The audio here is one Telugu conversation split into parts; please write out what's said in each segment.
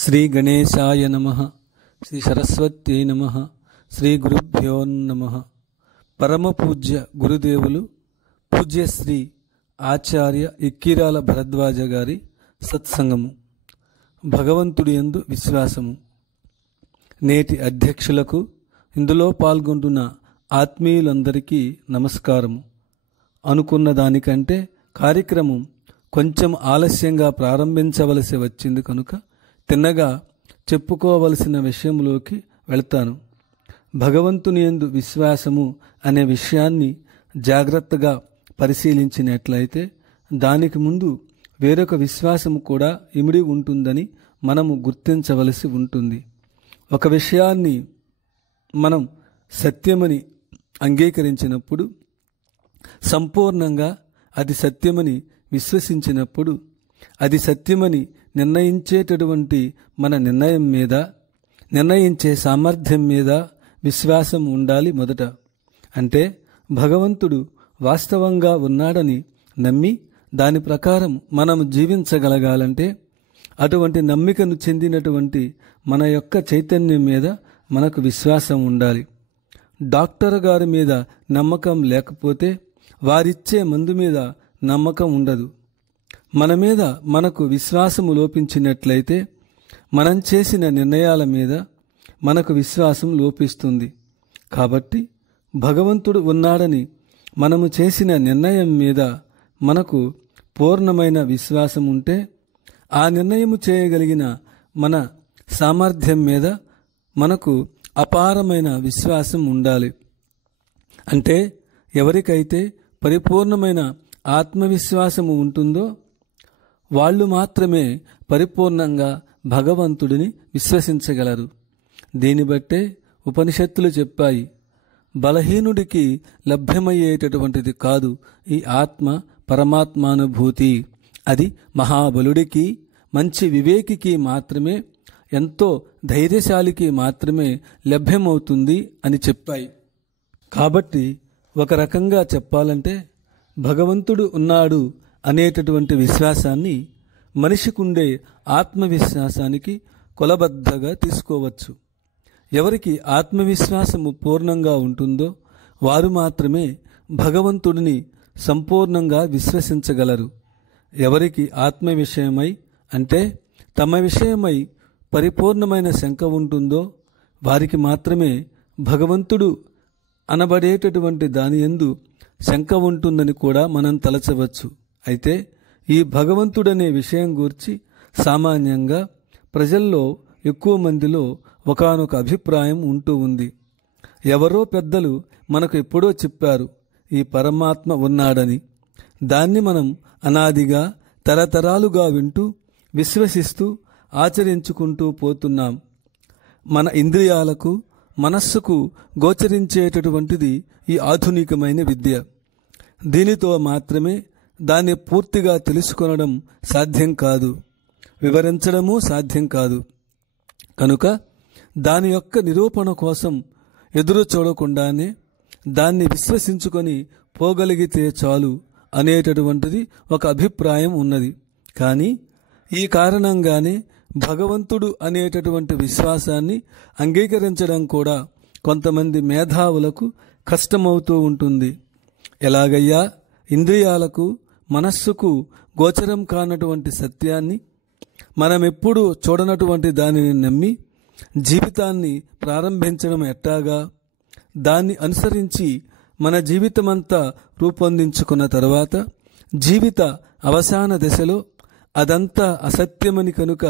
శ్రీ గణేశాయ నమః. శ్రీ సరస్వత్యై నమః. శ్రీ గురుభ్యో నమః. పరమ పూజ్య గురుదేవులు పూజ్యశ్రీ ఆచార్య ఇక్కిరాల భరద్వాజ గారి సత్సంగము. భగవంతుడి యందు విశ్వాసము. నేటి అధ్యక్షులకు, ఇందులో పాల్గొంటున్న ఆత్మీయులందరికీ నమస్కారము. అనుకున్న దానికంటే కార్యక్రమం కొంచెం ఆలస్యంగా ప్రారంభించవలసి వచ్చింది కనుక తిన్నగా చెప్పుకోవలసిన విషయంలోకి వెళ్తాను. భగవంతుని యందు విశ్వాసము అనే విషయాన్ని జాగ్రత్తగా పరిశీలించినట్లయితే దానికి ముందు వేరొక విశ్వాసము కూడా ఇమిడి ఉంటుందని మనము గుర్తించవలసి ఉంటుంది. ఒక విషయాన్ని మనం సత్యమని అంగీకరించినప్పుడు, సంపూర్ణంగా అది సత్యమని విశ్వసించినప్పుడు, అది సత్యమని నిర్ణయించేటటువంటి మన నిర్ణయం మీద, నిర్ణయించే సామర్థ్యం మీద విశ్వాసం ఉండాలి మొదట. అంటే భగవంతుడు వాస్తవంగా ఉన్నాడని నమ్మి దాని ప్రకారం మనం జీవించగలగాలంటే అటువంటి నమ్మికను చెందినటువంటి మన యొక్క చైతన్యం మీద మనకు విశ్వాసం ఉండాలి. డాక్టర్ గారి మీద నమ్మకం లేకపోతే వారిచ్చే మందు మీద నమ్మకం ఉండదు. మన మీద మనకు విశ్వాసము లోపించినట్లయితే మనం చేసిన నిర్ణయాల మీద మనకు విశ్వాసం లోపిస్తుంది. కాబట్టి భగవంతుడు ఉన్నాడని మనము చేసిన నిర్ణయం మీద మనకు పూర్ణమైన విశ్వాసం ఉంటే, ఆ నిర్ణయము చేయగలిగిన మన సామర్థ్యం మీద మనకు అపారమైన విశ్వాసం ఉండాలి. అంటే ఎవరికైతే పరిపూర్ణమైన ఆత్మవిశ్వాసము ఉంటుందో వాళ్ళు మాత్రమే పరిపూర్ణంగా భగవంతుడిని విశ్వసించగలరు. దీన్ని బట్టే ఉపనిషత్తులు చెప్పాయి, బలహీనుడికి లభ్యమయ్యేటటువంటిది కాదు ఈ ఆత్మ పరమాత్మానుభూతి. అది మహాబలుడికి, మంచి వివేకికి మాత్రమే, ఎంతో ధైర్యశాలికి మాత్రమే లభ్యమవుతుంది అని చెప్పాయి. కాబట్టి ఒక రకంగా చెప్పాలంటే భగవంతుడు ఉన్నాడు అనేటటువంటి విశ్వాసాన్ని మనిషికుండే ఆత్మవిశ్వాసానికి కొలబద్దగా తీసుకోవచ్చు. ఎవరికి ఆత్మవిశ్వాసము పూర్ణంగా ఉంటుందో వారు మాత్రమే భగవంతుడిని సంపూర్ణంగా విశ్వసించగలరు. ఎవరికి ఆత్మ విషయమై, అంటే తమ విషయమై పరిపూర్ణమైన శంక ఉంటుందో వారికి మాత్రమే భగవంతుడు అనబడేటటువంటి దాని యందు శంక ఉంటుందని కూడా మనం తలచవచ్చు. అయితే ఈ భగవంతుడనే విషయం గూర్చి సామాన్యంగా ప్రజల్లో ఎక్కువ మందిలో ఒకానొక అభిప్రాయం ఉంటూ ఉంది. ఎవరో పెద్దలు మనకు ఎప్పుడో చెప్పారు ఈ పరమాత్మ ఉన్నాడని. దాన్ని మనం అనాదిగా తరతరాలుగా వింటూ, విశ్వసిస్తూ, ఆచరించుకుంటూ పోతున్నాం. మన ఇంద్రియాలకు, మనస్సుకు గోచరించేటటువంటిది ఈ ఆధునికమైన విద్య. దీనితో మాత్రమే దాన్ని పూర్తిగా తెలుసుకొనడం సాధ్యం కాదు, వివరించడము సాధ్యం కాదు. కనుక దాని యొక్క నిరూపణ కోసం ఎదురు చూడకుండానే దాన్ని విశ్వసించుకొని పోగలిగితే చాలు అనేటటువంటిది ఒక అభిప్రాయం ఉన్నది. కానీ ఈ కారణంగానే భగవంతుడు అనేటటువంటి విశ్వాసాన్ని అంగీకరించడం కూడా కొంతమంది మేధావులకు కష్టమవుతూ ఉంటుంది. ఎలాగయ్యా ఇంద్రియాలకు, మనస్సుకు గోచరం కానటువంటి సత్యాన్ని, మనమెప్పుడూ చూడనటువంటి దానిని నమ్మి జీవితాన్ని ప్రారంభించడం ఎట్టాగా? దాన్ని అనుసరించి మన జీవితమంతా రూపొందించుకున్న తర్వాత జీవిత అవసాన దశలో అదంతా అసత్యమని కనుక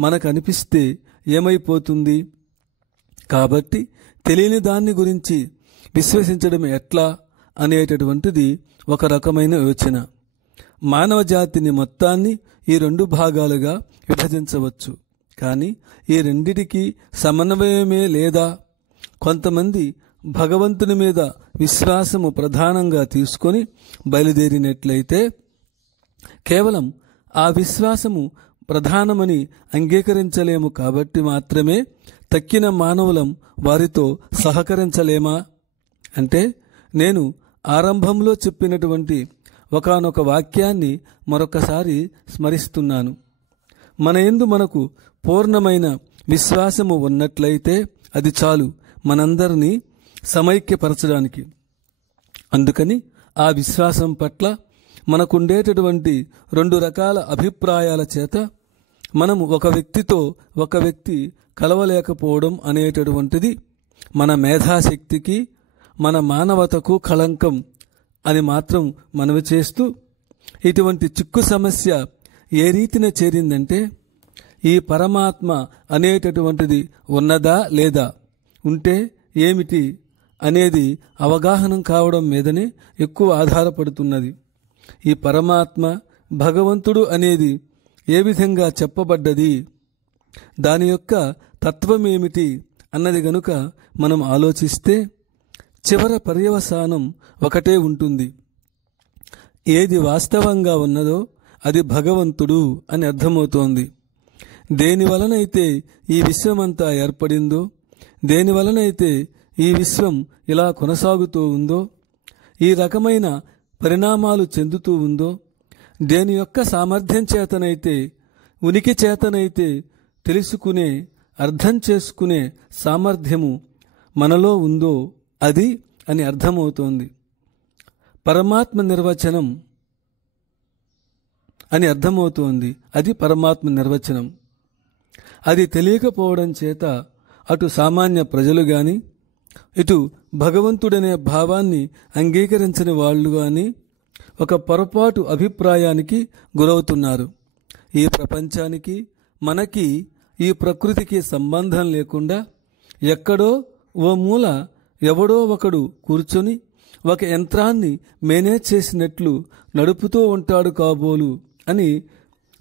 మనకు అనిపిస్తే ఏమైపోతుంది? కాబట్టి తెలియని దాన్ని గురించి విశ్వసించడం ఎట్లా అనేటటువంటిది ఒక రకమైన యోచన. మానవ జాతిని మొత్తాన్ని ఈ రెండు భాగాలుగా విభజించవచ్చు. కానీ ఈ రెండిటికి సమన్వయమే లేదా? కొంతమంది భగవంతుని మీద విశ్వాసము ప్రధానంగా తీసుకొని బయలుదేరినట్లయితే కేవలం ఆ విశ్వాసము ప్రధానమని అంగీకరించలేము. కాబట్టి మాత్రమే తక్కిన మానవులం వారితో సహకరించలేమా? అంటే నేను ఆరంభంలో చెప్పినటువంటి ఒకానొక వాక్యాన్ని మరొకసారి స్మరిస్తున్నాను. మన యందు మనకు పూర్ణమైన విశ్వాసము ఉన్నట్లయితే అది చాలు మనందరినీ సమైక్యపరచడానికి. అందుకని ఆ విశ్వాసం పట్ల మనకుండేటటువంటి 2 రకాల అభిప్రాయాల చేత మనము ఒక వ్యక్తితో ఒక వ్యక్తి కలవలేకపోవడం అనేటటువంటిది మన మేధాశక్తికి మన మానవతకు కళంకం అని మాత్రం మనవి చేస్తూ, ఇటువంటి చిక్కు సమస్య ఏ రీతిన చేరిందంటే ఈ పరమాత్మ అనేటటువంటిది ఉన్నదా లేదా, ఉంటే ఏమిటి అనేది అవగాహన కావడం మీదనే ఎక్కువ ఆధారపడుతున్నది. ఈ పరమాత్మ భగవంతుడు అనేది ఏ విధంగా చెప్పబడ్డది, దాని యొక్క తత్వమేమిటి అన్నది గనుక మనం ఆలోచిస్తే చివర పర్యవసానం ఒకటే ఉంటుంది. ఏది వాస్తవంగా ఉన్నదో అది భగవంతుడు అని అర్థమవుతోంది. దేని వలనైతే ఈ విశ్వమంతా ఏర్పడిందో, దేని వలనైతే ఈ విశ్వం ఇలా కొనసాగుతూ ఉందో, ఈ రకమైన పరిణామాలు చెందుతూ ఉందో, దేని యొక్క సామర్థ్యం చేతనైతే, ఉనికి చేతనైతే తెలుసుకునే అర్థం చేసుకునే సామర్థ్యము మనలో ఉందో అది అని అర్థమవుతోంది. పరమాత్మ నిర్వచనం అని అర్థమవుతోంది. అది పరమాత్మ నిర్వచనం. అది తెలియకపోవడం చేత అటు సామాన్య ప్రజలు గాని, ఇటు భగవంతుడనే భావాన్ని అంగీకరించని వాళ్ళు గాని ఒక పొరపాటు అభిప్రాయానికి గురవుతున్నారు. ఈ ప్రపంచానికి మనకి ఈ ప్రకృతికి సంబంధం లేకుండా ఎక్కడో ఓ మూల ఎవడో ఒకడు కూర్చొని ఒక యంత్రాన్ని మేనేజ్ చేసినట్లు నడుపుతూ ఉంటాడు కాబోలు అని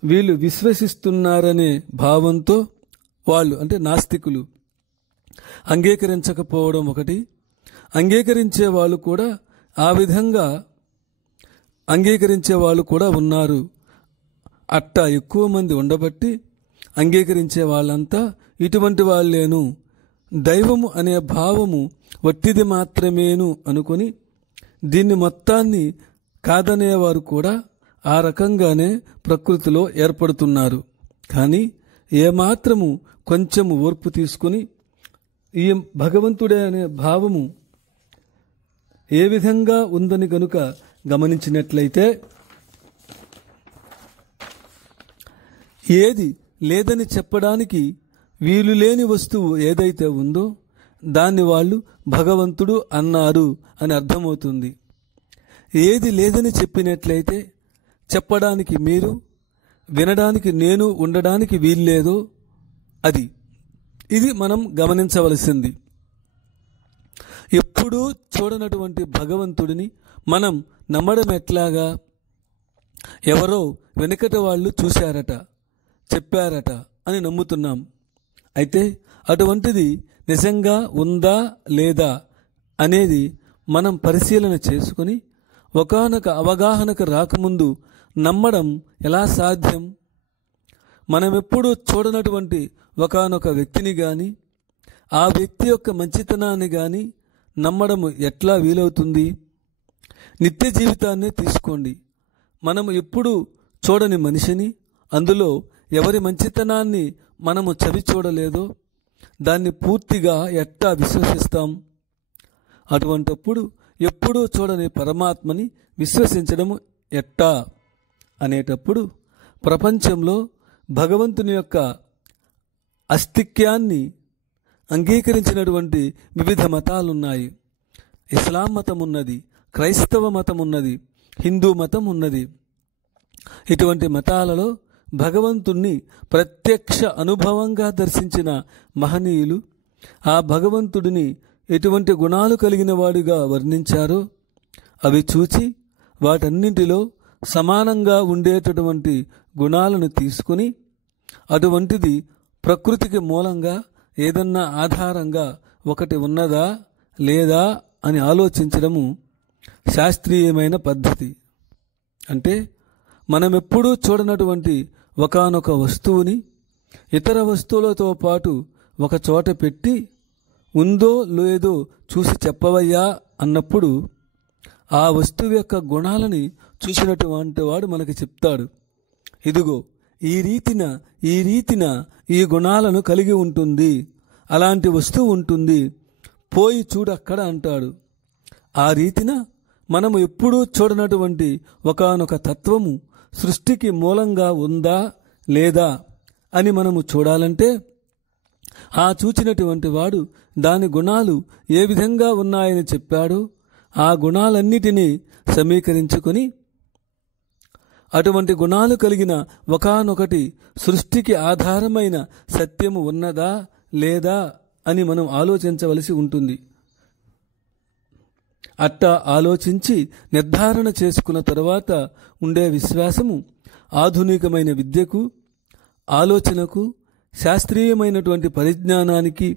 వీళ్ళు విశ్వసిస్తున్నారనే భావంతో వాళ్ళు అంటే నాస్తికులు అంగీకరించకపోవడం ఒకటి. అంగీకరించే వాళ్ళు కూడా ఆ విధంగా అంగీకరించే వాళ్ళు కూడా ఉన్నారు. అట్టా ఎక్కువ మంది ఉండబట్టి అంగీకరించే వాళ్ళంతా ఇటువంటి వాళ్ళేను, దైవము అనే భావము వట్టిది మాత్రమేను అనుకొని దీన్ని మొత్తాన్ని కాదనేవారు కూడా ఆ రకంగానే ప్రకృతిలో ఏర్పడుతున్నారు. కానీ ఏమాత్రము కొంచెము ఓర్పు తీసుకుని ఈ భగవంతుడే అనే భావము ఏ విధంగా ఉందని గనుక గమనించినట్లయితే ఏది లేదని చెప్పడానికి వీలు లేని వస్తువు ఏదైతే ఉందో దాన్ని వాళ్ళు భగవంతుడు అన్నారు అని అర్థమవుతుంది. ఏది లేదని చెప్పినట్లయితే చెప్పడానికి మీరు, వినడానికి నేను ఉండడానికి వీల్లేదో అది. ఇది మనం గమనించవలసింది. ఎప్పుడూ చూడనటువంటి భగవంతుడిని మనం నమ్మడం ఎట్లాగా? ఎవరో వెనుకటి వాళ్ళు చూశారట, చెప్పారట అని నమ్ముతున్నాం. అయితే అటువంటిది నిజంగా ఉందా లేదా అనేది మనం పరిశీలన చేసుకుని ఒకానొక అవగాహనకు రాకముందు నమ్మడం ఎలా సాధ్యం? మనమెప్పుడూ చూడనటువంటి ఒకానొక వ్యక్తిని గాని, ఆ వ్యక్తి యొక్క మంచితనాన్ని గాని నమ్మడం ఎట్లా వీలవుతుంది? నిత్య జీవితాన్నే తీసుకోండి. మనము ఎప్పుడు చూడని మనిషిని, అందులో ఎవరి మంచితనాన్ని మనము చవి చూడలేదో దాన్ని పూర్తిగా ఎట్టా విశ్వసిస్తాం? అటువంటప్పుడు ఎప్పుడూ చూడని పరమాత్మని విశ్వసించడము ఎట్టా అనేటప్పుడు ప్రపంచంలో భగవంతుని యొక్క అస్తిక్యాన్ని అంగీకరించినటువంటి వివిధ మతాలున్నాయి. ఇస్లాం మతం ఉన్నది, క్రైస్తవ మతం ఉన్నది, హిందూ మతం ఉన్నది. ఇటువంటి మతాలలో భగవంతుణ్ణి ప్రత్యక్ష అనుభవంగా దర్శించిన మహనీయులు ఆ భగవంతుడిని ఎటువంటి గుణాలు కలిగిన వాడిగా వర్ణించారో అవి చూచి వాటన్నింటిలో సమానంగా ఉండేటటువంటి గుణాలను తీసుకుని అటువంటిది ప్రకృతికి మూలంగా ఏదన్నా ఆధారంగా ఒకటి ఉన్నదా లేదా అని ఆలోచించడము శాస్త్రీయమైన పద్ధతి. అంటే మనమెప్పుడూ చూడనటువంటి ఒకానొక వస్తువుని ఇతర వస్తువులతో పాటు ఒక చోట పెట్టి ఉందో లేదో చూసి చెప్పవయ్యా అన్నప్పుడు ఆ వస్తువు యొక్క గుణాలని చూసినటువంటి వాడు మనకి చెప్తాడు. ఇదిగో ఈ రీతిన ఈ గుణాలను కలిగి ఉంటుంది, అలాంటి వస్తువు ఉంటుంది, పోయి చూడక్కడ అంటాడు. ఆ రీతిన మనము ఎప్పుడూ చూడనటువంటి ఒకానొక తత్వము సృష్టికి మూలంగా ఉందా లేదా అని మనము చూడాలంటే ఆ చూచినటువంటి వాడు దాని గుణాలు ఏ విధంగా ఉన్నాయని చెప్పాడో ఆ గుణాలన్నిటినీ సమీకరించుకొని అటువంటి గుణాలు కలిగిన ఒకానొకటి సృష్టికి ఆధారమైన సత్యము ఉన్నదా లేదా అని మనం ఆలోచించవలసి ఉంటుంది. అట్టా ఆలోచించి నిర్ధారణ చేసుకున్న తరువాత ఉండే విశ్వాసము ఆధునికమైన విద్యకు, ఆలోచనకు, శాస్త్రీయమైనటువంటి పరిజ్ఞానానికి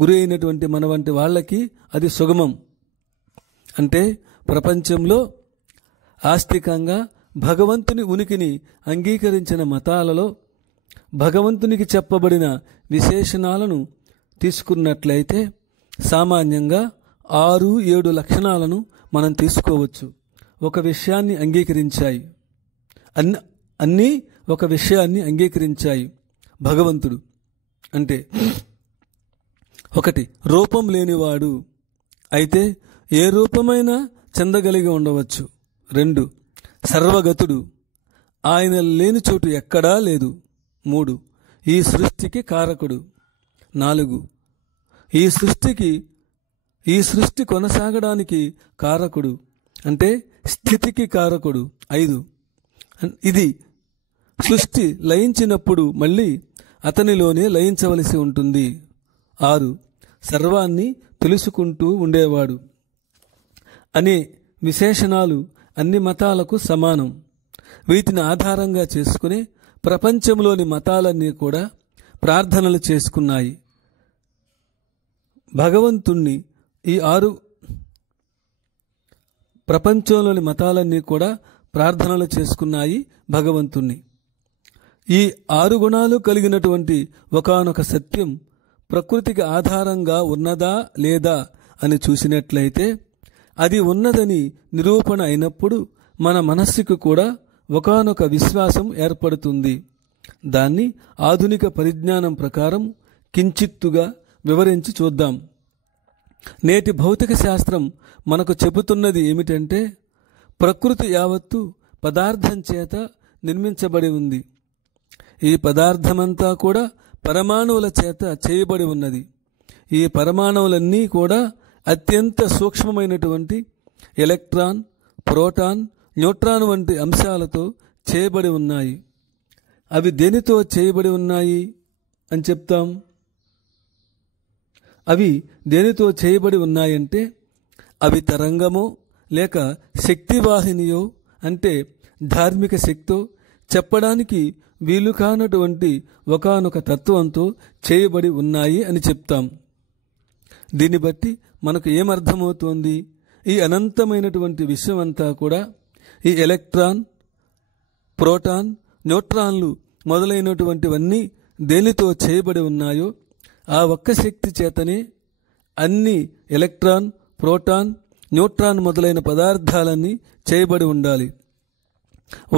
గురి అయినటువంటి మన వంటి వాళ్ళకి అది సుగమం. అంటే ప్రపంచంలో ఆస్తికంగా భగవంతుని ఉనికిని అంగీకరించిన మతాలలో భగవంతునికి చెప్పబడిన విశేషణాలను తీసుకున్నట్లయితే సామాన్యంగా 6-7 లక్షణాలను మనం తీసుకోవచ్చు. ఒక విషయాన్ని అంగీకరించాయి, అన్నీ ఒక విషయాన్ని అంగీకరించాయి. భగవంతుడు అంటే 1 రూపం లేనివాడు, అయితే ఏ రూపమైనా చెందగలిగి ఉండవచ్చు. 2 సర్వగతుడు, ఆయన లేని చోటు ఎక్కడా లేదు. 3 ఈ సృష్టికి కారకుడు. 4 ఈ సృష్టి కొనసాగడానికి కారకుడు అంటే స్థితికి కారకుడు. 5 ఇది సృష్టి లయించినప్పుడు మళ్ళీ అతనిలోనే లయించవలసి ఉంటుంది. 6 సర్వాన్ని తెలుసుకుంటూ ఉండేవాడు అనే విశేషణాలు అన్ని మతాలకు సమానం. వీటిని ఆధారంగా చేసుకుని ప్రపంచంలోని మతాలన్నీ కూడా ప్రార్థనలు చేసుకున్నాయి. భగవంతుణ్ణి ప్రపంచంలోని మతాలన్నీ కూడా ప్రార్థనలు చేసుకున్నాయి భగవంతుణ్ణి. ఈ 6 గుణాలు కలిగినటువంటి ఒకానొక సత్యం ప్రకృతికి ఆధారంగా ఉన్నదా లేదా అని చూసినట్లయితే అది ఉన్నదని నిరూపణ అయినప్పుడు మన మనస్సుకు కూడా ఒకానొక విశ్వాసం ఏర్పడుతుంది. దాన్ని ఆధునిక పరిజ్ఞానం ప్రకారం కించిత్తుగా వివరించి చూద్దాం. నేటి భౌతిక శాస్త్రం మనకు చెబుతున్నది ఏమిటంటే ప్రకృతి యావత్తు పదార్థం చేత నిర్మించబడి ఉంది. ఈ పదార్థమంతా కూడా పరమాణువుల చేత చేయబడి ఉన్నది. ఈ పరమాణువులన్నీ కూడా అత్యంత సూక్ష్మమైనటువంటి ఎలక్ట్రాన్, ప్రోటాన్, న్యూట్రాన్ వంటి అంశాలతో చేయబడి ఉన్నాయి. అవి దేనితో చేయబడి ఉన్నాయి అని చెప్తాం? అవి దేనితో చేయబడి ఉన్నాయంటే అవి తరంగమో లేక శక్తివాహినియో అంటే ధార్మిక శక్తో చెప్పడానికి వీలు కానటువంటి ఒకానొక తత్వంతో చేయబడి ఉన్నాయి అని చెప్తాం. దీన్ని బట్టి మనకు ఏమర్థమవుతోంది? ఈ అనంతమైనటువంటి విశ్వమంతా కూడా ఈ ఎలక్ట్రాన్, ప్రోటాన్, న్యూట్రాన్లు మొదలైనటువంటివన్నీ దేనితో చేయబడి ఉన్నాయో ఆ ఒక్క శక్తి చేతనే అన్ని ఎలక్ట్రాన్, ప్రోటాన్, న్యూట్రాన్ మొదలైన పదార్థాలన్నీ చేయబడి ఉండాలి.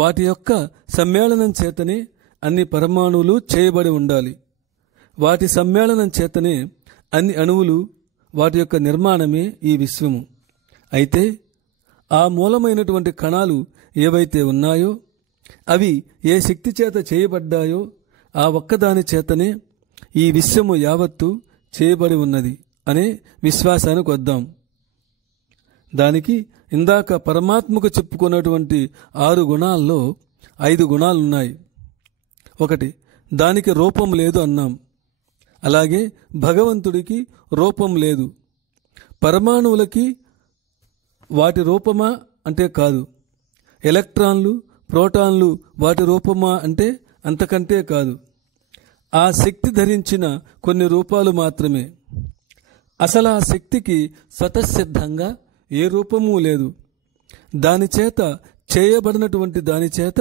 వాటి యొక్క సమ్మేళనం చేతనే అన్ని పరమాణువులు చేయబడి ఉండాలి. వాటి సమ్మేళనం చేతనే అన్ని అణువులు, వాటి యొక్క నిర్మాణమే ఈ విశ్వము. అయితే ఆ మూలమైనటువంటి కణాలు ఏవైతే ఉన్నాయో అవి ఏ శక్తి చేత చేయబడ్డాయో ఆ ఒక్కదాని చేతనే ఈ విశ్వము యావత్తు చేయబడి ఉన్నది అనే విశ్వాసానికి వద్దాం. దానికి ఇందాక పరమాత్మకు చెప్పుకున్నటువంటి 6 గుణాల్లో 5 గుణాలున్నాయి. 1 దానికి రూపం లేదు అన్నాం. అలాగే భగవంతుడికి రూపం లేదు. పరమాణువులకి వాటి రూపమా అంటే కాదు. ఎలక్ట్రాన్లు, ప్రోటాన్లు వాటి రూపమా అంటే అంతకంటే కాదు. ఆ శక్తి ధరించిన కొన్ని రూపాలు మాత్రమే. అసలు ఆ శక్తికి స్వతసిద్ధంగా ఏ రూపమూ లేదు. దానిచేత చేయబడినటువంటి దానిచేత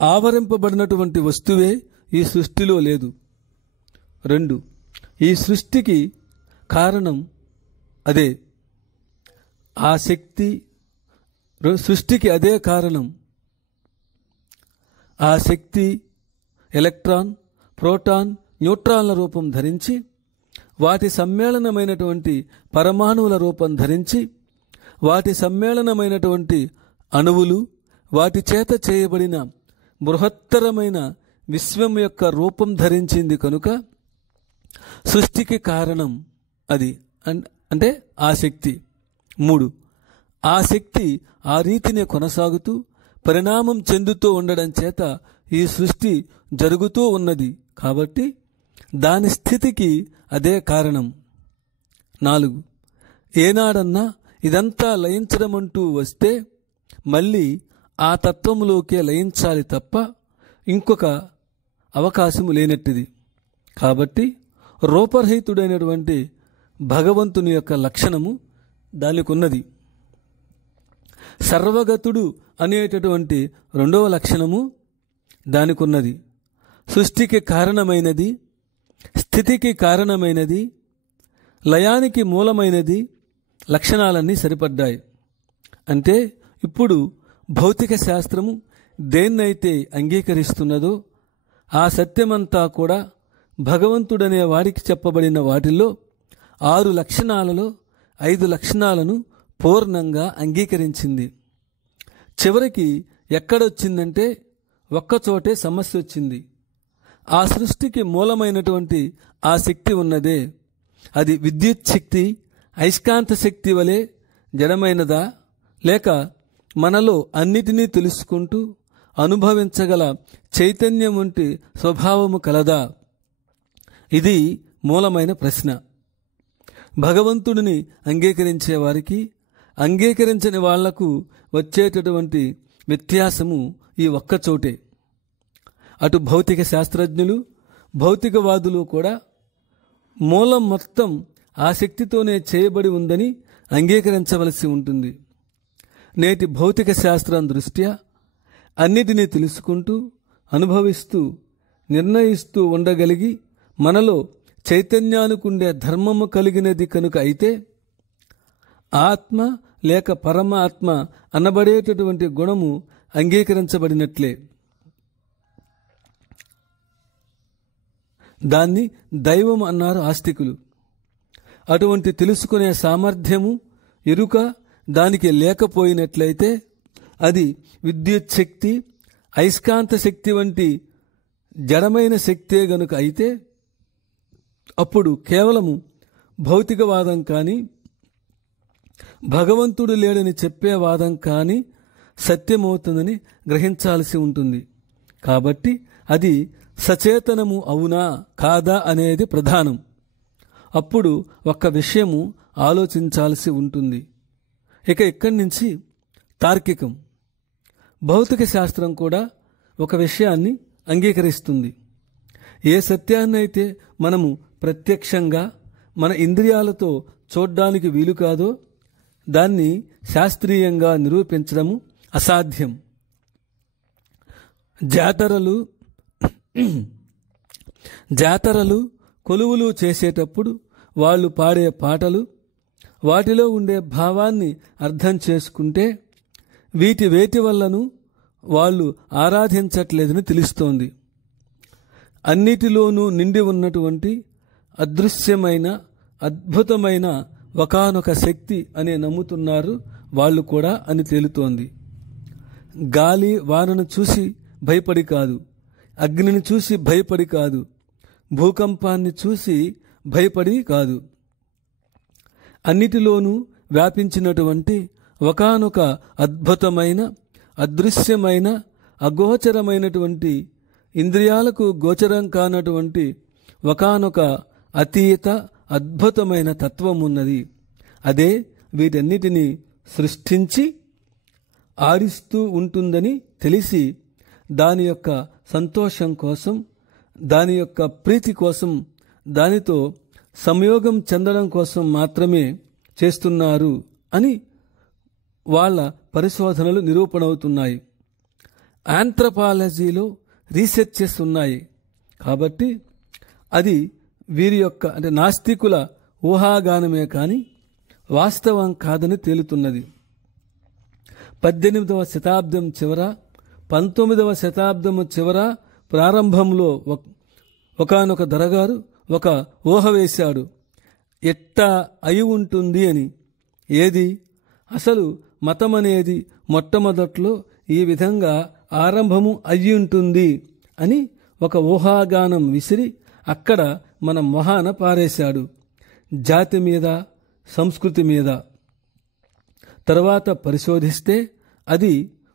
ఆవరింపబడినటువంటి వస్తువే ఈ సృష్టిలో లేదు. 2 ఈ సృష్టికి కారణం అదే. ఆ శక్తి సృష్టికి అదే కారణం. ఆ శక్తి ఎలక్ట్రాన్, ప్రోటాన్, న్యూట్రాన్ల రూపం ధరించి, వాటి సమ్మేళనమైనటువంటి పరమాణువుల రూపం ధరించి, వాటి సమ్మేళనమైనటువంటి అణువులు, వాటి చేత చేయబడిన బృహత్తరమైన విశ్వం యొక్క రూపం ధరించింది కనుక సృష్టికి కారణం అది, అంటే ఆ శక్తి. 3, ఆ శక్తి ఆ రీతినే కొనసాగుతూ పరిణామం చెందుతూ ఉండడం చేత ఈ సృష్టి జరుగుతూ ఉన్నది కాబట్టి దాని స్థితికి అదే కారణం. 4, ఏనాడన్నా ఇదంతా లయించడమంటూ వస్తే మళ్ళీ ఆ తత్వములోకే లయించాలి తప్ప ఇంకొక అవకాశము లేనట్టిది. కాబట్టి రూపరహితుడైనటువంటి భగవంతుని యొక్క లక్షణము దానికి ఉన్నది. సర్వగతుడు అనేటటువంటి రెండవ లక్షణము దానికి ఉన్నది. సృష్టికి కారణమైనది, స్థితికి కారణమైనది, లయానికి మూలమైనది లక్షణాలన్నీ సరిపడ్డాయి. అంటే ఇప్పుడు భౌతిక శాస్త్రము దేన్నైతే అంగీకరిస్తున్నదో ఆ సత్యమంతా కూడా భగవంతుడనే వాడికి చెప్పబడిన వాటిల్లో 6 లక్షణాలలో 5 లక్షణాలను పూర్ణంగా అంగీకరించింది. చివరికి ఎక్కడొచ్చిందంటే ఒక్కచోటే సమస్య వచ్చింది. ఆ సృష్టికి మూలమైనటువంటి ఆ శక్తి ఉన్నదే, అది విద్యుత్ శక్తి, అయస్కాంత శక్తి వలె జడమైనదా, లేక మనలో అన్నిటినీ తెలుసుకుంటూ అనుభవించగల చైతన్యం వంటి స్వభావము కలదా? ఇది మూలమైన ప్రశ్న. భగవంతుడిని అంగీకరించే వారికి, అంగీకరించని వాళ్లకు వచ్చేటటువంటి వ్యత్యాసము ఈ ఒక్కచోటే. అటు భౌతిక శాస్త్రజ్ఞులు, భౌతికవాదులు కూడా మూలం మొత్తం ఆ శక్తితోనే చేయబడి ఉందని అంగీకరించవలసి ఉంటుంది. నేటి భౌతిక శాస్త్రం దృష్ట్యా అన్నిటినీ తెలుసుకుంటూ, అనుభవిస్తూ, నిర్ణయిస్తూ ఉండగలిగి మనలో చైతన్యానికుండే ధర్మము కలిగినది కనుక అయితే ఆత్మ లేక పరమాత్మ అనబడేటటువంటి గుణము అంగీకరించబడినట్లే. దాన్ని దైవం అన్నారు ఆస్తికులు. అటువంటి తెలుసుకునే సామర్థ్యము, ఎరుక దానికి లేకపోయినట్లయితే అది విద్యుత్ శక్తి, అయస్కాంత శక్తి వంటి జడమైన శక్తే గనుక అయితే అప్పుడు కేవలము భౌతికవాదం కానీ, భగవంతుడు లేడని చెప్పే వాదం కానీ సత్యమవుతుందని గ్రహించాల్సి ఉంటుంది. కాబట్టి అది సచేతనము అవునా కాదా అనేది ప్రధానం. అప్పుడు ఒక్క విషయము ఆలోచించాల్సి ఉంటుంది. ఇక ఇక్కడి నుంచి తార్కికం. భౌతిక శాస్త్రం కూడా ఒక విషయాన్ని అంగీకరిస్తుంది. ఏ సత్యాన్నైతే మనము ప్రత్యక్షంగా మన ఇంద్రియాలతో చూడ్డానికి వీలు కాదో దాన్ని శాస్త్రీయంగా నిరూపించడము అసాధ్యం. జాతరలు కొలువులు చేసేటప్పుడు వాళ్ళు పాడే పాటలు, వాటిలో ఉండే భావాన్ని అర్థం చేసుకుంటే వేటి వల్లను వాళ్ళు ఆరాధించట్లేదని తెలుస్తోంది. అన్నిటిలోనూ నిండి ఉన్నటువంటి అదృశ్యమైన అద్భుతమైన ఒకానొక శక్తి అనే నమ్ముతున్నారు వాళ్ళు కూడా అని తేలుతోంది. గాలి వానను చూసి భయపడి కాదు, అగ్నిని చూసి భయపడి కాదు, భూకంపాన్ని చూసి భయపడి కాదు. అన్నిటిలోనూ వ్యాపించినటువంటి ఒకానొక అద్భుతమైన అదృశ్యమైన అగోచరమైనటువంటి ఇంద్రియాలకు గోచరం కానటువంటి ఒకానొక అతీత అద్భుతమైన తత్వం ఉన్నది. అదే వీటన్నిటినీ సృష్టించి ఆడిస్తూ ఉంటుందని తెలిసి దాని యొక్క సంతోషం కోసం, దాని యొక్క ప్రీతి కోసం, దానితో సంయోగం చెందడం కోసం మాత్రమే చేస్తున్నారు అని వాళ్ళ పరిశోధనలు నిరూపణవుతున్నాయి. ఆంథ్రపాలజీలో రీసెర్చెస్ ఉన్నాయి. కాబట్టి అది వీరి యొక్క అంటే నాస్తికుల ఊహాగానమే కానీ వాస్తవం కాదని తేలుతున్నది. 18వ శతాబ్దం చివర 19వ శతాబ్దము చివర ప్రారంభంలో ఒకానొక దొరగారు ఒక ఊహ వేశాడు. ఎట్టా అయి ఉంటుంది అని. ఏది? అసలు మతం అనేది మొట్టమొదట్లో ఈ విధంగా ఆరంభము అయ్యి ఉంటుంది అని ఒక ఊహాగానం విసిరి అక్కడ మన మొహాన పారేశాడు. జాతి మీద, సంస్కృతి మీద. తర్వాత పరిశోధిస్తే అది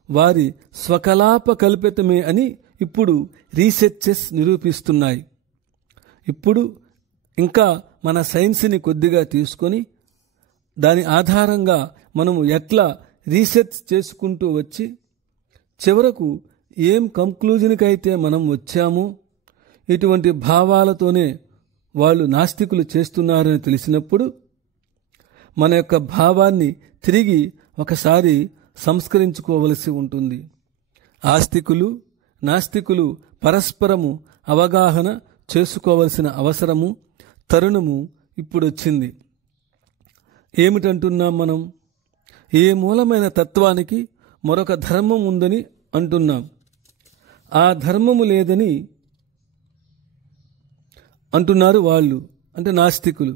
వారి స్వకలాప కల్పితమే అని ఇప్పుడు రీసెర్చెస్ నిరూపిస్తున్నాయి. ఇప్పుడు ఇంకా మన సైన్స్ని కొద్దిగా తీసుకొని దాని ఆధారంగా మనము ఎట్లా రీసెర్చ్ చేసుకుంటూ వచ్చి చివరకు ఏం కంక్లూజన్కి అయితే మనం వచ్చామో ఇటువంటి భావాలతోనే వాళ్ళు నాస్తికులు చేస్తున్నారని తెలిసినప్పుడు మన యొక్క భావాన్ని తిరిగి ఒకసారి సంస్కరించుకోవలసి ఉంటుంది. ఆస్తికులు, నాస్తికులు పరస్పరము అవగాహన చేసుకోవలసిన అవసరము, తరుణము ఇప్పుడొచ్చింది. ఏమిటంటున్నాం మనం? ఏ మూలమైన తత్వానికి మరొక ధర్మం ఉందని అంటున్నాం. ఆ ధర్మము లేదని అంటున్నారు వాళ్ళు, అంటే నాస్తికులు.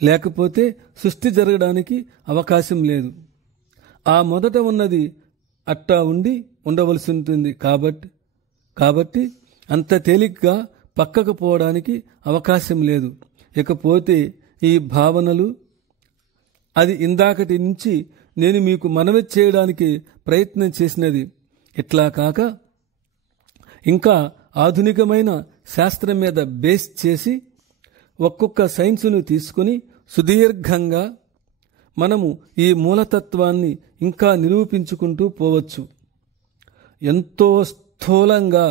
లేకపోతే సృష్టి జరగడానికి అవకాశం లేదు. ఆ మొదట ఉన్నది అట్టా ఉండవలసి ఉంటుంది. కాబట్టి అంత తేలిగ్గా పక్కకు పోవడానికి అవకాశం లేదు. ఇకపోతే ఈ భావనలు, అది ఇందాకటి నుంచి నేను మీకు మనవి చేయడానికి ప్రయత్నం చేసినది. ఇట్లా కాక ఇంకా ఆధునికమైన శాస్త్రం మీద బేస్ చేసి ఒక్కొక్క సైన్సును తీసుకుని సుదీర్ఘంగా మనము ఈ మూలతత్వాన్ని ఇంకా నిరూపించుకుంటూ పోవచ్చు. ఎంతో స్థూలంగా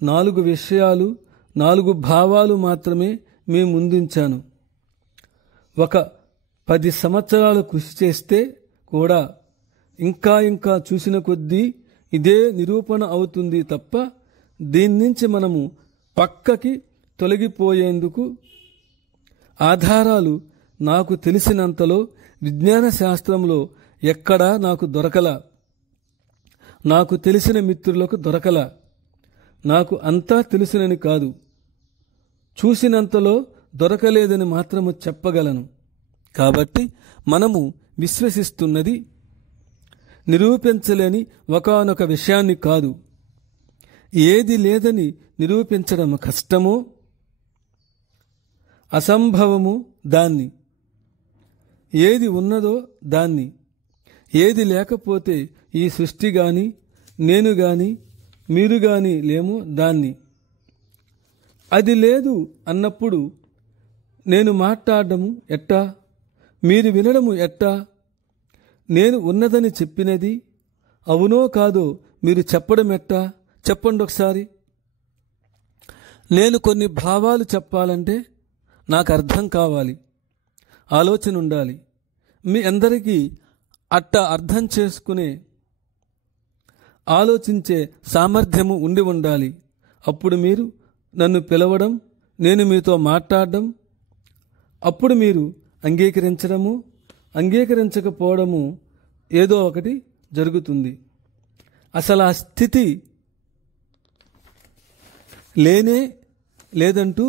4 విషయాలు, 4 భావాలు మాత్రమే మీ ముందుంచాను. ఒక 10 సంవత్సరాలు కృషి చేస్తే కూడా ఇంకా చూసిన కొద్దీ ఇదే నిరూపణ అవుతుంది తప్ప దీని నుంచి మనము పక్కకి తొలగిపోయేందుకు ఆధారాలు నాకు తెలిసినంతలో విజ్ఞాన శాస్త్రంలో ఎక్కడా నాకు దొరకల. నాకు తెలిసిన మిత్రులకు దొరకల. నాకు అంతా తెలుసునని కాదు, చూసినంతలో దొరకలేదని మాత్రము చెప్పగలను. కాబట్టి మనము విశ్వసిస్తున్నది నిరూపించలేని ఒకానొక విషయాన్ని కాదు. ఏది లేదని నిరూపించడం కష్టమో, అసంభవము దాన్ని. ఏది ఉన్నదో దాన్ని. ఏది లేకపోతే ఈ సృష్టి గాని, నేను గాని, మీరు గాని లేము దాన్ని. అది లేదు అన్నప్పుడు నేను మాట్లాడము ఎట్టా? మీరు వినడము ఎట్టా? నేను ఉన్నదని చెప్పినది అవునో కాదో మీరు చెప్పడం ఎట్టా? చెప్పండి ఒకసారి. నేను కొన్ని భావాలు చెప్పాలంటే నాకు అర్థం కావాలి, ఆలోచన ఉండాలి. మీ అందరికీ అట్టా అర్థం చేసుకునే, ఆలోచించే సామర్థ్యము ఉండి ఉండాలి. అప్పుడు మీరు నన్ను పిలవడం, నేను మీతో మాట్లాడడం, అప్పుడు మీరు అంగీకరించడము, అంగీకరించకపోవడము ఏదో ఒకటి జరుగుతుంది. అసలు ఆ స్థితి లేనే లేదంటూ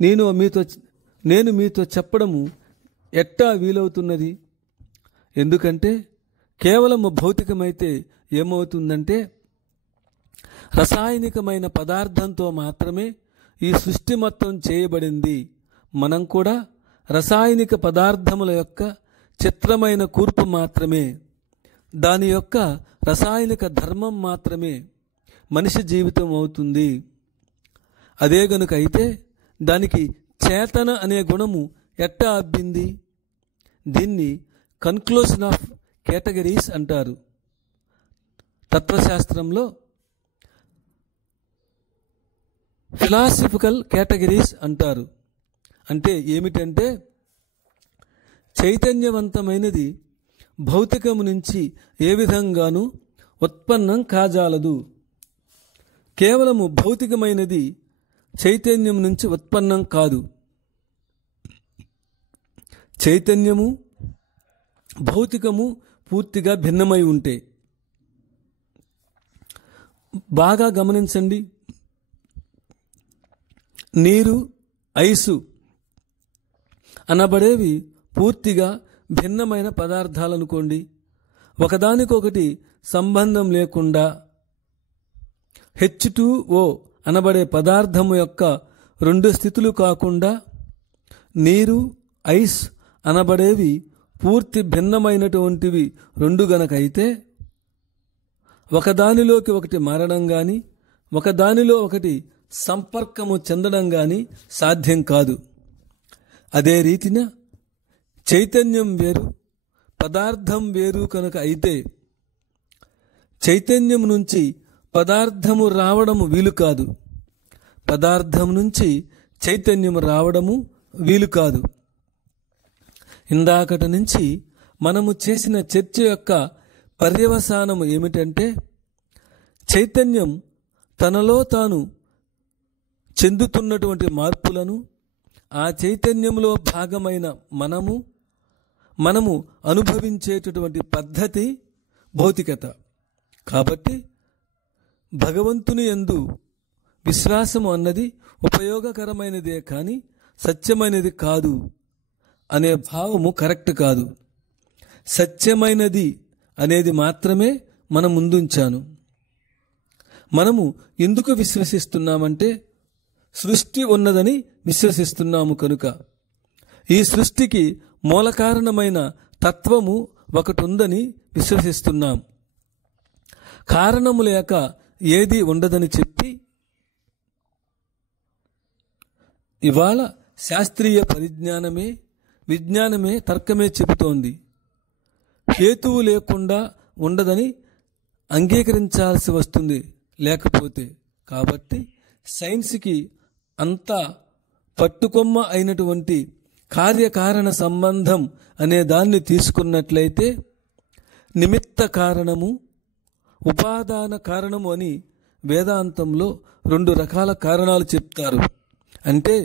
నేను మీతో చెప్పడము ఎట్టా వీలవుతున్నది? ఎందుకంటే కేవలము భౌతికమైతే ఏమవుతుందంటే రసాయనికమైన పదార్థంతో మాత్రమే ఈ సృష్టి మొత్తం చేయబడింది. మనం కూడా రసాయనిక పదార్థముల యొక్క చిత్రమైన కూర్పు మాత్రమే. దాని యొక్క రసాయనిక ధర్మం మాత్రమే మనిషి జీవితం అవుతుంది. అదే గనుక అయితే దానికి చేతన అనే గుణము ఎట్టా అబ్బింది? దీన్ని కన్క్లూషన్ ఆఫ్ కేటగిరీస్ అంటారు. తత్వశాస్త్రంలో ఫిలాసఫికల్ కేటగిరీస్ అంటారు. అంటే ఏమిటంటే చైతన్యవంతమైనది భౌతికము నుంచి ఏ విధంగానూ ఉత్పన్నం కాజాలదు. కేవలము భౌతికమైనది చైతన్యం నుంచి ఉత్పన్నం కాదు. చైతన్యము భౌతికము పూర్తిగా భిన్నమై ఉంటే. బాగా గమనించండి, నీరు, ఐసు అనబడేవి పూర్తిగా భిన్నమైన పదార్థాలు అనుకోండి. ఒకదానికొకటి సంబంధం లేకుండా H2O అనబడే పదార్థము యొక్క రెండు స్థితులు కాకుండా నీరు, ఐస్ అనబడేవి పూర్తి భిన్నమైనటువంటివి రెండు గనకైతే ఒకదానిలోకి ఒకటి మారడం కానీ ఒకదానిలో ఒకటి సంపర్కము చెందడం కానీ సాధ్యం కాదు. అదే రీతిన చైతన్యం వేరు, పదార్థం వేరు కనుక అయితే చైతన్యం నుంచి పదార్థము రావడము వీలు కాదు, పదార్థం నుంచి చైతన్యము రావడము వీలు కాదు. ఇందాకటి నుంచి మనము చేసిన చర్చ యొక్క పర్యవసానము ఏమిటంటే, చైతన్యం తనలో తాను చెందుతున్నటువంటి మార్పులను ఆ చైతన్యంలో భాగమైన మనము అనుభవించేటటువంటి పద్ధతి భౌతికత. కాబట్టి భగవంతుని యందు విశ్వాసము అన్నది ఉపయోగకరమైనదే కానీ సత్యమైనది కాదు అనే భావము కరెక్ట్ కాదు. సత్యమైనది అనేది మాత్రమే మనం ముందుంచాను. మనము ఎందుకు విశ్వసిస్తున్నామంటే సృష్టి ఉన్నదని విశ్వసిస్తున్నాము కనుక. ఈ సృష్టికి మూల కారణమైన తత్వము ఒకటి ఉందని విశ్వసిస్తున్నాం. కారణము లేక ఏది ఉండదని చెప్పి ఇవాళ శాస్త్రీయ పరిజ్ఞానమే, విజ్ఞానమే, తర్కమే చెబుతోంది హేతువు లేకుండా ఉండదని అంగీకరించాల్సి వస్తుంది లేకపోతే. కాబట్టి సైన్స్కి అంతా పట్టుకొమ్మ అయినటువంటి కార్యకారణ సంబంధం అనే దాన్ని తీసుకున్నట్లయితే నిమిత్త కారణము, ఉపాదాన కారణము అని వేదాంతంలో రెండు రకాల కారణాలు చెప్తారు. అంటే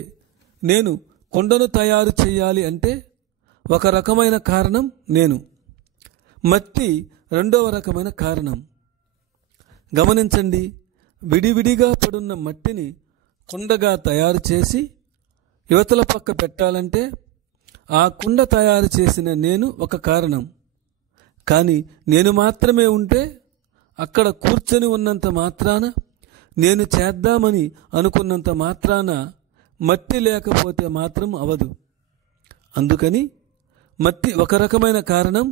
నేను కొండను తయారు చేయాలి అంటే ఒక రకమైన కారణం నేను, మట్టి రెండవ రకమైన కారణం. గమనించండి, విడివిడిగా పడున్న మట్టిని కుండగా తయారు చేసి యువతల పక్క పెట్టాలంటే ఆ కుండ తయారు చేసిన నేను ఒక కారణం. కానీ నేను మాత్రమే ఉంటే అక్కడ కూర్చొని ఉన్నంత మాత్రాన, నేను చేద్దామని అనుకున్నంత మాత్రాన మట్టి లేకపోతే మాత్రం అవదు. అందుకని మట్టి ఒక రకమైన కారణం,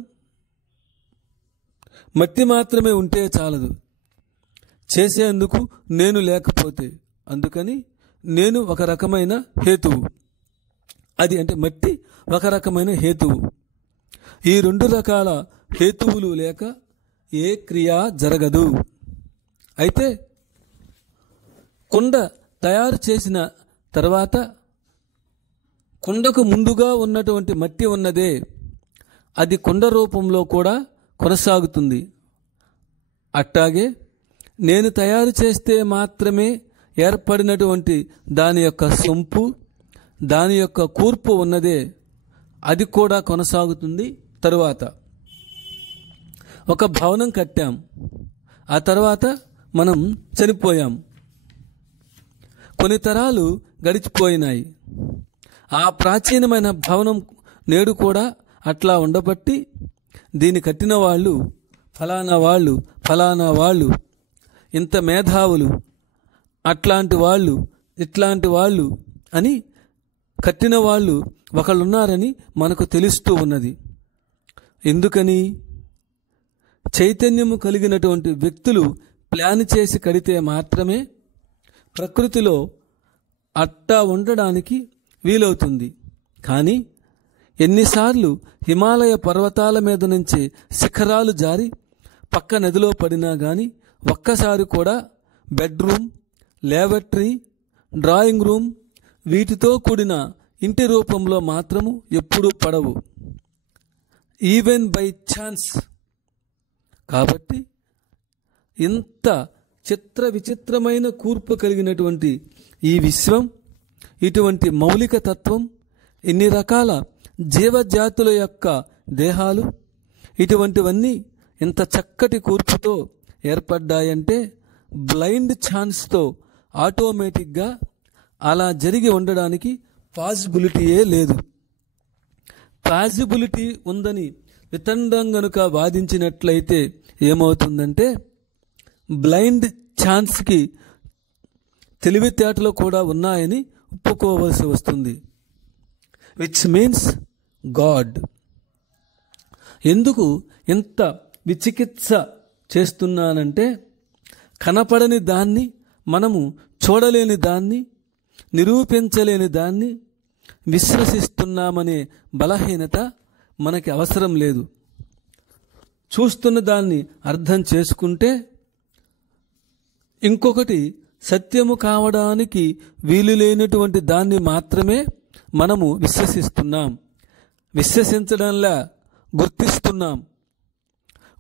మట్టి మాత్రమే ఉంటే చాలదు చేసేందుకు నేను లేకపోతే. అందుకని నేను ఒక రకమైన హేతువు, అది అంటే మట్టి ఒక రకమైన హేతువు. ఈ రెండు రకాల హేతువులు లేక ఏ క్రియ జరగదు. అయితే కుండ తయారు చేసిన తర్వాత కుండకు ముందుగా ఉన్నటువంటి మట్టి ఉన్నదే, అది కుండ రూపంలో కూడా కొనసాగుతుంది. అట్టాగే నేను తయారు చేస్తే మాత్రమే ఏర్పడినటువంటి దాని యొక్క సొంపు, దాని యొక్క కూర్పు ఉన్నదే, అది కూడా కొనసాగుతుంది. తరువాత ఒక భవనం కట్టాం, ఆ తర్వాత మనం చనిపోయాం, కొన్ని తరాలు గడిచిపోయినాయి. ఆ ప్రాచీనమైన భవనం నేడు కూడా అట్లా ఉండబట్టి దీన్ని కట్టిన వాళ్ళు ఫలానా వాళ్ళు, ఫలానా వాళ్ళు, ఇంత మేధావులు, అట్లాంటి వాళ్ళు, ఇట్లాంటి వాళ్ళు అని కట్టిన వాళ్ళు ఒకళ్ళున్నారని మనకు తెలుస్తూ ఉన్నది. ఎందుకని? చైతన్యము కలిగినటువంటి వ్యక్తులు ప్లాన్ చేసి కడితే మాత్రమే ప్రకృతిలో అట్టా ఉండడానికి వీలవుతుంది. కానీ ఎన్నిసార్లు హిమాలయ పర్వతాల మీద నుంచి శిఖరాలు జారి పక్క నదిలో పడినా కానీ ఒక్కసారి కూడా బెడ్రూమ్, లేబరేటరీ, డ్రాయింగ్ రూమ్ వీటితో కూడిన ఇంటి రూపంలో మాత్రము ఎప్పుడూ పడవు, ఈవెన్ బై ఛాన్స్. కాబట్టి ఇంత చిత్ర విచిత్రమైన కూర్పు కలిగినటువంటి ఈ విశ్వం, ఇటువంటి మౌలిక తత్వం, ఇన్ని రకాల జీవజాతుల యొక్క దేహాలు ఇటువంటివన్నీ ఇంత చక్కటి కూర్పుతో ఏర్పడ్డాయంటే బ్లైండ్ ఛాన్స్తో ఆటోమేటిక్గా అలా జరిగి ఉండడానికి పాసిబిలిటీయే లేదు. పాసిబిలిటీ ఉందని వితండం గనుక వాదించినట్లయితే ఏమవుతుందంటే బ్లైండ్ ఛాన్స్కి తెలివితేటలు కూడా ఉన్నాయని ఒప్పుకోవలసి వస్తుంది. Which means God. ఎందుకు ఇంత విచికిత్స చేస్తున్నానంటే కనపడని దాన్ని, మనము చూడలేని దాన్ని, నిరూపించలేని దాన్ని విశ్వసిస్తున్నామనే బలహీనత మనకి అవసరం లేదు. చూస్తున్న దాన్ని అర్థం చేసుకుంటే ఇంకొకటి సత్యము కావడానికి వీలు లేనటువంటి దాన్ని మాత్రమే మనము విశ్వసిస్తున్నాం. విశ్వసించడంలా గుర్తిస్తున్నాం,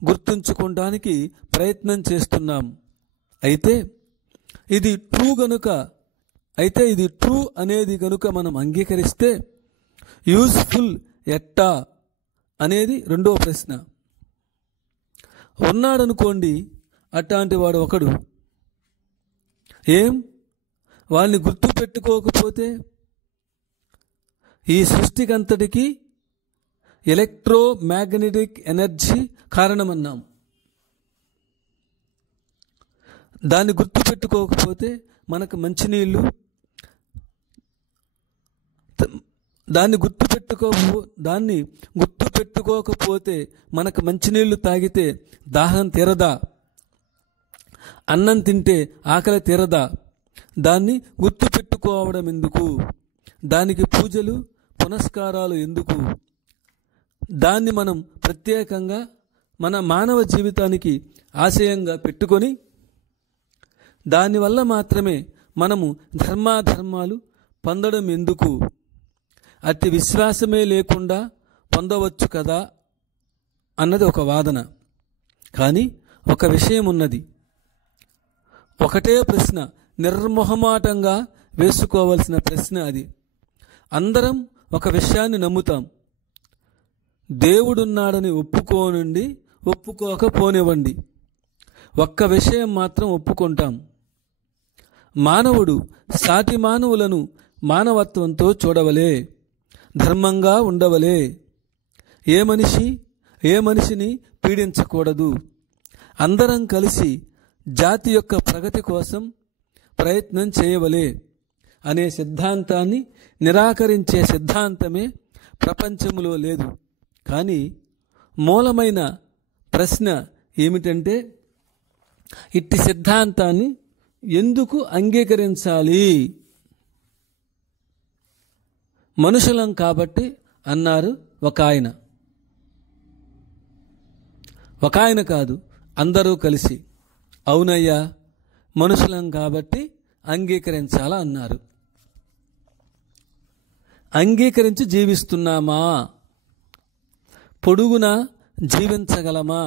గుర్తుంచుకోవడానికి ప్రయత్నం చేస్తున్నాం. అయితే ఇది ట్రూ అనేది గనుక మనం అంగీకరిస్తే యూస్ఫుల్ ఎట్టా అనేది రెండో ప్రశ్న. ఉన్నాడనుకోండి అట్లాంటి వాడు ఒకడు, వాళ్ళని గుర్తు పెట్టుకోకపోతే ఈ సృష్టికంతటికి ఎలక్ట్రోమాగ్నెటిక్ ఎనర్జీ కారణమన్నాం. దాన్ని గుర్తుపెట్టుకోకపోతే మనకు మంచినీళ్ళు, దాన్ని గుర్తుపెట్టుకోకపోతే మనకు మంచినీళ్లు తాగితే దాహం తీరదా? అన్నం తింటే ఆకలి తీరదా? దాన్ని గుర్తుపెట్టుకోవడం ఎందుకు? దానికి పూజలు పునస్కారాలు ఎందుకు? దాన్ని మనం ప్రత్యేకంగా మన మానవ జీవితానికి ఆశయంగా పెట్టుకొని దానివల్ల మాత్రమే మనము ధర్మాధర్మాలు పొందడం ఎందుకు? అతి విశ్వాసమే లేకుండా పొందవచ్చు కదా అన్నది ఒక వాదన. కానీ ఒక విషయం ఉన్నది. ఒకటే ప్రశ్న, నిర్మోహమాటంగా వేసుకోవలసిన ప్రశ్న అది. అందరం ఒక విషయాన్ని నమ్ముతాం. దేవుడున్నాడని ఒప్పుకోకపోనివ్వండి, ఒక్క విషయం మాత్రం ఒప్పుకుంటాం. మానవుడు సాటి మానవులను మానవత్వంతో చూడవలే, ధర్మంగా ఉండవలే, ఏ మనిషిని పీడించకూడదు, అందరం కలిసి జాతి యొక్క ప్రగతి కోసం ప్రయత్నం చేయవలే అనే సిద్ధాంతాన్ని నిరాకరించే సిద్ధాంతమే ప్రపంచంలో లేదు. కానీ మూలమైన ప్రశ్న ఏమిటంటే ఇట్టి సిద్ధాంతాన్ని ఎందుకు అంగీకరించాలి? మనుషులం కాబట్టి అన్నారు ఒక ఆయన కాదు, అందరూ కలిసి అవునయ్యా మనుషులం కాబట్టి అంగీకరించాలా అన్నారు. అంగీకరించి జీవిస్తున్నామా? పొడుగునా జీవించగలమా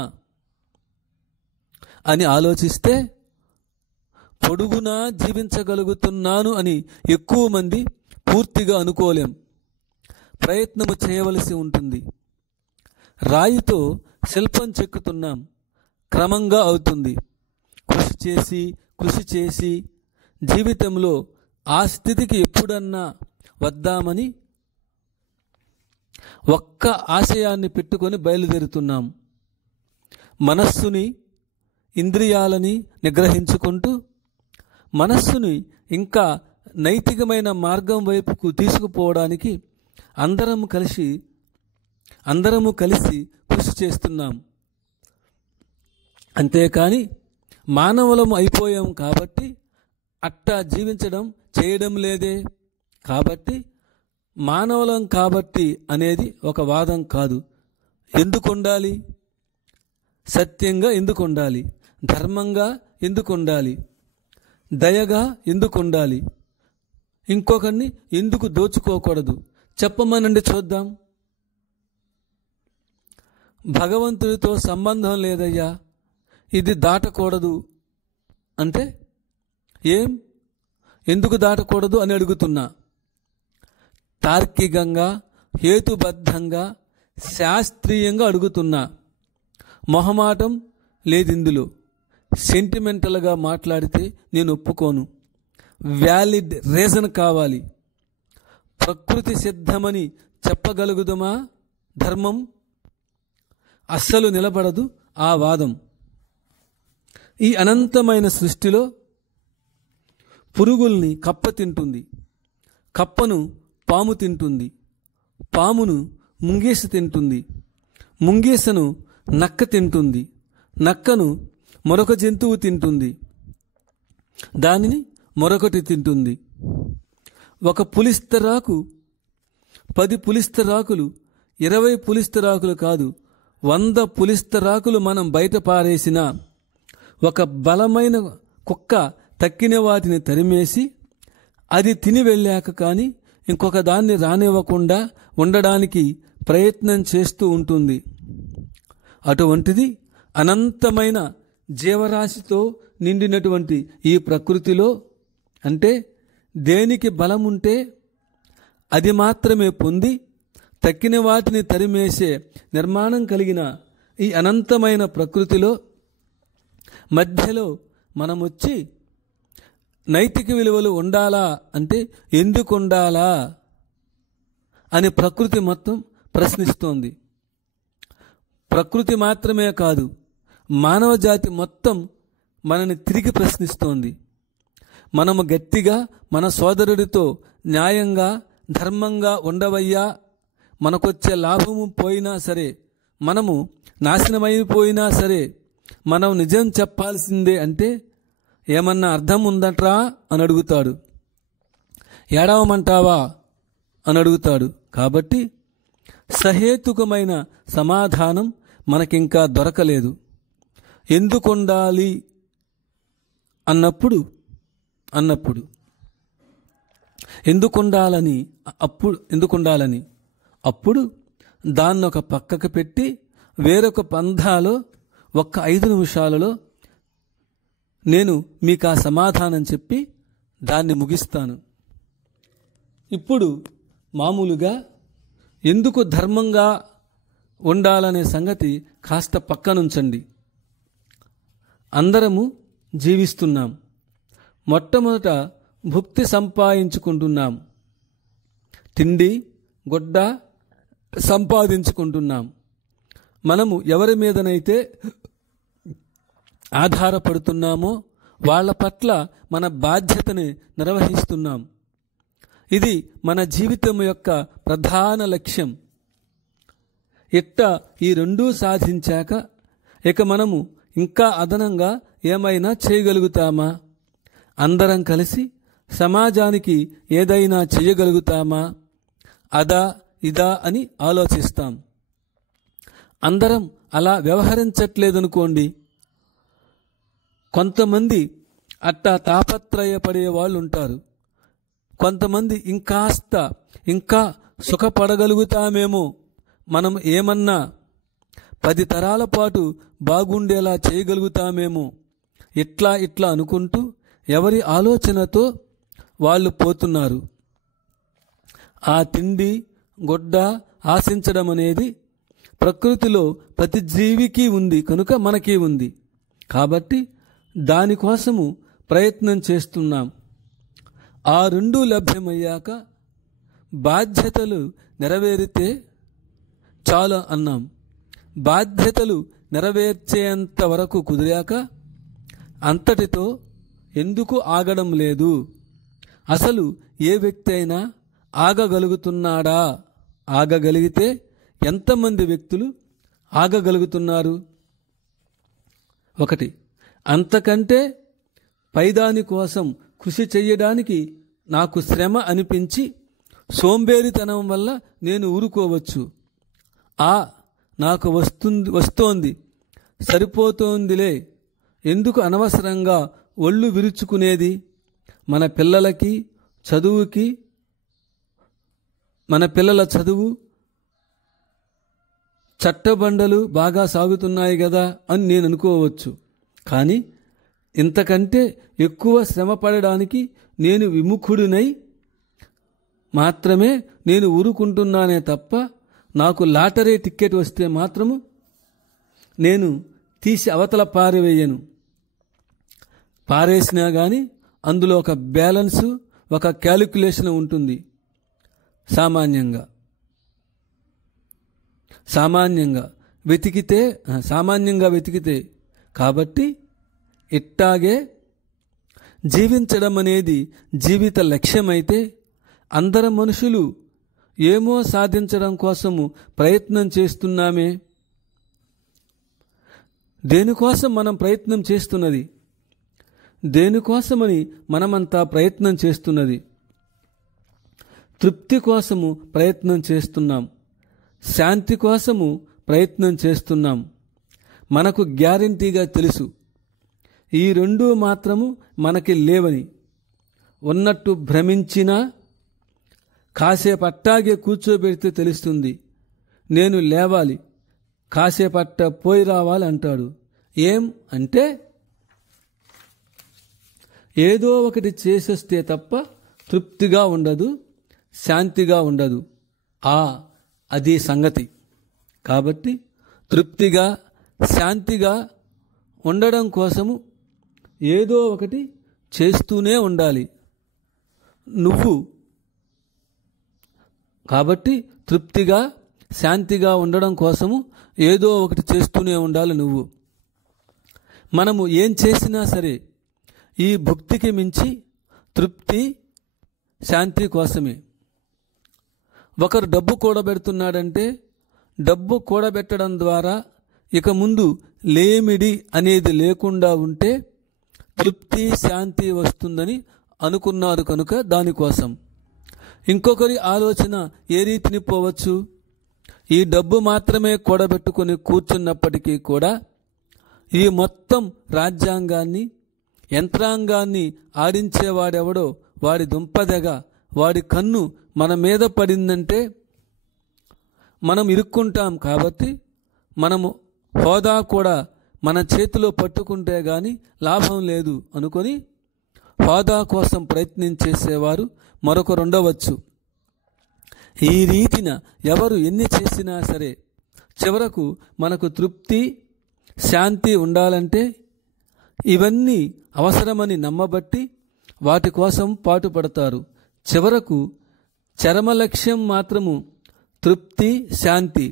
అని ఆలోచిస్తే పొడుగునా జీవించగలుగుతున్నాను అని ఎక్కువ మంది పూర్తిగా అనుకోలేం. ప్రయత్నము చేయవలసి ఉంటుంది. రాయితో శిల్పం చెక్కుతున్నాం, క్రమంగా అవుతుంది. కృషి చేసి జీవితంలో ఆ స్థితికి ఎప్పుడన్నా వద్దామని ఒక్క ఆశయాన్ని పెట్టుకొని బయలుదేరుతున్నాం. మనస్సుని, ఇంద్రియాలని నిగ్రహించుకుంటూ మనస్సుని ఇంకా నైతికమైన మార్గం వైపుకు తీసుకుపోవడానికి అందరము కలిసి కృషి చేస్తున్నాం. అంతేకాని మానవులం అయిపోయాం కాబట్టి అట్టా చేయడం లేదే. కాబట్టి మానవులం కాబట్టి అనేది ఒక వాదం కాదు. ఎందుకు ఉండాలి? సత్యంగా ఎందుకు ఉండాలి? ధర్మంగా ఎందుకు ఉండాలి? దయగా ఎందుకు ఉండాలి? ఇంకొకరిని ఎందుకు దోచుకోకూడదు? చెప్పమనండి చూద్దాం. భగవంతుడితో సంబంధం లేదయ్యా, ఇది దాటకూడదు అంటే ఎందుకు దాటకూడదు అని అడుగుతున్నా. తార్కికంగా హేతుబద్ధంగా శాస్త్రీయంగా అడుగుతున్నా. మొహమాటం లేదిందులో. సెంటిమెంటల్గా మాట్లాడితే నేను ఒప్పుకోను. వ్యాలిడ్ రీజన్ కావాలి. ప్రకృతి సిద్ధమని చెప్పగలుగుదమా? ధర్మం అస్సలు నిలబడదు ఆ వాదం. ఈ అనంతమైన సృష్టిలో పురుగుల్ని కప్ప తింటుంది, కప్పను పాము తింటుంది, పామును ముంగీస తింటుంది, ముంగీసను నక్క తింటుంది, నక్కను మరొక జంతువు తింటుంది, దానిని మరొకటి తింటుంది. ఒక పులిస్తరాకు 10 పులిస్తరాకులు, 20 పులిస్తరాకులు కాదు, 100 పులిస్తరాకులు మనం బయట పారేసిన ఒక బలమైన కుక్క తక్కిన వాటిని తరిమేసి అది తిని వెళ్ళాక కానీ ఇంకొక దాన్ని రానివ్వకుండా ఉండడానికి ప్రయత్నం చేస్తూ ఉంటుంది. అటువంటిది అనంతమైన జీవరాశితో నిండినటువంటి ఈ ప్రకృతిలో, అంటే దేనికి బలముంటే అది మాత్రమే పొంది తక్కిన వాటిని తరిమేసే నిర్మాణం కలిగిన ఈ అనంతమైన ప్రకృతిలో మధ్యలో మనమొచ్చి నైతిక విలువలు ఉండాలా అంటే ఎందుకు ఉండాలా అని ప్రకృతి మొత్తం ప్రశ్నిస్తోంది. ప్రకృతి మాత్రమే కాదు, మానవ జాతి మొత్తం మనని తిరిగి ప్రశ్నిస్తోంది. మనము గట్టిగా మన సోదరుడితో న్యాయంగా ధర్మంగా ఉండవయ్యా, మనకొచ్చే లాభము పోయినా సరే, మనము నాశనమైపోయినా సరే మనం నిజం చెప్పాల్సిందే అంటే ఏమన్నా అర్థం ఉందట్రా అని అడుగుతాడు. ఏడవమంటావా అని అడుగుతాడు. కాబట్టి సహేతుకమైన సమాధానం మనకింకా దొరకలేదు. ఎందుకుండాలి అన్నప్పుడు ఎందుకుండాలని అప్పుడు దాన్ని ఒక పక్కకు పెట్టి వేరొక పంథాలో ఒక్క 5 నిమిషాలలో నేను మీకు ఆ సమాధానం చెప్పి దాన్ని ముగిస్తాను. ఇప్పుడు మామూలుగా ఎందుకు ధర్మంగా ఉండాలనే సంగతి కాస్త పక్కనుంచండి. అందరము జీవిస్తున్నాం. మొట్టమొదట భుక్తి సంపాదించుకుంటున్నాం, తిండి గుడ్డ సంపాదించుకుంటున్నాం. మనము ఎవరి మీదనైతే ఆధారపడుతున్నామో వాళ్ళ పట్ల మన బాధ్యతని నిర్వహిస్తున్నాం. ఇది మన జీవితం యొక్క ప్రధాన లక్ష్యం. ఈ రెండూ సాధించాక ఇక మనము ఇంకా అదనంగా ఏమైనా చేయగలుగుతామా? అందరం కలిసి సమాజానికి ఏదైనా చేయగలుగుతామా? అదా ఇదా అని ఆలోచిస్తాం. అందరం అలా వ్యవహరించట్లేదనుకోండి. కొంతమంది అట్టా తాపత్రయపడే వాళ్ళు ఉంటారు. కొంతమంది ఇంకా సుఖపడగలుగుతామేమో, మనం ఏమన్నా 10 తరాల పాటు బాగుండేలా చేయగలుగుతామేమో, ఇట్లా అనుకుంటూ ఎవరి ఆలోచనతో వాళ్ళు పోతున్నారు. ఆ తిండి గుడ్డ ఆశించడం అనేది ప్రకృతిలో ప్రతి జీవికి ఉంది కనుక మనకి ఉంది. కాబట్టి దానికోసము ప్రయత్నం చేస్తున్నాం. ఆ రెండూ లభ్యమయ్యాక బాధ్యతలు నెరవేరితే చాలు అన్నాం. బాధ్యతలు నెరవేర్చేంత వరకు కుదిరాక అంతటితో ఎందుకు ఆగడం లేదు? అసలు ఏ వ్యక్తి అయినా ఆగగలుగుతున్నాడా? ఆగగలిగితే ఎంతమంది వ్యక్తులు ఆగగలుగుతున్నారు? 1. అంతకంటే పైదాని కోసం కృషి చెయ్యడానికి నాకు శ్రమ అనిపించి సోంబేరితనం వల్ల నేను ఊరుకోవచ్చు. నాకు వస్తోంది సరిపోతోందిలే, ఎందుకు అనవసరంగా ఒళ్ళు విరుచుకునేది? మన పిల్లలకి చదువుకి, మన పిల్లల చదువు చట్టబండలు బాగా సాగుతున్నాయి కదా అని నేను అనుకోవచ్చు. కానీ ఇంతకంటే ఎక్కువ శ్రమ పడడానికి నేను విముఖుడినై మాత్రమే నేను ఊరుకుంటున్నానే తప్ప నాకు లాటరీ టికెట్ వస్తే మాత్రము నేను తీసి అవతల పారవేయను. పారేసినా కానీ అందులో ఒక బ్యాలెన్సు, ఒక క్యాలిక్యులేషన్ ఉంటుంది. సామాన్యంగా వెతికితే కాబట్టి ఇట్టాగే జీవించడం అనేది జీవిత లక్ష్యమైతే అందరం మనుషులు ఏమో సాధించడం కోసము ప్రయత్నం చేస్తున్నామే. దేనికోసం మనం ప్రయత్నం చేస్తున్నది? దేనికోసమని మనమంతా ప్రయత్నం చేస్తున్నది? తృప్తి కోసము ప్రయత్నం చేస్తున్నాం, శాంతి కోసము ప్రయత్నం చేస్తున్నాం. మనకు గ్యారంటీగా తెలుసు ఈ రెండూ మాత్రము మనకి లేవని. ఉన్నట్టు భ్రమించినా కాసేపు అట్టాగే కూర్చోబెడితే తెలుస్తుంది. నేను లేవాలి, కాసేపట్ట పోయి రావాలి అంటాడు. ఏం అంటే ఏదో ఒకటి చేసేస్తే తప్ప తృప్తిగా ఉండదు, శాంతిగా ఉండదు. అది సంగతి. కాబట్టి తృప్తిగా శాంతిగా ఉండడం కోసము ఏదో ఒకటి చేస్తూనే ఉండాలి నువ్వు. కాబట్టి తృప్తిగా శాంతిగా ఉండడం కోసము ఏదో ఒకటి చేస్తూనే ఉండాలి నువ్వు. మనము ఏం చేసినా సరే ఈ భుక్తికి మించి తృప్తి శాంతి కోసమే. ఒకరు డబ్బు కూడబెడుతున్నాడంటే డబ్బు కూడబెట్టడం ద్వారా ఇక ముందు లేమిడి అనేది లేకుండా ఉంటే తృప్తి శాంతి వస్తుందని అనుకున్నారు కనుక దానికోసం. ఇంకొకరి ఆలోచన ఏ రీతిని పోవచ్చు? ఈ డబ్బు మాత్రమే కూడబెట్టుకొని కూర్చున్నప్పటికీ కూడా ఈ మొత్తం రాజ్యాంగాన్ని, యంత్రాంగాన్ని ఆడించేవాడెవడో వాడి దుంపదెగ, వాడి కన్ను మన మీద పడిందంటే మనం ఇరుక్కుంటాం. కాబట్టి మనము హోదా కూడా మన చేతిలో పట్టుకుంటే గాని లాభం లేదు అనుకొని హోదా కోసం ప్రయత్నం చేసేవారు మరొకరు ఉండవచ్చు. ఈ రీతిన ఎవరు ఎన్ని చేసినా సరే చివరకు మనకు తృప్తి శాంతి ఉండాలంటే ఇవన్నీ అవసరమని నమ్మబట్టి వాటి కోసం పాటుపడతారు. చివరకు చరమ లక్ష్యం మాత్రము తృప్తి శాంతి.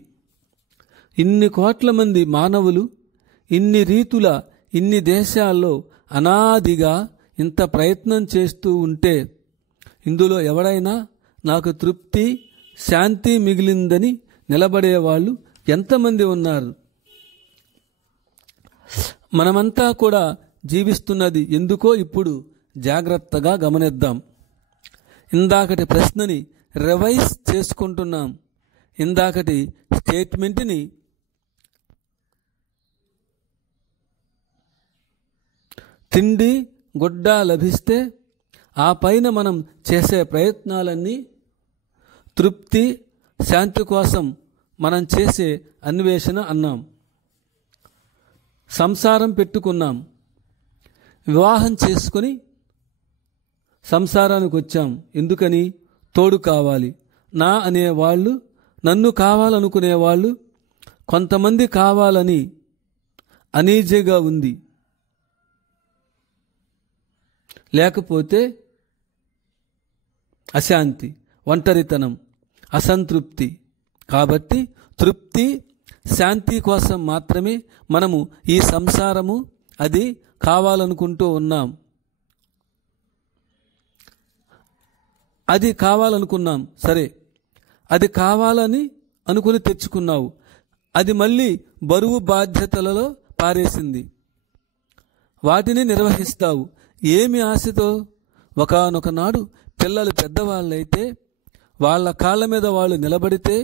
ఇన్ని కోట్ల మంది మానవులు ఇన్ని రీతుల ఇన్ని దేశాల్లో అనాదిగా ఇంత ప్రయత్నం చేస్తూ ఉంటే ఇందులో ఎవడైనా నాకు తృప్తి శాంతి మిగిలిందని నిలబడేవాళ్ళు ఎంతమంది ఉన్నారు? మనమంతా కూడా జీవిస్తున్నది ఎందుకో ఇప్పుడు జాగ్రత్తగా గమనిద్దాం. ఇందాకటి ప్రశ్నని రివైజ్ చేసుకుంటున్నాం. ఇందాకటి స్టేట్మెంట్ని తిండి గుడ్డ లభిస్తే ఆ పైన మనం చేసే ప్రయత్నాలన్నీ తృప్తి శాంతి కోసం మనం చేసే అన్వేషణ అన్నాం. సంసారం పెట్టుకున్నాం, వివాహం చేసుకొని సంసారానికి వచ్చాం. ఎందుకని? తోడు కావాలి. నా అనేవాళ్ళు, నన్ను కావాలనుకునేవాళ్ళు కొంతమంది కావాలని అనీజీగా ఉంది, లేకపోతే అశాంతి, ఒంటరితనం, అసంతృప్తి. కాబట్టి తృప్తి శాంతి కోసం మాత్రమే మనము ఈ సంసారము అది కావాలనుకుంటూ ఉన్నాం. అది కావాలనుకున్నాం, సరే, అది కావాలని అనుకుని తెచ్చుకున్నావు. అది మళ్ళీ బరువు బాధ్యతలలో పారేసింది. వాటిని నిర్వహిస్తావు. ఏమి ఆశతో? ఒకానొక నాడు పిల్లలు పెద్దవాళ్ళైతే వాళ్ళ కాళ్ళ మీద వాళ్ళు నిలబడితే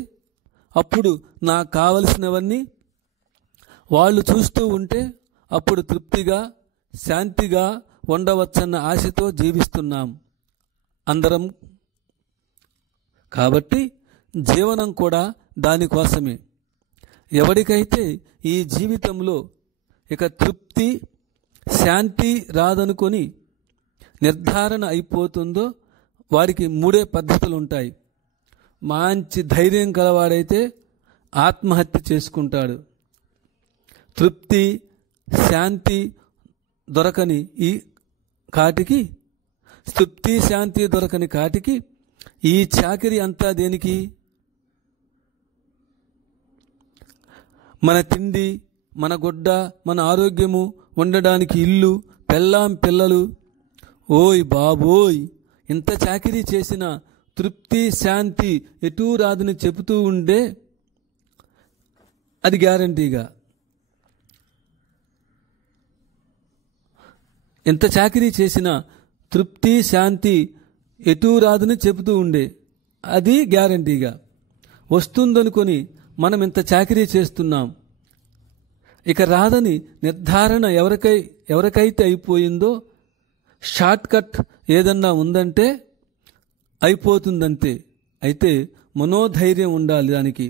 అప్పుడు నాకు కావలసినవన్నీ వాళ్ళు చూస్తూ ఉంటే అప్పుడు తృప్తిగా శాంతిగా ఉండవచ్చన్న ఆశతో జీవిస్తున్నాం అందరం. కాబట్టి జీవనం కూడా దానికోసమే. ఎవరికైతే ఈ జీవితంలో ఇక తృప్తి శాంతి రాదనుకొని నిర్ధారణ అయిపోతుందో వాడికి 3 పద్ధతులు ఉంటాయి. మంచి ధైర్యం కలవాడైతే ఆత్మహత్య చేసుకుంటాడు. తృప్తి శాంతి దొరకని కాటికి ఈ చాకిరి అంతా దేనికి? మన తిండి, మన గుడ్డ, మన ఆరోగ్యము, ఉండడానికి ఇల్లు, పెళ్ళాం పిల్లలు. ఓయ్ బాబోయ్, ఇంత చాకిరీ చేసిన తృప్తి శాంతి ఎటూ రాదని చెబుతూ ఉండే అది గ్యారంటీగా. ఎంత చాకిరీ చేసినా తృప్తి శాంతి ఎటూ రాదని చెబుతూ ఉండే అది గ్యారంటీగా వస్తుందనుకొని మనం ఇంత చాకిరీ చేస్తున్నాం. ఇక రాదని నిర్ధారణ ఎవరికైతే అయిపోయిందో షార్ట్ కట్ ఏదన్నా ఉందంటే అయిపోతుందంతే. అయితే మనోధైర్యం ఉండాలి, దానికి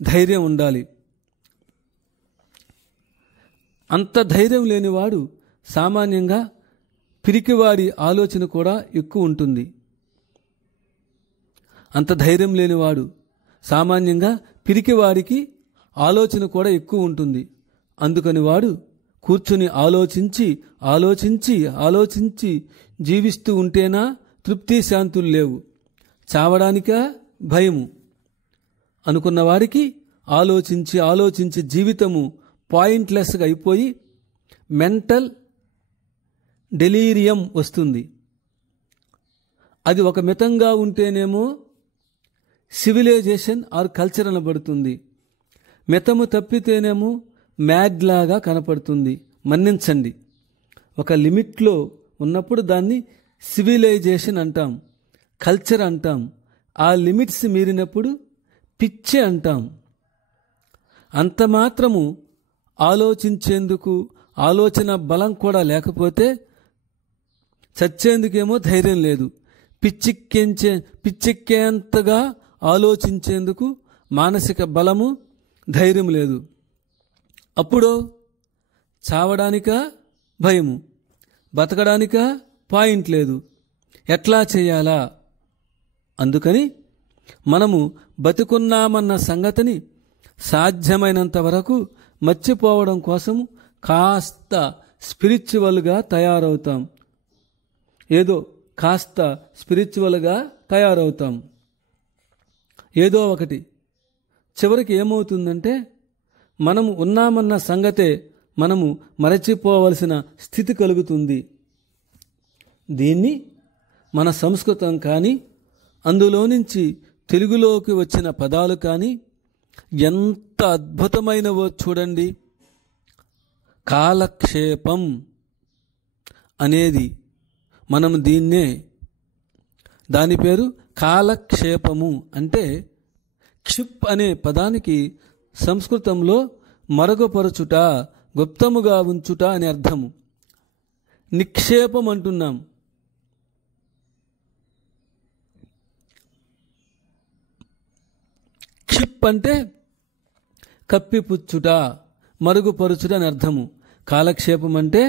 ధైర్యం ఉండాలి. అంత ధైర్యం లేనివాడు సామాన్యంగా పిరికివాడి ఆలోచన కూడా ఎక్కువ ఉంటుంది. అంత ధైర్యం లేనివాడు సామాన్యంగా పిరికివాడికి ఆలోచన కూడా ఎక్కువ ఉంటుంది. అందుకని వాడు కూర్చుని ఆలోచించి జీవిస్తూ ఉంటేనా తృప్తి శాంతులు లేవు, చావడానికా భయము అనుకున్నవాడికి ఆలోచించి జీవితము పాయింట్లెస్గా అయిపోయి మెంటల్ డెలీరియం వస్తుంది. అది ఒక మితంగా ఉంటేనేమో సివిలైజేషన్ ఆర్ కల్చర్ అనబడుతుంది. మితము తప్పితేనేమో మ్యాడ్ లాగా కనపడుతుంది. మన్నించండి, ఒక లిమిట్లో ఉన్నప్పుడు దాన్ని సివిలైజేషన్ అంటాం, కల్చర్ అంటాం. ఆ లిమిట్స్ మీరినప్పుడు పిచ్చి అంటాం. అంత మాత్రము ఆలోచించేందుకు ఆలోచన బలం కూడా లేకపోతే చచ్చేందుకేమో ధైర్యం లేదు. పిచ్చెక్కేంతగా ఆలోచించేందుకు మానసిక బలము ధైర్యం లేదు. అప్పుడు చావడానిక భయము, బతకడానిక పాయింట్ లేదు. ఎట్లా చేయాలా? అందుకని మనము బతికున్నామన్న సంగతిని సాధ్యమైనంత వరకు మర్చిపోవడం కోసము కాస్త స్పిరిచువల్గా తయారవుతాం. ఏదో ఒకటి. చివరికి ఏమవుతుందంటే మనము ఉన్నామన్న సంగతే మనము మరచిపోవలసిన స్థితి కలుగుతుంది. దీన్ని మన సంస్కృతం కానీ అందులో నుంచి తెలుగులోకి వచ్చిన పదాలు కానీ ఎంత అద్భుతమైనవో చూడండి. కాలక్షేపం అనేది మనం దాని పేరు కాలక్షేపము. అంటే క్షిప్ అనే పదానికి సంస్కృతంలో మరుగుపరచుట, గుప్తముగా ఉంచుట అని అర్థము. నిక్షేపం అంటున్నాం. క్షిప్ అంటే కప్పిపుచ్చుట, మరుగుపరచుట అని అర్థము. కాలక్షేపం అంటే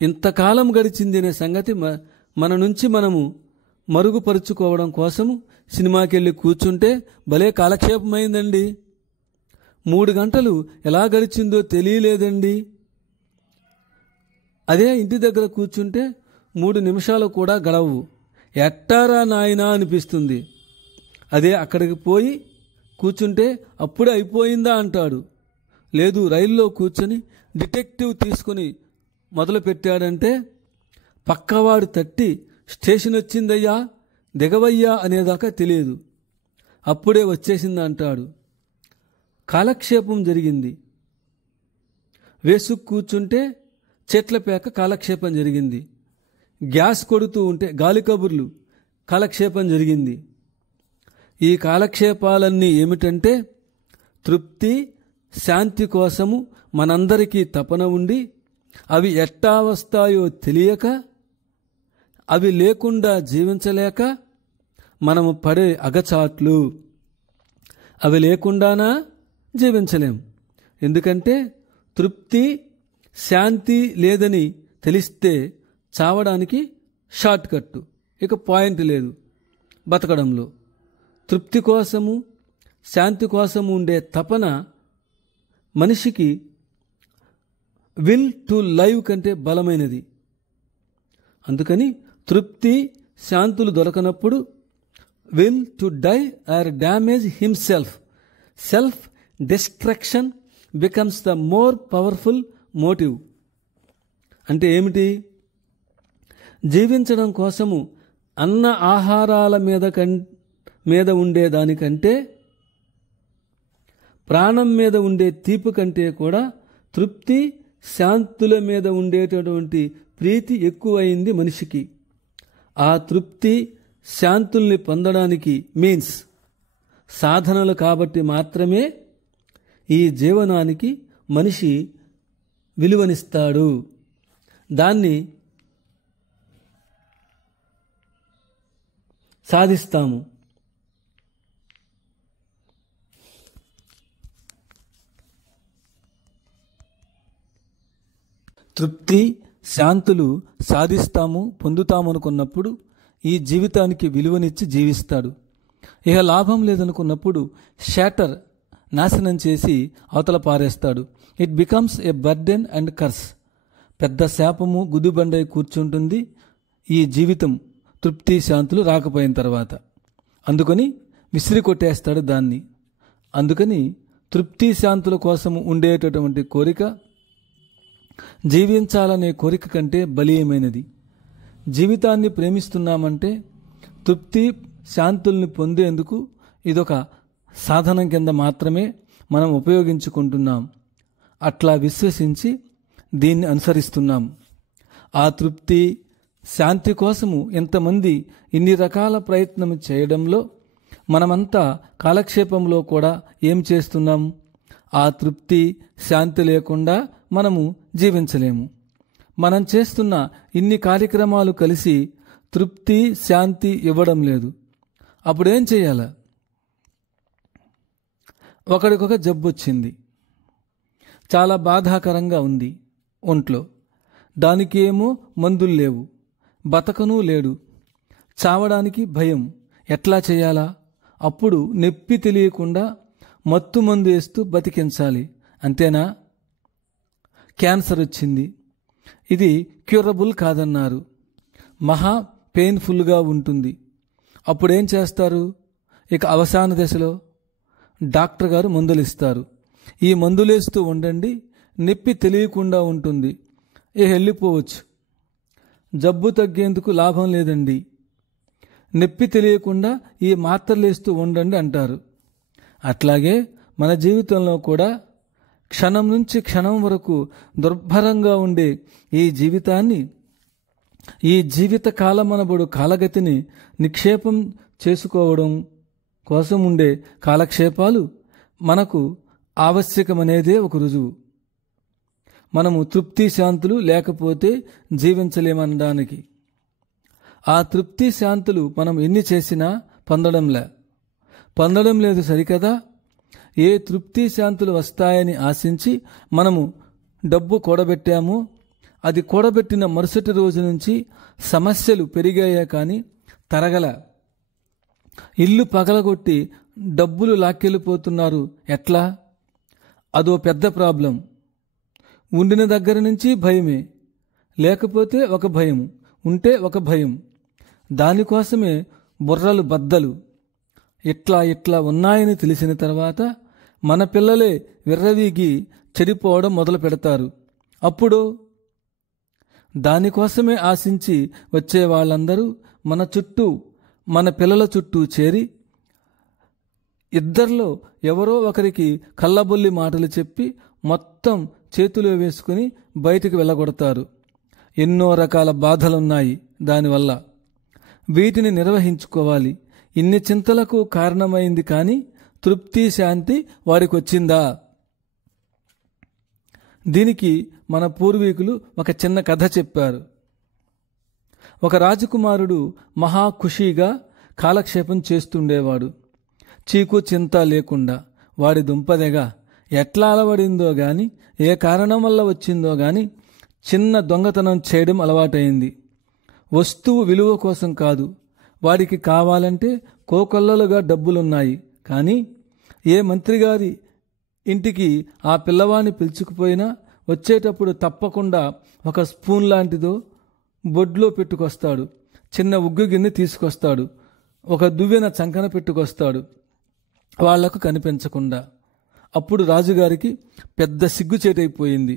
ఇంతకాలం గడిచింది అనే సంగతి మన నుంచి మనము మరుగుపరుచుకోవడం కోసము సినిమాకి వెళ్ళి కూర్చుంటే భలే కాలక్షేపమైందండి, 3 గంటలు ఎలా గడిచిందో తెలియలేదండి. అదే ఇంటి దగ్గర కూర్చుంటే 3 నిమిషాలు కూడా గడవు. ఎట్టారా నాయనా అనిపిస్తుంది. అదే అక్కడికి పోయి కూర్చుంటే అప్పుడే అయిపోయిందా అంటాడు. లేదు, రైల్లో కూర్చొని డిటెక్టివ్ తీసుకుని మొదలు పెట్టాడంటే పక్కవాడు తట్టి స్టేషన్ వచ్చిందయ్యా, దిగవయ్యా అనేదాకా తెలియదు, అప్పుడే వచ్చేసింది అంటాడు. కాలక్షేపం జరిగింది. వేసుకు కూర్చుంటే చెట్ల పేక కాలక్షేపం జరిగింది. గ్యాస్ కొడుతూ ఉంటే గాలి కబుర్లు కాలక్షేపం జరిగింది. ఈ కాలక్షేపాలన్నీ ఏమిటంటే తృప్తి శాంతి కోసము మనందరికీ తపన ఉండి అవి ఎట్టా వస్తాయో తెలియక, అవి లేకుండా జీవించలేక మనము పడే అగచాట్లు. అవి లేకుండానా జీవించలేం. ఎందుకంటే తృప్తి శాంతి లేదని తెలిస్తే చావడానికి షార్ట్ కట్టు. ఇక పాయింట్ లేదు బతకడంలో. తృప్తి కోసము శాంతి కోసము ఉండే తపన మనిషికి విల్ టు లైవ్ కంటే బలమైనది. అందుకని తృప్తి శాంతులు దొరకనప్పుడు will to die or damage himself, self destruction becomes the more powerful motive. అంటే ఏమిటి? జీవించడం కోసము అన్న ఆహారాల మీద ఉండే దానికంటే, ప్రాణం మీద ఉండే తీపి కంటే కూడా తృప్తి శాంతుల మీద ఉండేటటువంటి ప్రీతి ఎక్కువైంది మనిషికి. ఆ తృప్తి శాంతుల్ని పొందడానికి మీన్స్ సాధనలు కాబట్టి మాత్రమే ఈ జీవనానికి మనిషి విలువనిస్తాడు. దాన్ని సాధిస్తాము. తృప్తి శాంతులు సాధిస్తాము, పొందుతామనుకున్నప్పుడు ఈ జీవితానికి విలువనిచ్చి జీవిస్తాడు. ఇక లాభం లేదనుకున్నప్పుడు షాటర్, నాశనం చేసి అవతల పారేస్తాడు. It becomes a burden and curse. పెద్ద శాపము గుదిబండై కూర్చుంటుంది ఈ జీవితం తృప్తి శాంతులు రాకపోయిన తర్వాత. అందుకని విసిరి కొట్టేస్తాడు దాన్ని. అందుకని తృప్తి శాంతుల కోసం ఉండేటటువంటి కోరిక జీవించాలనే కోరిక కంటే బలీయమైనది. జీవితాన్ని ప్రేమిస్తున్నామంటే తృప్తి శాంతుల్ని పొందేందుకు ఇదొక సాధనం కింద మాత్రమే మనం ఉపయోగించుకుంటున్నాం. అట్లా విశ్వసించి దీన్ని అనుసరిస్తున్నాం. ఆ తృప్తి శాంతి కోసము ఎంతమంది ఇన్ని రకాల ప్రయత్నం చేయడంలో మనమంతా కాలక్షేపంలో కూడా ఏం చేస్తున్నాం? ఆ తృప్తి శాంతి లేకుండా మనము జీవించలేము. మనం చేస్తున్న ఇన్ని కార్యక్రమాలు కలిసి తృప్తి శాంతి ఇవ్వడం లేదు. అప్పుడేం చేయాల? ఒకడికొక జబ్బు వచ్చింది, చాలా బాధాకరంగా ఉంది ఒంట్లో. దానికి ఏమో మందులు లేవు, బతకనూ లేడు, చావడానికి భయం. ఎట్లా చేయాలా? అప్పుడు నొప్పి తెలియకుండా మత్తు మందు వేస్తూ బతికించాలి. అంతేనా? క్యాన్సర్ వచ్చింది, ఇది క్యూరబుల్ కాదన్నారు, మహా పెయిన్ఫుల్గా ఉంటుంది. అప్పుడేం చేస్తారు? ఇక అవసాన దశలో డాక్టర్ గారు మందులు ఇస్తారు. ఈ మందులేస్తూ ఉండండి, నొప్పి తెలియకుండా ఉంటుంది, వెళ్ళిపోవచ్చు. జబ్బు తగ్గేందుకు లాభం లేదండి, నొప్పి తెలియకుండా ఈ మాత్రలేస్తూ ఉండండి అంటారు. అట్లాగే మన జీవితంలో కూడా క్షణం నుంచి క్షణం వరకు దుర్భరంగా ఉండే ఈ జీవితాన్ని, ఈ జీవిత కాలమనబడు కాలగతిని నిక్షేపం చేసుకోవడం కోసం ఉండే కాలక్షేపాలు మనకు ఆవశ్యకమనేదే ఒక రుజువు. మనము తృప్తి శాంతులు లేకపోతే జీవించలేమనడానికి. ఆ తృప్తి శాంతులు మనం ఎన్ని చేసినా పొందడం లేదు సరికదా. ఏ తృప్తి శాంతులు వస్తాయని ఆశించి మనము డబ్బు కూడబెట్టామో అది కూడబెట్టిన మరుసటి రోజు నుంచి సమస్యలు పెరిగాయే కానీ తరగల. ఇల్లు పగలగొట్టి డబ్బులు లాక్కెళ్ళిపోతున్నారు. ఎట్లా? అదో పెద్ద ప్రాబ్లం. ఉండిన దగ్గర నుంచి భయమే, లేకపోతే ఒక భయం, ఉంటే ఒక భయం. దానికోసమే బుర్రలు బద్దలు. ఇట్లా ఉన్నాయని తెలిసిన తర్వాత మన పిల్లలే విర్రవీగి చెడిపోవడం మొదలు పెడతారు. అప్పుడు దానికోసమే ఆశించి వచ్చే వాళ్ళందరూ మన చుట్టూ, మన పిల్లల చుట్టూ చేరి ఇద్దరిలో ఎవరో ఒకరికి కళ్ళబొల్లి మాటలు చెప్పి మొత్తం చేతిలో వేసుకుని బయటికి వెళ్ళగొడతారు. ఎన్నో రకాల బాధలున్నాయి దానివల్ల. వీటిని నిర్వహించుకోవాలి. ఇన్ని చింతలకు కారణమైంది కానీ తృప్తి శాంతి వారికి వచ్చిందా? దీనికి మన పూర్వీకులు ఒక చిన్న కథ చెప్పారు. ఒక రాజకుమారుడు మహా ఖుషీగా కాలక్షేపం చేస్తుండేవాడు. చీకు చింత లేకుండా. వాడి దుంపదెగా ఎట్లా అలవడిందో గాని, ఏ కారణం వల్ల వచ్చిందో గాని చిన్న దొంగతనం చేయడం అలవాటైంది. వస్తువు విలువ కోసం కాదు. వాడికి కావాలంటే కోకొల్లలుగా డబ్బులున్నాయి. కానీ ఏ మంత్రిగారి ఇంటికి ఆ పిల్లవాడిని పిలుచుకుపోయినా వచ్చేటప్పుడు తప్పకుండా ఒక స్పూన్ లాంటిదో బొడ్లో పెట్టుకొస్తాడు. చిన్న ఉగ్గు గిన్నె తీసుకొస్తాడు. ఒక దువ్వెన చంకన పెట్టుకొస్తాడు, వాళ్లకు కనిపించకుండా. అప్పుడు రాజుగారికి పెద్ద సిగ్గుచేటైపోయింది.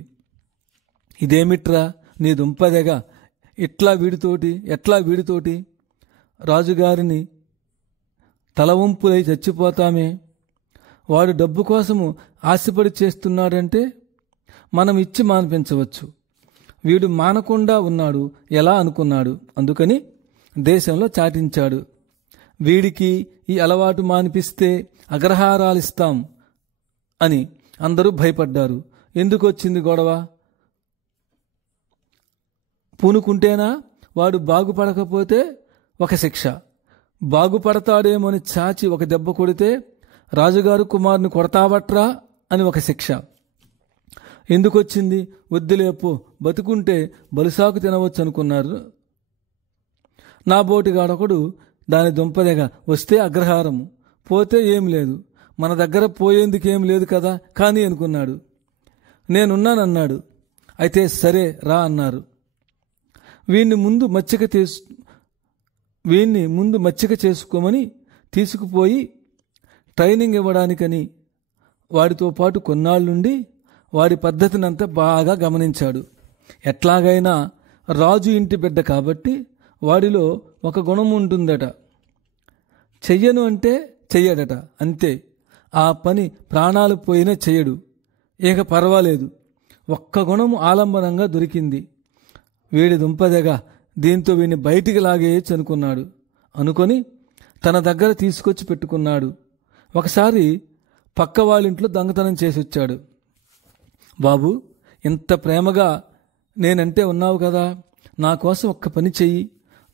ఇదేమిట్రా నీ దుంపదెగా, ఎట్లా వీడితోటి రాజుగారిని తలవంపులై చచ్చిపోతామే. వాడు డబ్బు కోసము ఆశపడి చేస్తున్నాడంటే మనం ఇచ్చి మాన్పించవచ్చు. వీడు మానకుండా ఉన్నాడు ఎలా అనుకున్నాడు. అందుకని దేశంలో చాటించాడు. వీడికి ఈ అలవాటు మానిపిస్తే అగ్రహారాలిస్తాం అని అందరూ భయపడ్డారు. ఎందుకు వచ్చింది గొడవ? పూనుకుంటేనా వాడు బాగుపడకపోతే ఒక శిక్ష, బాగుపడతాడేమోని చాచి ఒక దెబ్బ కొడితే రాజుగారు కుమారుని కొడతావట్రా అని ఒక శిక్ష. ఎందుకొచ్చింది? వద్దులేపో, బతుకుంటే బలుసాకు తినవచ్చు అనుకున్నారు. నా బోటిగాడొకడు దాని దుంపదెగా వస్తే అగ్రహారము, పోతే ఏం లేదు, మన దగ్గర పోయేందుకేం లేదు కదా కానీ అనుకున్నాడు. నేనున్నానన్నాడు. అయితే సరే రా అన్నారు. వీణ్ణి ముందు మచ్చిక చేసుకోమని తీసుకుపోయి ట్రైనింగ్ ఇవ్వడానికని వాడితో పాటు కొన్నాళ్ళుండి వాడి పద్ధతినంతా బాగా గమనించాడు. ఎట్లాగైనా రాజు ఇంటి బిడ్డ కాబట్టి వాడిలో ఒక గుణం ఉంటుందట. చెయ్యను అంటే చెయ్యడట, అంతే. ఆ పని ప్రాణాలు పోయినా చెయ్యడు. ఇక పర్వాలేదు, ఒక్క గుణము ఆలంబనంగా దొరికింది. వీడి దుంపదెగా, దీంతో వీడిని బయటికి లాగేయచ్చు అనుకున్నాడు. అనుకొని తన దగ్గర తీసుకొచ్చి పెట్టుకున్నాడు. ఒకసారి పక్క వాళ్ళింట్లో దొంగతనం చేసి వచ్చాడు. బాబు, ఇంత ప్రేమగా నేనంటే ఉన్నావు కదా, నా కోసం ఒక్క పని చెయ్యి,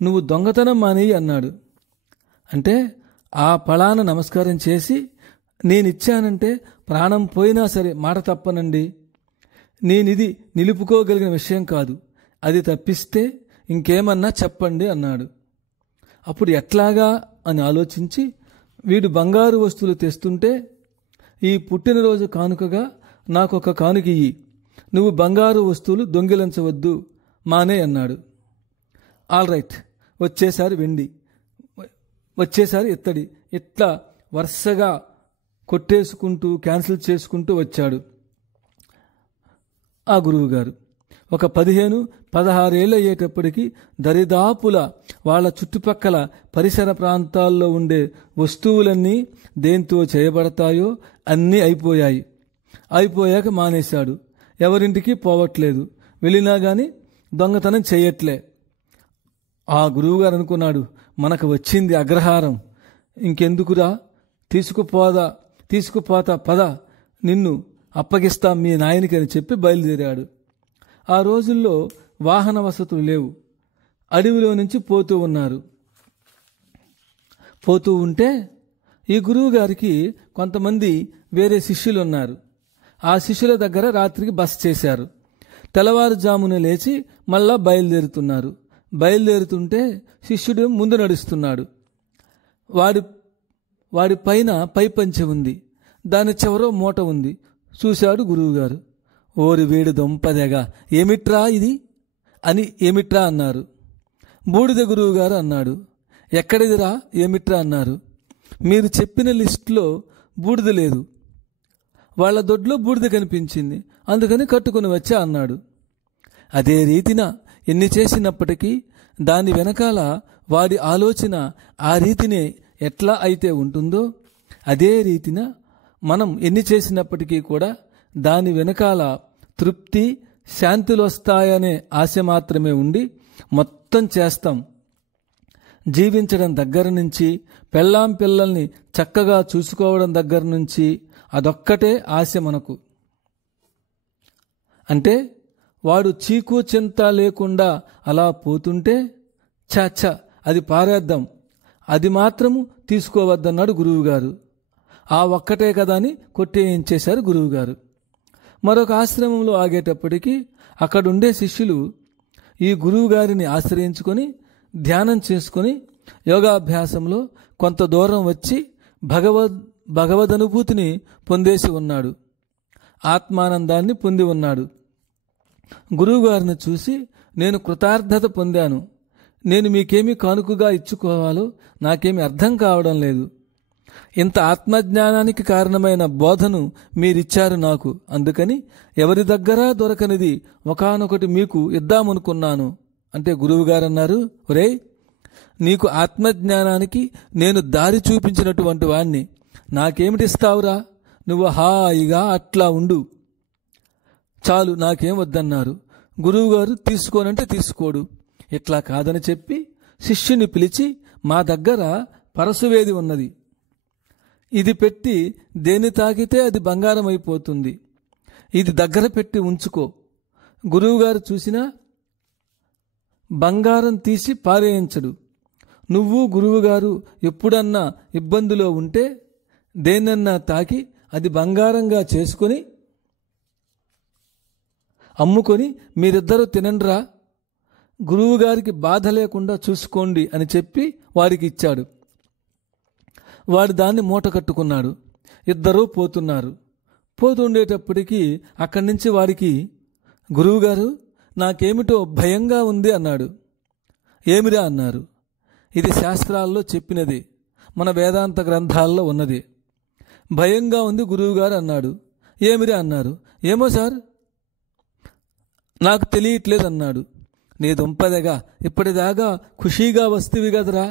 నువ్వు దొంగతనం మానేయి అన్నాడు. అంటే ఆ పళాన నమస్కారం చేసి, నేనిచ్చానంటే ప్రాణం పోయినా సరే మాట తప్పనండి, నేనిది నిలుపుకోగలిగిన విషయం కాదు, అది తప్పిస్తే ఇంకేమన్నా చెప్పండి అన్నాడు. అప్పుడు ఎట్లాగా అని ఆలోచించి, వీడు బంగారు వస్తువులు తెస్తుంటే ఈ పుట్టినరోజు కానుకగా నాకొక కానుక ఇయ్యి, నువ్వు బంగారు వస్తువులు దొంగిలించవద్దు మానే అన్నాడు. ఆల్ రైట్, వచ్చేసారి వెండి, వచ్చేసారి ఇత్తడి, ఇట్లా వరుసగా కొట్టేసుకుంటూ క్యాన్సిల్ చేసుకుంటూ వచ్చాడు ఆ గురువుగారు. ఒక 15-16 ఏళ్ళు అయ్యేటప్పటికి దరిదాపుల వాళ్ళ చుట్టుపక్కల పరిసర ప్రాంతాల్లో ఉండే వస్తువులన్నీ దేంతో చేయబడతాయో అన్నీ అయిపోయాయి. అయిపోయాక మానేశాడు. ఎవరింటికి పోవట్లేదు, వెళ్ళినా కానీ దొంగతనం చేయట్లే. ఆ గురువుగారు అనుకున్నాడు, మనకు వచ్చింది అగ్రహారం, ఇంకెందుకురా, తీసుకుపోతా పద, నిన్ను అప్పగిస్తాం మీ నాయనికి అని చెప్పి బయలుదేరాడు. ఆ రోజుల్లో వాహన వసతులు లేవు. అడవిలో నుంచి పోతూ ఉన్నారు. పోతూ ఉంటే ఈ గురువుగారికి కొంతమంది వేరే శిష్యులు ఉన్నారు. ఆ శిష్యుల దగ్గర రాత్రికి బస చేశారు. తెల్లవారుజామున లేచి మళ్ళా బయలుదేరుతున్నారు. బయలుదేరుతుంటే శిష్యుడు ముందు నడుస్తున్నాడు. వాడి పైన పైపంచె ఉంది, దాని చివరో మూట ఉంది. చూశాడు గురువుగారు. ఓరి వీడు దొంపదెగా, ఏమిట్రా ఇది అని ఏమిట్రా అన్నారు. బూడిద గురువుగారు అన్నాడు. ఎక్కడిదిరా ఏమిట్రా అన్నారు. మీరు చెప్పిన లిస్టులో బూడిద లేదు, వాళ్ళ దొడ్లో బూడిద కనిపించింది, అందుకని కట్టుకుని వచ్చా అన్నాడు. అదే రీతిన ఎన్ని చేసినప్పటికీ దాని వెనకాల వాడి ఆలోచన ఆ రీతినే ఎట్లా అయితే ఉంటుందో, అదే రీతిన మనం ఎన్ని చేసినప్పటికీ కూడా దాని వెనకాల తృప్తి, శాంతులు వస్తాయనే ఆశ మాత్రమే ఉండి మొత్తం చేస్తాం. జీవించడం దగ్గర నుంచి, పెళ్ళాం పిల్లల్ని చక్కగా చూసుకోవడం దగ్గర నుంచి అదొక్కటే ఆశ మనకు. అంటే వాడు చీకు చింత లేకుండా అలా పోతుంటే చ అది పారేద్దాం, అది మాత్రము తీసుకోవద్దన్నాడు గురువుగారు. ఆ ఒక్కటే కదా అని కొట్టేయించేశారు గురువుగారు. మరొక ఆశ్రమంలో ఆగేటప్పటికీ అక్కడుండే శిష్యులు ఈ గురువుగారిని ఆశ్రయించుకొని ధ్యానం చేసుకుని యోగాభ్యాసంలో కొంత దూరం వచ్చి భగవదనుభూతిని పొందేసి ఉన్నాడు. ఆత్మానందాన్ని పొంది ఉన్నాడు. గురువుగారిని చూసి, నేను కృతార్థత పొందాను, నేను మీకేమి కానుకగా ఇచ్చుకోవాలో నాకేమి అర్థం కావడం లేదు. ఇంత ఆత్మజ్ఞానానికి కారణమైన బోధను మీరిచ్చారు నాకు. అందుకని ఎవరి దగ్గర దొరకనిది ఒకానొకటి మీకు ఇద్దామనుకున్నాను. అంటే గురువుగారు అన్నారు, ఒరేయ్, నీకు ఆత్మజ్ఞానానికి నేను దారి చూపించినటువంటి వాణ్ణి, నాకేమిటిస్తావురా? నువ్వు హాయిగా అట్లా ఉండు చాలు, నాకేం వద్దన్నారు. గురువుగారు తీసుకోనంటే తీసుకోడు. ఇట్లా కాదని చెప్పి శిష్యుని పిలిచి, మా దగ్గర పరశువేది ఉన్నది, ఇది పెట్టి దేన్ని తాకితే అది బంగారం అయిపోతుంది, ఇది దగ్గర పెట్టి ఉంచుకో. గురువుగారు చూసినా బంగారం తీసి పారేయించడు. నువ్వు గురువుగారు ఎప్పుడన్నా ఇబ్బందిలో ఉంటే దేన్నన్నా తాకి అది బంగారంగా చేసుకొని అమ్ముకొని మీరిద్దరూ తినండ్రా, గురువుగారికి బాధ లేకుండా చూసుకోండి అని చెప్పి వారికి ఇచ్చాడు. వాడు దాన్ని మూట కట్టుకున్నాడు. ఇద్దరూ పోతున్నారు. పోతుండేటప్పటికీ అక్కడి నుంచి వాడికి, గురువుగారు, నాకేమిటో భయంగా ఉంది అన్నాడు. ఏమిరా అన్నారు. ఇది శాస్త్రాల్లో చెప్పినది, మన వేదాంత గ్రంథాల్లో ఉన్నది. భయంగా ఉంది గురువుగారు అన్నాడు. ఏమిరా అన్నారు. ఏమో సార్, నాకు తెలియట్లేదు అన్నాడు. నీ దుంపదగా ఇప్పటిదాకా ఖుషీగా వస్తేవి కదరా,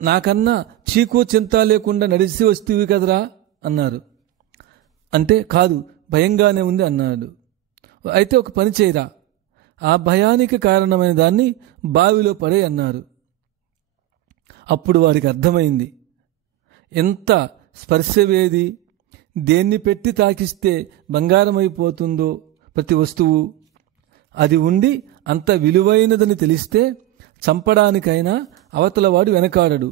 నాకన్నా చీకు చింత లేకుండా నడిచి వస్తేవి కదరా అన్నారు. అంటే కాదు, భయంగానే ఉంది అన్నాడు. అయితే ఒక పని చేయరా, ఆ భయానికి కారణమైన దాన్ని బావిలో పడే అన్నారు. అప్పుడు వారికి అర్థమైంది, ఎంత స్పర్శవేది, దేన్ని పెట్టి తాకిస్తే బంగారం అయిపోతుందో ప్రతి వస్తువు, అది ఉండి అంత విలువైనదని తెలిస్తే చంపడానికైనా అవతలవాడు వెనకాడడు.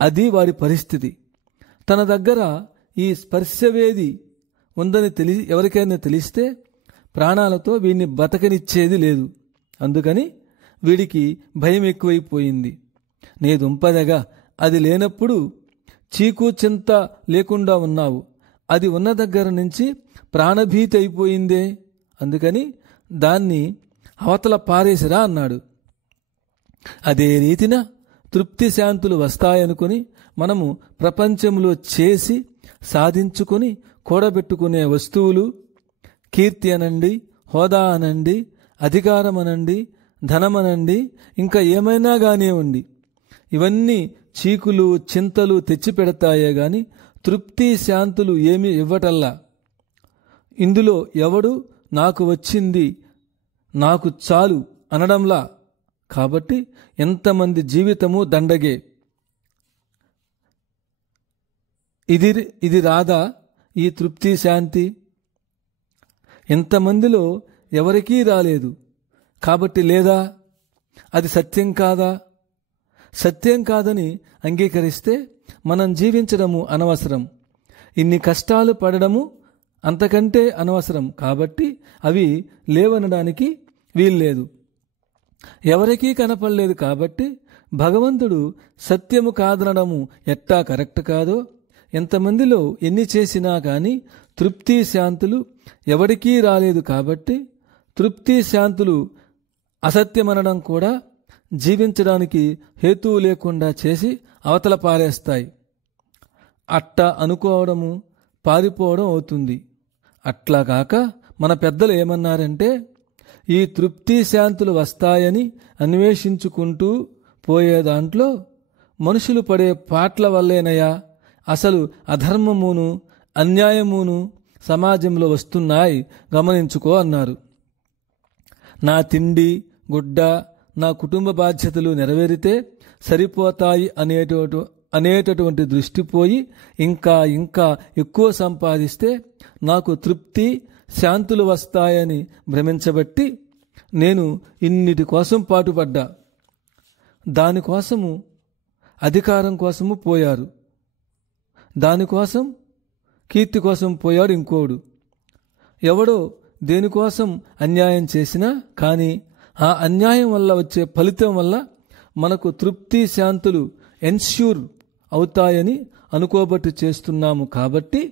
అది వాడి పరిస్థితి. తన దగ్గర ఈ స్పర్శవేది ఉందని ఎవరికైనా తెలిస్తే ప్రాణాలతో వీడిని బతకనిచ్చేది లేదు. అందుకని వీడికి భయం ఎక్కువైపోయింది. నీ దుంపదగా అది లేనప్పుడు చీకు చింత లేకుండా ఉన్నావు, అది ఉన్న దగ్గర నుంచి ప్రాణభీతి అయిపోయిందే, అందుకని దాన్ని అవతల పారేసిరా అన్నాడు. అదే రీతిన తృప్తి శాంతులు వస్తాయనుకుని మనము ప్రపంచంలో చేసి సాధించుకొని కూడబెట్టుకునే వస్తువులు, కీర్తి అనండి, హోదా అనండి, అధికారం అనండి, ధనమనండి, ఇంకా ఏమైనా కానివ్వండి, ఇవన్నీ చీకులు చింతలు తెచ్చిపెడతాయే గాని తృప్తి శాంతులు ఏమీ ఇవ్వటల్లా. ఇందులో ఎవడు నాకు వచ్చింది నాకు చాలు అనడంలా. కాబట్టి ఎంతమంది జీవితము దండగే. ఇది రాదా ఈ తృప్తి శాంతి? ఎంతమందిలో ఎవరికీ రాలేదు. కాబట్టి లేదా? అది సత్యం కాదా? సత్యం కాదని అంగీకరిస్తే మనం జీవించడము అనవసరం, ఇన్ని కష్టాలు పడడము అంతకంటే అనవసరం. కాబట్టి అవి లేవనడానికి వీల్లేదు. ఎవరికీ కనపడలేదు కాబట్టి భగవంతుడు సత్యము కాదనడము ఎట్టా కరెక్ట్ కాదో, ఎంతమందిలో ఎన్ని చేసినా కానీ తృప్తి శాంతులు ఎవరికీ రాలేదు కాబట్టి తృప్తి శాంతులు అసత్యమనడం కూడా జీవించడానికి హేతువు లేకుండా చేసి అవతల పారేస్తాయి. అట్టా అనుకోవడము పారిపోవడం అవుతుంది. అట్లా కాక మన పెద్దలు ఏమన్నారంటే, ఈ తృప్తి శాంతులు వస్తాయని అన్వేషించుకుంటూ పోయే దాంట్లో మనుషులు పడే పాట్ల వల్లేనయా అసలు అధర్మమును అన్యాయమును సమాజంలో వస్తున్నాయి, గమనించుకో అన్నారు. నా తిండి గుడ్డ నా కుటుంబ బాధ్యతలు నెరవేరితే సరిపోతాయి అనేటటువంటి దృష్టి పోయి ఇంకా ఇంకా ఎక్కువ సంపాదిస్తే నాకు తృప్తి శాంతులు వస్తాయని భ్రమించబట్టి నేను ఇన్నిటి కోసం పాటుపడ్డా. దానికోసము అధికారం కోసము పోయారు, దానికోసం కీర్తి కోసం పోయాడు ఇంకోడు. ఎవడో దేనికోసం అన్యాయం చేసినా కానీ ఆ అన్యాయం వల్ల వచ్చే ఫలితం వల్ల మనకు తృప్తి శాంతులు ఎన్ష్యూర్ అవుతాయని అనుకోబట్టి చేస్తున్నాము. కాబట్టి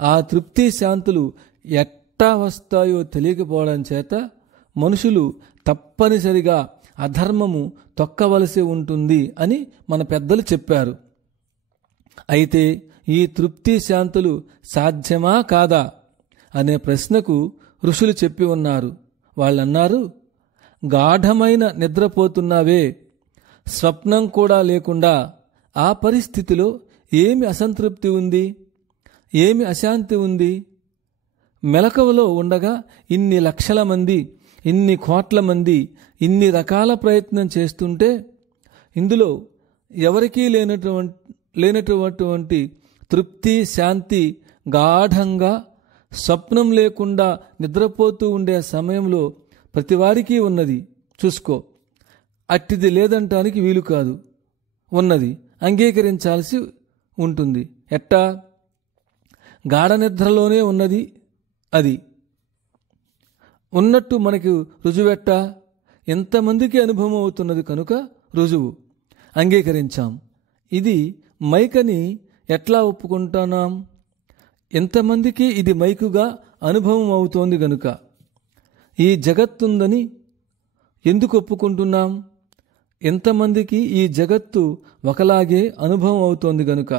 ఆ తృప్తి శాంతులు ఎట్టా వస్తాయో తెలియకపోవడం చేత మనుషులు తప్పనిసరిగా అధర్మము తొక్కవలసి ఉంటుంది అని మన పెద్దలు చెప్పారు. అయితే ఈ తృప్తి శాంతులు సాధ్యమా కాదా అనే ప్రశ్నకు ఋషులు చెప్పి ఉన్నారు. వాళ్ళన్నారు, గాఢమైన నిద్రపోతున్నావే, స్వప్నం కూడా లేకుండా ఆ పరిస్థితిలో ఏమి అసంతృప్తి ఉంది, ఏమి అశాంతి ఉంది? మెలకువలో ఉండగా ఇన్ని లక్షల మంది, ఇన్ని కోట్ల మంది ఇన్ని రకాల ప్రయత్నం చేస్తుంటే ఇందులో ఎవరికీ లేనటువంటి తృప్తి శాంతి గాఢంగా స్వప్నం లేకుండా నిద్రపోతూ ఉండే సమయంలో ప్రతివారికి ఉన్నది. చూసుకో, అట్టిది లేదంటానికి వీలు కాదు, ఉన్నది, అంగీకరించాల్సి ఉంటుంది. ఎట్టా? గాఢ నిద్రలోనే ఉన్నది, అది ఉన్నట్టు మనకు రుజువెట్టా? ఎంతమందికి అనుభవం అవుతున్నది కనుక రుజువు, అంగీకరించాం. ఇది మైకని ఎట్లా ఒప్పుకుంటున్నాం? ఎంతమందికి ఇది మైకుగా అనుభవం అవుతోంది గనుక. ఈ జగత్తుందని ఎందుకు ఒప్పుకుంటున్నాం? ఎంతమందికి ఈ జగత్తు ఒకలాగే అనుభవం అవుతోంది గనుక.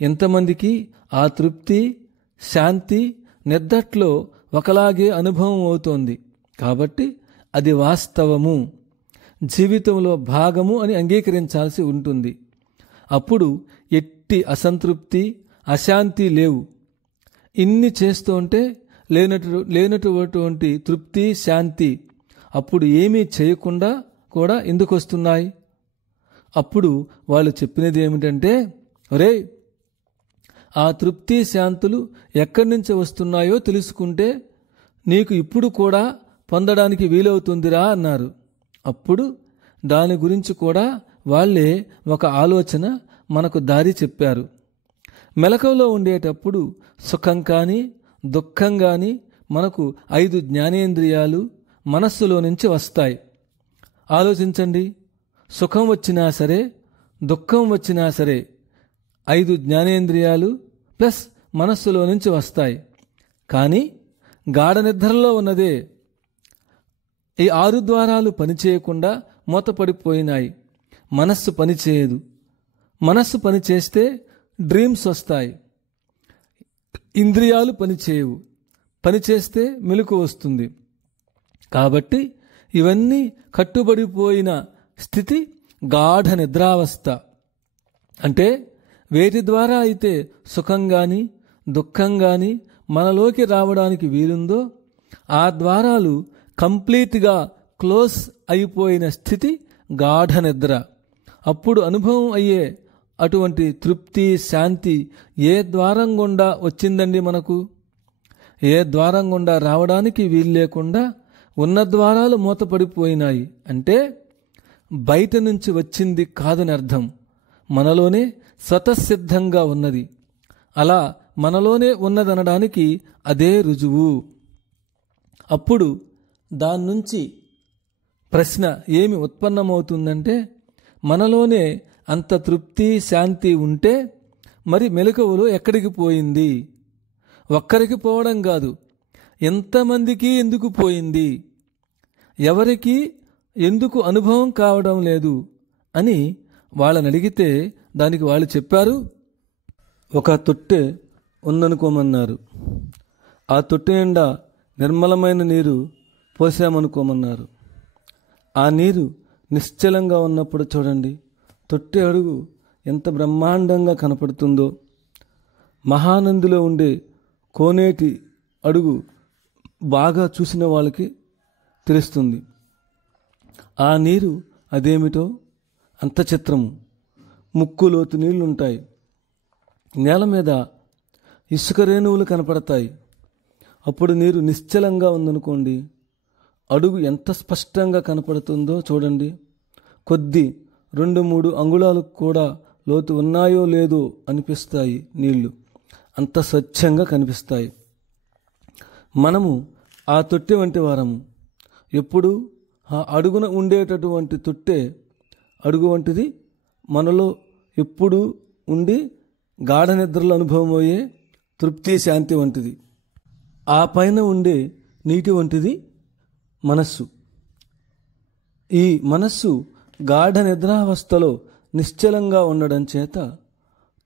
ఎంతమందికి ఆ తృప్తి శాంతి నిద్దట్లో ఒకలాగే అనుభవం అవుతోంది కాబట్టి అది వాస్తవము, జీవితంలో భాగము అని అంగీకరించాల్సి ఉంటుంది. అప్పుడు ఎట్టి అసంతృప్తి అశాంతి లేవు. ఇన్ని చేస్తుంటే లేనటువంటి తృప్తి శాంతి అప్పుడు ఏమీ చేయకుండా కూడా ఎందుకు వస్తున్నాయి? అప్పుడు వాళ్ళు చెప్పినది ఏమిటంటే, ఒరే, ఆ తృప్తి శాంతులు ఎక్కడి నుంచి వస్తున్నాయో తెలుసుకుంటే నీకు ఇప్పుడు కూడా పొందడానికి వీలవుతుందిరా అన్నారు. అప్పుడు దాని గురించి కూడా వాళ్ళే ఒక ఆలోచన మనకు దారి చెప్పారు. మెలకువలో ఉండేటప్పుడు సుఖం కానీ దుఃఖం కానీ మనకు 5 జ్ఞానేంద్రియాలు మనస్సులో నుంచి వస్తాయి. ఆలోచించండి, సుఖం వచ్చినా సరే దుఃఖం వచ్చినా సరే 5 జ్ఞానేంద్రియాలు ప్లస్ మనస్సులో నుంచి వస్తాయి. కానీ గాఢ నిద్రలో ఉన్నదే ఈ 6 ద్వారాలు పనిచేయకుండా మూతపడిపోయినాయి. మనస్సు పనిచేయదు. మనస్సు పనిచేస్తే డ్రీమ్స్ వస్తాయి. ఇంద్రియాలు పనిచేయవు. పనిచేస్తే మెలకు వస్తుంది. కాబట్టి ఇవన్నీ కట్టుబడిపోయిన స్థితి గాఢ నిద్రావస్థ. అంటే వేటి ద్వారా అయితే సుఖం కానీ దుఃఖం కానీ మనలోకి రావడానికి వీలుందో ఆ ద్వారాలు కంప్లీట్గా క్లోజ్ అయిపోయిన స్థితి గాఢ నిద్ర. అప్పుడు అనుభవం అయ్యే అటువంటి తృప్తి శాంతి ఏ ద్వారం గుండా వచ్చిందండి మనకు? ఏ ద్వారం గుండా రావడానికి వీలు లేకుండా ఉన్న ద్వారాలు మూతపడిపోయినాయి. అంటే బయట నుంచి వచ్చింది కాదని అర్థం. మనలోనే స్వతసిద్ధంగా ఉన్నది. అలా మనలోనే ఉన్నదనడానికి అదే రుజువు. అప్పుడు దాని నుంచి ప్రశ్న ఏమి ఉత్పన్నమవుతుందంటే, మనలోనే అంత తృప్తి శాంతి ఉంటే మరి మెలకువలో ఎక్కడికి పోయింది? ఒక్కరికి పోవడం కాదు, ఎంతమందికి ఎందుకు పోయింది? ఎవరికి ఎందుకు అనుభవం కావడం లేదు అని వాళ్ళని అడిగితే దానికి వాళ్ళు చెప్పారు, ఒక తొట్టె ఉందనుకోమన్నారు. ఆ తొట్టె నిండా నిర్మలమైన నీరు పోసామనుకోమన్నారు. ఆ నీరు నిశ్చలంగా ఉన్నప్పుడు చూడండి, తొట్టె అడుగు ఎంత బ్రహ్మాండంగా కనపడుతుందో. మహానందిలో ఉండే కోనేటి అడుగు బాగా చూసిన వాళ్ళకి తెలుస్తుంది. ఆ నీరు అదేమిటో అంత చిత్రము. ముక్కులోతు నీళ్లుంటాయి. నేల మీద ఇసుక రేణువులు కనపడతాయి. అప్పుడు నీరు నిశ్చలంగా ఉందనుకోండి, అడుగు ఎంత స్పష్టంగా కనపడుతుందో చూడండి. కొద్ది 2-3 అంగుళాలు కూడా లోతు ఉన్నాయో లేదో అనిపిస్తాయి నీళ్లు. అంత స్వచ్ఛంగా కనిపిస్తాయి. మనము ఆ తొట్టె వంటి వారము. ఎప్పుడు ఆ అడుగున ఉండేటటువంటి తొట్టె అడుగు వంటిది మనలో ఎప్పుడూ ఉండి గాఢ నిద్రలో అనుభవం అయ్యే తృప్తి శాంతి వంటిది. ఆ పైన ఉండే నీటి వంటిది మనస్సు. ఈ మనస్సు గాఢ నిద్రావస్థలో నిశ్చలంగా ఉండడం చేత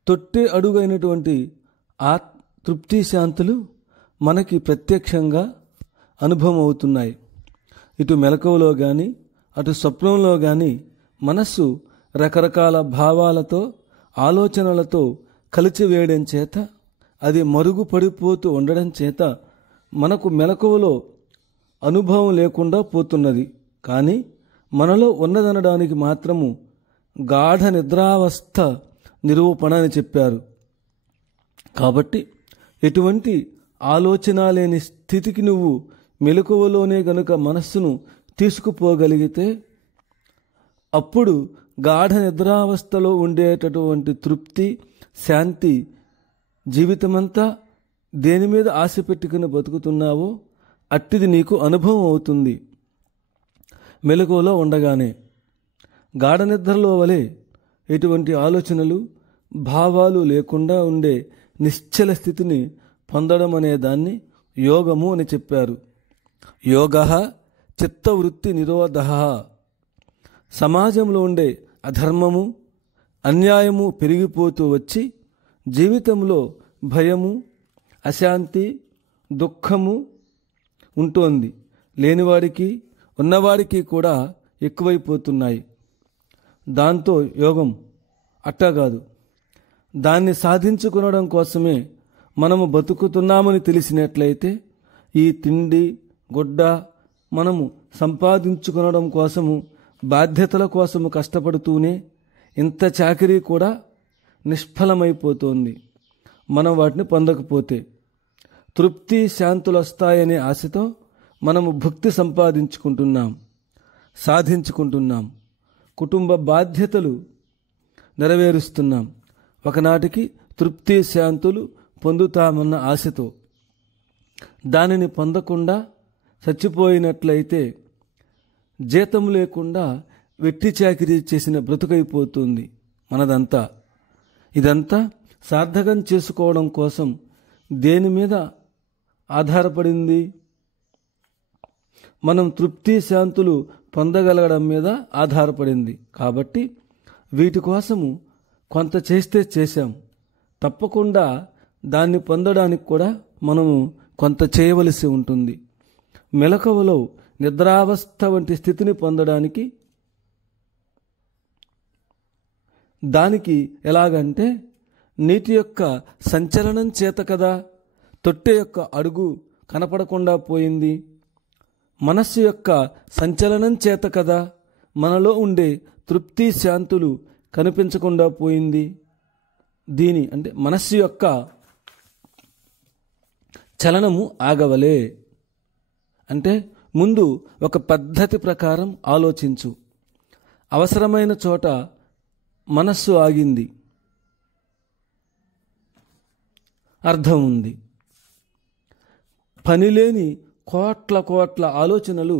తొట్టి అడుగైనటువంటి ఆ తృప్తి శాంతులు మనకి ప్రత్యక్షంగా అనుభవం అవుతున్నాయి. ఇటు మెలకువలో కానీ అటు స్వప్నంలో కానీ మనస్సు రకరకాల భావాలతో ఆలోచనలతో కలిచివేయడం చేత అది మరుగుపడిపోతూ ఉండడం చేత మనకు మెలకువలో అనుభవం లేకుండా పోతున్నది. కానీ మనలో ఉన్నదనడానికి మాత్రము గాఢ నిద్రావస్థ నిరూపణ అని చెప్పారు. కాబట్టి ఎటువంటి ఆలోచన లేని స్థితికి నువ్వు మెలకువలోనే గనుక మనస్సును తీసుకుపోగలిగితే అప్పుడు గాఢ నిద్రావస్థలో ఉండేటటువంటి తృప్తి శాంతి జీవితమంతా దేని మీద ఆశ పెట్టుకుని బతుకుతున్నావో అట్టిది నీకు అనుభవం అవుతుంది. మెలకువలో ఉండగానే గాఢ నిద్రలో వలె ఎటువంటి ఆలోచనలు భావాలు లేకుండా ఉండే నిశ్చల స్థితిని పొందడం అనే దాన్ని యోగము అని చెప్పారు. యోగః చిత్తవృత్తి నిరోధః. సమాజంలో ఉండే అధర్మము అన్యాయము పెరిగిపోతూ వచ్చి జీవితంలో భయము అశాంతి దుఃఖము ఉంటోంది. లేనివాడికి ఉన్నవాడికి కూడా ఎక్కువైపోతున్నాయి. దాంతో యోగం అట్టా కాదు. దాన్ని సాధించుకునడం కోసమే మనము బతుకుతున్నామని తెలిసినట్లయితే ఈ తిండి గుడ్డ మనము సంపాదించుకునడం కోసము బాధ్యతల కోసము కష్టపడుతూనే ఇంత చాకిరీ కూడా నిష్ఫలమైపోతోంది. మనం వాటిని పొందకపోతే తృప్తి శాంతులు వస్తాయనే ఆశతో మనము భుక్తి సంపాదించుకుంటున్నాం, సాధించుకుంటున్నాం, కుటుంబ బాధ్యతలు నెరవేరుస్తున్నాం. ఒకనాటికి తృప్తి శాంతులు పొందుతామన్న ఆశతో దానిని పొందకుండా చచ్చిపోయినట్లయితే జీతం లేకుండా వెట్టి చాకిరీ చేసిన బ్రతుకైపోతుంది మనదంతా. ఇదంతా సార్థకం చేసుకోవడం కోసం దేని మీద ఆధారపడింది? మనం తృప్తి శాంతులు పొందగలగడం మీద ఆధారపడింది. కాబట్టి వీటి కోసము కొంత చేస్తే చేశాం, తప్పకుండా దాన్ని పొందడానికి కూడా మనము కొంత చేయవలసి ఉంటుంది. మెలకువలో నిద్రావస్థ వంటి స్థితిని పొందడానికి దానికి ఎలాగంటే నీటి యొక్క సంచలనం చేత కదా తొట్టె యొక్క అడుగు కనపడకుండా పోయింది. మనస్సు యొక్క సంచలనం చేత కదా మనలో ఉండే తృప్తి శాంతులు కనిపించకుండా పోయింది. దీని అంటే మనస్సు యొక్క చలనము ఆగవలే. అంటే ముందు ఒక పద్ధతి ప్రకారం ఆలోచించు. అవసరమైన చోట మనస్సు ఆగింది, అర్థం ఉంది. పనిలేని కోట్ల కోట్ల ఆలోచనలు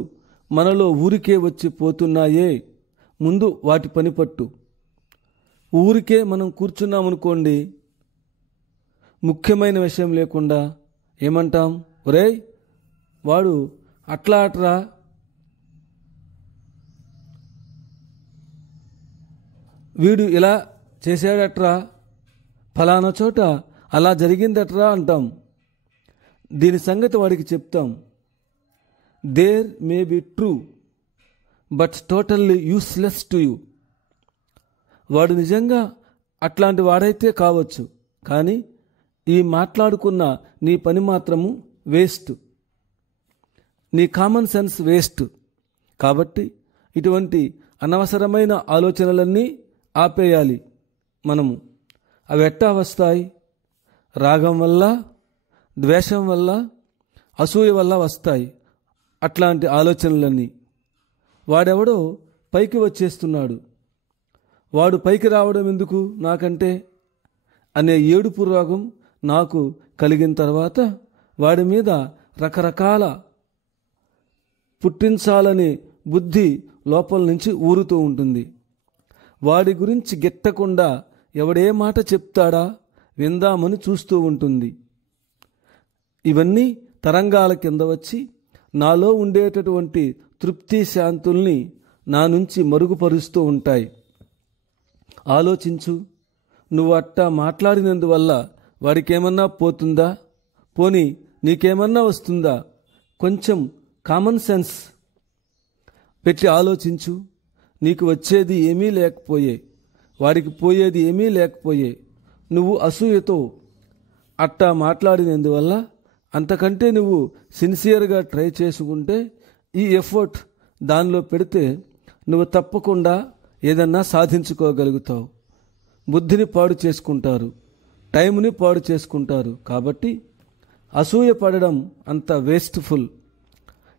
మనలో ఊరికే వచ్చి పోతున్నాయే, ముందు వాటి పని పట్టు. ఊరికే మనం కూర్చున్నామనుకోండి, ముఖ్యమైన విషయం లేకుండా ఏమంటాం? ఒరేయ్ వాడు అట్లా అట్రా, వీడు ఇలా చేశాడట్రా, ఫలానా చోట అలా జరిగిందట్రా అంటాం. దీని సంగతి వాడికి చెప్తాం. There may be true but totally useless to you. వాడు నిజంగా అట్లాంటి వాడైతే కావచ్చు, కానీ ఈ మాట్లాడుకున్న నీ పని మాత్రము వేస్ట్, నీ కామన్ సెన్స్ వేస్ట్. కాబట్టి ఇటువంటి అనవసరమైన ఆలోచనలన్నీ ఆపేయాలి మనము. అవి ఎట్టా వస్తాయి? రాగం వల్ల, ద్వేషం వల్ల, అసూయ వల్ల వస్తాయి అట్లాంటి ఆలోచనలన్నీ. వాడెవడో పైకి వచ్చేస్తున్నాడు, వాడు పైకి రావడం ఎందుకు నాకంటే అనే ఏడుపు రోగం నాకు కలిగిన తర్వాత వాడి మీద రకరకాల పుట్టించాలనే బుద్ధి లోపల నుంచి ఊరుతూ ఉంటుంది. వాడి గురించి గిట్టకుండా ఎవడే మాట చెప్తాడా విందామని చూస్తూ ఉంటుంది. ఇవన్నీ తరంగాల కింద వచ్చి నాలో ఉండేటటువంటి తృప్తి శాంతుల్ని నా నుంచి మరుగుపరుస్తూ ఉంటాయి. ఆలోచించు, నువ్వు అట్టా మాట్లాడినందువల్ల వాడికేమన్నా పోతుందా? పోనీ నీకేమన్నా వస్తుందా? కొంచెం కామన్ సెన్స్ పెట్టి ఆలోచించు. నీకు వచ్చేది ఏమీ లేకపోయే, వాడికి పోయేది ఏమీ లేకపోయే నువ్వు అసూయతో అట్టా మాట్లాడినందువల్ల, అంతకంటే నువ్వు సిన్సియర్గా ట్రై చేసుకుంటే, ఈ ఎఫర్ట్ దానిలో పెడితే నువ్వు తప్పకుండా ఏదన్నా సాధించుకోగలుగుతావు. బుద్ధిని పాడు చేసుకుంటారు, టైంని పాడు చేసుకుంటారు. కాబట్టి అసూయ పడడం అంత వేస్ట్ఫుల్.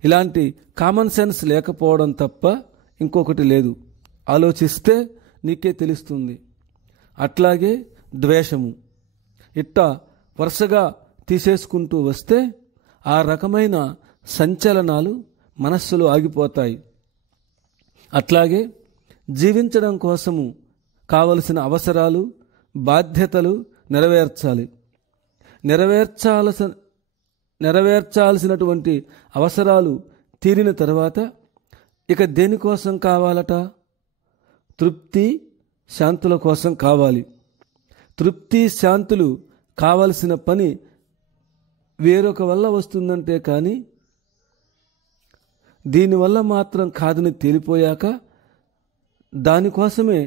ఇలాంటి కామన్ సెన్స్ లేకపోవడం తప్ప ఇంకొకటి లేదు. ఆలోచిస్తే నీకే తెలుస్తుంది. అట్లాగే ద్వేషము ఇట్టా వరుసగా తీసేసుకుంటూ వస్తే ఆ రకమైన సంచలనాలు మనస్సులో ఆగిపోతాయి. అట్లాగే జీవించడం కోసము కావలసిన అవసరాలు, బాధ్యతలు నెరవేర్చాల్సినటువంటి అవసరాలు తీరిన తర్వాత ఇక దేనికోసం కావాలట? తృప్తి శాంతుల కోసం కావాలి. తృప్తి శాంతులు కావలసిన పని వేరొక వల్ల వస్తుందంటే కానీ దీనివల్ల మాత్రం కాదని తేలిపోయాక దానికోసమే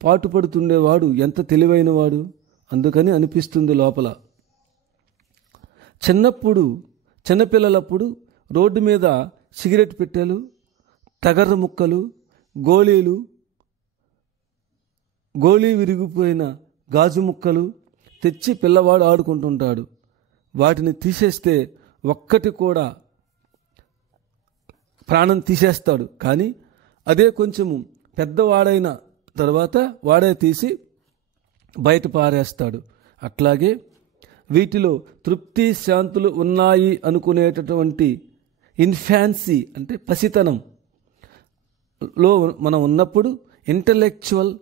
పాటుపడుతుండేవాడు ఎంత తెలివైనవాడు. అందుకని అనిపిస్తుంది లోపల. చిన్నపిల్లలప్పుడు రోడ్డు మీద సిగరెట్ పెట్టెలు, తగర్ర ముక్కలు, గోళీ విరిగిపోయిన గాజు ముక్కలు తెచ్చి పిల్లవాడు ఆడుకుంటుంటాడు. వాటిని తీసేస్తే ఒక్కటి కూడా ప్రాణం తీసేస్తాడు. కానీ అదే కొంచెము పెద్దవాడైన తర్వాత వాడే తీసి బయట పారేస్తాడు. అట్లాగే వీటిలో తృప్తి శాంతులు ఉన్నాయి అనుకునేటటువంటి ఇన్ఫాన్సీ అంటే పసితనంలో మనం ఉన్నప్పుడు, ఇంటలెక్చువల్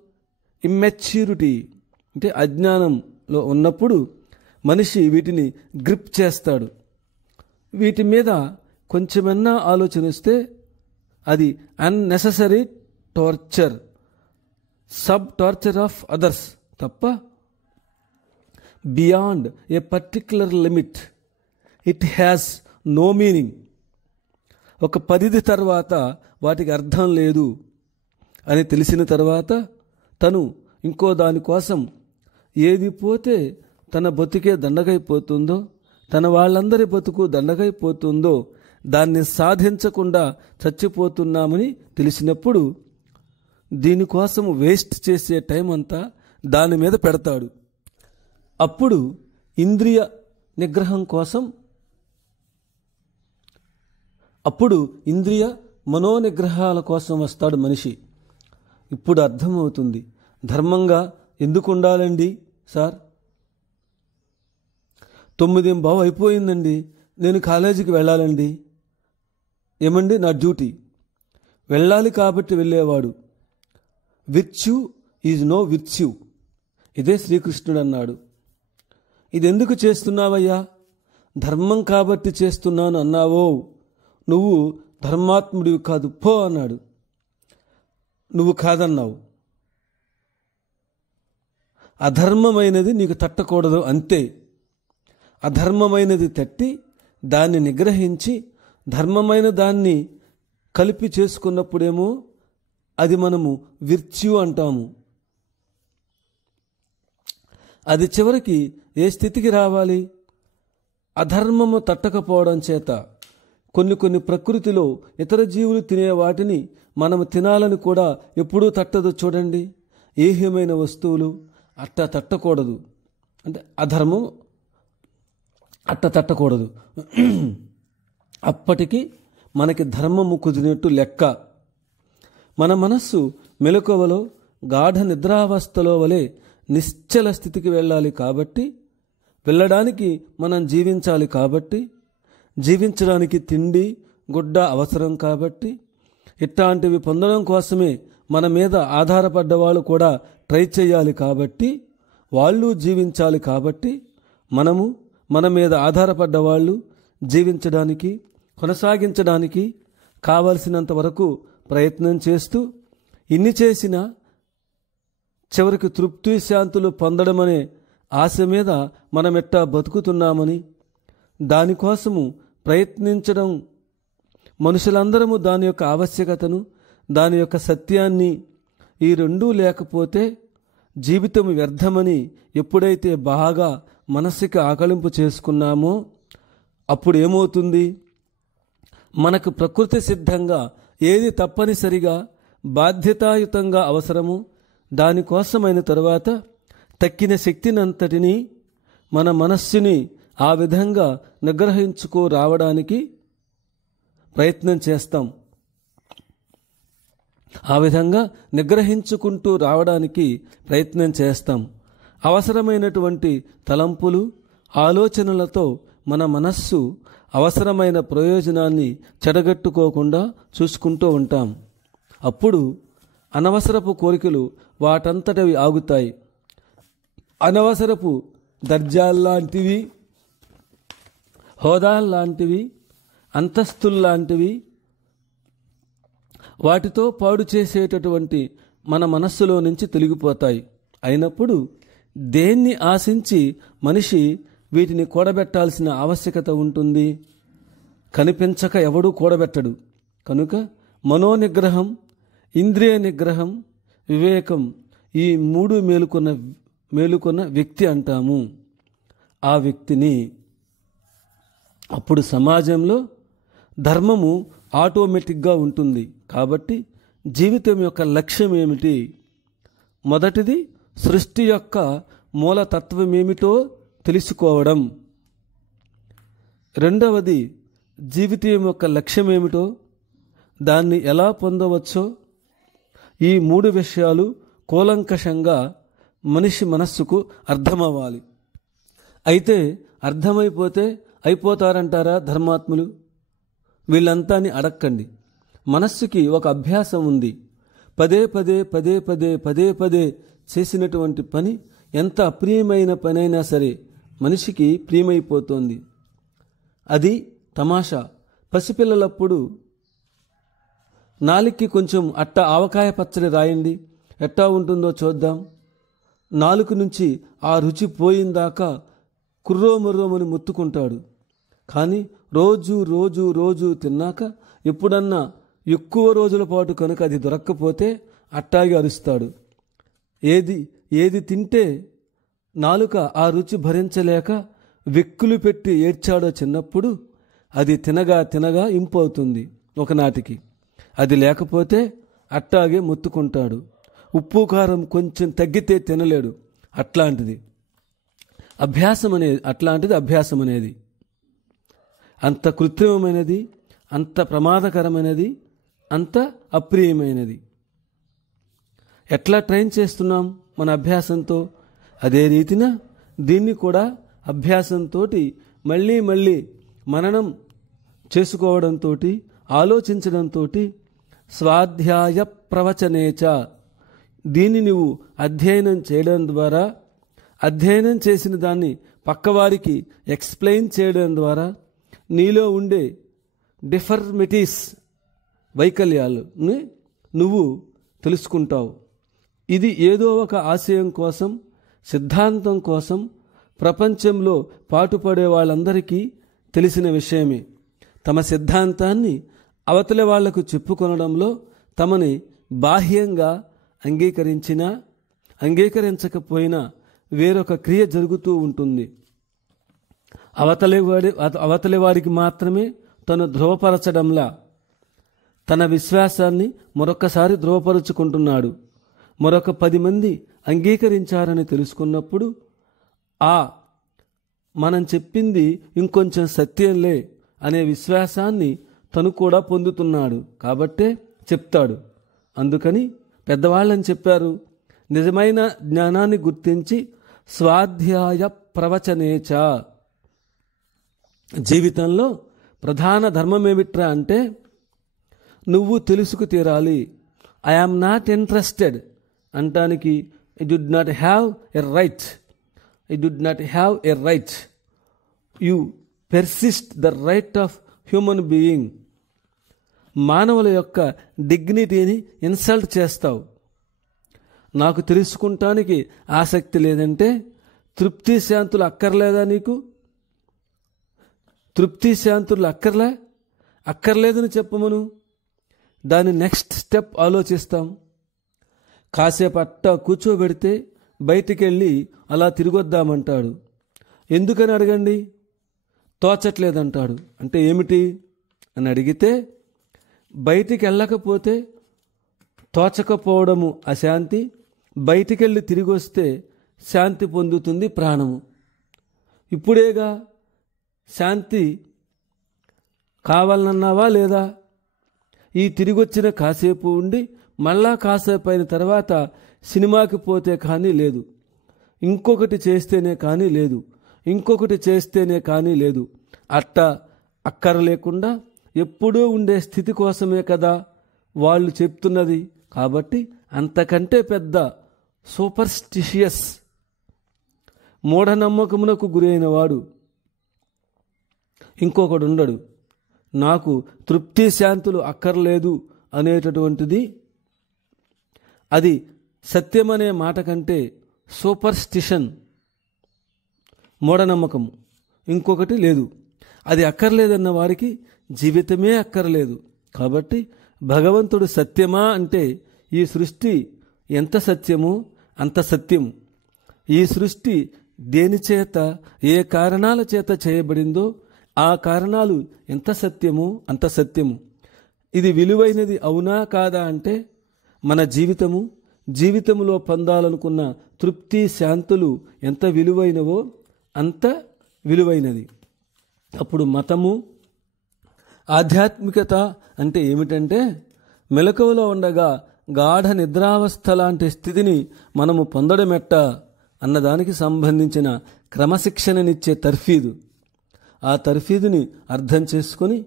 ఇమ్మెచ్యూరిటీ అంటే అజ్ఞానంలో ఉన్నప్పుడు మనిషి వీటిని గ్రిప్ చేస్తాడు. వీటి మీద కొంచెమన్నా ఆలోచనిస్తే అది unnecessary torture, sub torture of others తప్ప beyond a particular limit it has no meaning. ఒక పరిధి తర్వాత వాటికి అర్థం లేదు అని తెలిసిన తర్వాత తను ఇంకో దానికోసం ఏది పోతే తన బతుకే దండగైపోతుందో, తన వాళ్ళందరి బతుకు దండగైపోతుందో, దాన్ని సాధించకుండా చచ్చిపోతున్నామని తెలిసినప్పుడు దీనికోసం వేస్ట్ చేసే టైం అంతా దాని మీద పెడతాడు. అప్పుడు ఇంద్రియ నిగ్రహం కోసం, అప్పుడు ఇంద్రియ మనోనిగ్రహాల కోసం వస్తాడు మనిషి. ఇప్పుడు అర్థమవుతుంది, ధర్మంగా ఎందుకు ఉండాలండి సార్? 9:15 అయిపోయిందండి, నేను కాలేజీకి వెళ్ళాలండి. ఏమండి, నా డ్యూటీ. వెళ్ళాలి కాబట్టి వెళ్ళేవాడు. విర్చ్యూ ఈజ్ నో విర్చ్యూ. ఇదే శ్రీకృష్ణుడు అన్నాడు. ఇది ఎందుకు చేస్తున్నావయ్యా? ధర్మం కాబట్టి చేస్తున్నాను అన్నావో, నువ్వు ధర్మాత్ముడివి కాదు పో అన్నాడు. నువ్వు కాదన్నావు. అధర్మమైనది నీకు తట్టకూడదు అంతే. అధర్మమైనది తట్టి దాన్ని నిగ్రహించి ధర్మమైన దాన్ని కలిపి చేసుకున్నప్పుడేమో అది మనము విర్చ్యూ అంటాము. అది చివరికి ఏ స్థితికి రావాలి? అధర్మము తట్టకపోవడం చేత. కొన్ని ప్రకృతిలో ఇతర జీవులు తినే వాటిని మనము తినాలని కూడా ఎప్పుడూ తట్టదు. చూడండి, ఏహ్యమైన వస్తువులు అట్ట తట్టకూడదు. అంటే అధర్మం అట్ట తట్టకూడదు. అప్పటికి మనకి ధర్మము కుదిరినట్టు లెక్క. మన మనస్సు మెలకువలో గాఢ నిద్రావస్థలో వలె నిశ్చల స్థితికి వెళ్ళాలి. కాబట్టి వెళ్ళడానికి మనం జీవించాలి. కాబట్టి జీవించడానికి తిండి గుడ్డ అవసరం. కాబట్టి ఇట్లాంటివి పొందడం కోసమే మన మీద ఆధారపడ్డ వాళ్ళు కూడా ట్రై చేయాలి కాబట్టి, వాళ్ళు జీవించాలి కాబట్టి, మనము మన మీద ఆధారపడ్డ వాళ్ళు జీవించడానికి, కొనసాగించడానికి కావలసినంత వరకు ప్రయత్నం చేస్తూ, ఇన్ని చేసినా చివరికి తృప్తి శాంతులు పొందడమనే ఆశ మీద మనమెట్టా బతుకుతున్నామని, దానికోసము ప్రయత్నించడం, మనుషులందరము దాని యొక్క ఆవశ్యకతను, దాని యొక్క సత్యాన్ని, ఈ రెండూ లేకపోతే జీవితం వ్యర్థమని ఎప్పుడైతే బాగా మనస్సుకి ఆకలింపు చేసుకున్నామో అప్పుడు ఏమవుతుంది? మనకు ప్రకృతి సిద్ధంగా ఏది తప్పనిసరిగా బాధ్యతాయుతంగా అవసరమో దానికోసమైన తరువాత తక్కిన శక్తినంతటినీ మన మనస్సుని ఆ విధంగా నిగ్రహించుకో రావడానికి ప్రయత్నం చేస్తాం. ఆ విధంగా నిగ్రహించుకుంటూ రావడానికి ప్రయత్నం చేస్తాం. అవసరమైనటువంటి తలంపులు, ఆలోచనలతో మన మనస్సు అవసరమైన ప్రయోజనాన్ని చెడగట్టుకోకుండా చూసుకుంటూ ఉంటాం. అప్పుడు అనవసరపు కోరికలు వాటంతటవి ఆగుతాయి. అనవసరపు దర్జాల్లాంటివి, హోదాల్లాంటివి, అంతస్తుల్లాంటివి, వాటితో పాడు చేసేటటువంటి మన మనస్సులో నుంచి తొలగిపోతాయి. అయినప్పుడు దేన్ని ఆశించి మనిషి వీటిని కూడబెట్టాల్సిన ఆవశ్యకత ఉంటుంది? కనిపించక ఎవడూ కూడబెట్టడు. కనుక మనోనిగ్రహం, ఇంద్రియ నిగ్రహం, వివేకం, ఈ మూడు మేలుకొన్న వ్యక్తి అంటాము. ఆ వ్యక్తిని అప్పుడు సమాజంలో ధర్మము ఆటోమేటిక్గా ఉంటుంది. కాబట్టి జీవితం యొక్క లక్ష్యం ఏమిటి? మొదటిది సృష్టి యొక్క మూలతత్వమేమిటో తెలుసుకోవడం. రెండవది జీవితం యొక్క లక్ష్యం ఏమిటో, దాన్ని ఎలా పొందవచ్చో, ఈ మూడు విషయాలు కూలంకషంగా మనిషి మనస్సుకు అర్థమవ్వాలి. అయితే అర్థమైపోతే అయిపోతారంటారా ధర్మాత్ములు? వీళ్ళంతా అని అడక్కండి. మనస్సుకి ఒక అభ్యాసం ఉంది. పదే పదే చేసినటువంటి పని ఎంత అప్రియమైన పనైనా సరే మనిషికి ప్రియమైపోతుంది. అది తమాషా. పసిపిల్లలప్పుడు నాలుకకి కొంచెం ఆవకాయ పచ్చడి రాయండి, ఎట్టా ఉంటుందో చూద్దాం. నాలుక నుంచి ఆ రుచి పోయిందాకా కుర్రోముర్రోమని ముత్తుకుంటాడు. కానీ రోజు తిన్నాక ఎప్పుడన్నా ఎక్కువ రోజుల పాటు కనుక అది దొరక్కపోతే అట్టాగే అరుస్తాడు. ఏది తింటే నాలుక ఆ రుచి భరించలేక వెక్కులు పెట్టి ఏడ్చాడో చిన్నప్పుడు, అది తినగా ఇంపవుతుంది ఒకనాటికి. అది లేకపోతే అట్టాగే మొత్తుకుంటాడు. ఉప్పు కారం కొంచెం తగ్గితే తినలేడు. అట్లాంటిది అభ్యాసం అనేది అంత కృత్రిమమైనది, అంత ప్రమాదకరమైనది, అంత అప్రియమైనది. ఎట్లా ట్రైన్ చేస్తున్నాం మన అభ్యాసంతో, అదే రీతిన దీన్ని కూడా అభ్యాసంతో మళ్ళీ మననం చేసుకోవడంతో, ఆలోచించడంతో, స్వాధ్యాయ ప్రవచనేచ, దీన్ని నువ్వు అధ్యయనం చేయడం ద్వారా, అధ్యయనం చేసిన దాన్ని పక్కవారికి ఎక్స్ప్లెయిన్ చేయడం ద్వారా నీలో ఉండే డిఫర్మిటీస్, వైకల్యాలని నువ్వు తెలుసుకుంటావు. ఇది ఏదో ఒక ఆశయం కోసం, సిద్ధాంతం కోసం ప్రపంచంలో పాటుపడే వాళ్ళందరికీ తెలిసిన విషయమే. తమ సిద్ధాంతాన్ని అవతలి వాళ్లకు చెప్పుకొనడంలో తమని బాహ్యంగా అంగీకరించినా అంగీకరించకపోయినా వేరొక క్రియ జరుగుతూ ఉంటుంది. అవతలి వాడికి మాత్రమే తను ధృవపరచడంలా తన విశ్వాసాన్ని మరొకసారి ధృవపరుచుకుంటున్నాడు. మరొక 10 మంది అంగీకరించారని తెలుసుకున్నప్పుడు మనం చెప్పింది ఇంకొంచెం సత్యంలే అనే విశ్వాసాన్ని తను కూడా పొందుతున్నాడు. కాబట్టే చెప్తాడు. అందుకని పెద్దవాళ్ళని చెప్పారు, నిజమైన జ్ఞానాన్ని గుర్తించి స్వాధ్యాయ ప్రవచనేచ. జీవితంలో ప్రధాన ధర్మం ఏమిట్రా అంటే, నువ్వు తెలుసుకు తీరాలి. ఐ ఆమ్ నాట్ ఇంట్రెస్టెడ్ అంటానికి I డుడ్ not have a right. I డుడ్ not have a right. You persist the right of human being. మానవుల యొక్క డిగ్నిటీని ఇన్సల్ట్ చేస్తావు. నాకు తెలుసుకుంటానికి ఆసక్తి లేదంటే తృప్తి శాంతులు అక్కర్లేదా నీకు? తృప్తి శాంతులు అక్కర్లేదని చెప్పమను. దాని నెక్స్ట్ స్టెప్ ఆలోచిస్తాం. కాసేపు అట్టా కూర్చోబెడితే బయటికెళ్ళి అలా తిరిగొద్దామంటాడు. ఎందుకని అడగండి. తోచట్లేదంటాడు. అంటే ఏమిటి అని అడిగితే, బయటికి వెళ్ళకపోతే తోచకపోవడము అశాంతి, బయటికెళ్ళి తిరిగి వస్తే శాంతి పొందుతుంది ప్రాణము. ఇప్పుడేగా శాంతి కావాలన్నావా లేదా? ఈ తిరిగొచ్చిన కాసేపు ఉండి మళ్ళా కాసేపు అయిన తర్వాత సినిమాకి పోతే కానీ లేదు, ఇంకొకటి చేస్తేనే కానీ లేదు, ఇంకొకటి చేస్తేనే కానీ లేదు. అట్టా అక్కరలేకుండా ఎప్పుడూ ఉండే స్థితి కోసమే కదా వాళ్ళు చెప్తున్నది. కాబట్టి అంతకంటే పెద్ద సూపర్స్టిషియస్ మూఢనమ్మకమునకు గురైన వాడు ఇంకొకడు ఉండడు. నాకు తృప్తి శాంతులు అక్కర్లేదు అనేటటువంటిది అది సత్యమనే మాట కంటే సూపర్స్టిషన్, మూఢనమ్మకము ఇంకొకటి లేదు. అది అక్కర్లేదన్న వారికి జీవితమే అక్కర్లేదు. కాబట్టి భగవంతుడు సత్యమా అంటే ఈ సృష్టి ఎంత సత్యమో అంత సత్యము. ఈ సృష్టి దేని చేత, ఏ కారణాల చేత చేయబడిందో ఆ కారణాలు ఎంత సత్యమో అంత సత్యము. ఇది విలువైనది అవునా కాదా అంటే మన జీవితములో పొందాలనుకున్న తృప్తి శాంతులు ఎంత విలువైనవో అంత విలువైనది. అప్పుడు మతము, ఆధ్యాత్మికత అంటే ఏమిటంటే మెలకువలో ఉండగా గాఢ నిద్రావస్థ లాంటి స్థితిని మనము పొందడమెట్ట అన్నదానికి సంబంధించిన క్రమశిక్షణనిచ్చే తర్ఫీదు. ఆ తర్ఫీదుని అర్థం చేసుకొని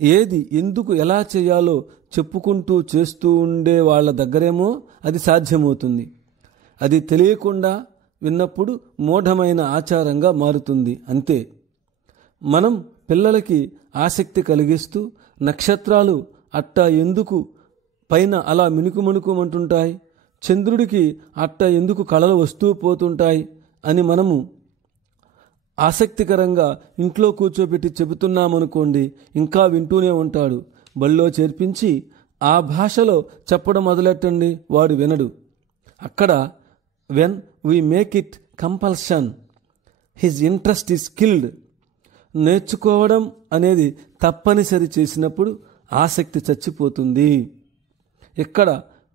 ఏది ఎందుకు ఎలా చేయాలో చెప్పుకుంటూ చేస్తూ ఉండే వాళ్ళ దగ్గరేమో అది సాధ్యమవుతుంది. అది తెలియకుండా విన్నప్పుడు మూఢమైన ఆచారంగా మారుతుంది. అంతే. మనం పిల్లలకి ఆసక్తి కలిగిస్తూ నక్షత్రాలు అట్టా ఎందుకు పైన అలా మిణుకుమణుకుమంటుంటాయి, చంద్రుడికి అట్టా ఎందుకు కళలు వస్తూ పోతుంటాయి అని మనము ఆసక్తికరంగా ఇంట్లో కూర్చోబెట్టి చెబుతున్నామనుకోండి, ఇంకా వింటూనే ఉంటాడు. బళ్ళో చేర్పించి ఆ భాషలో చెప్పడం మొదలెట్టండి, వాడు వినడు. అక్కడ when we make it compulsion his interest is killed. నేర్చుకోవడం అనేది తప్పనిసరి చేసినప్పుడు ఆసక్తి చచ్చిపోతుంది. ఇక్కడ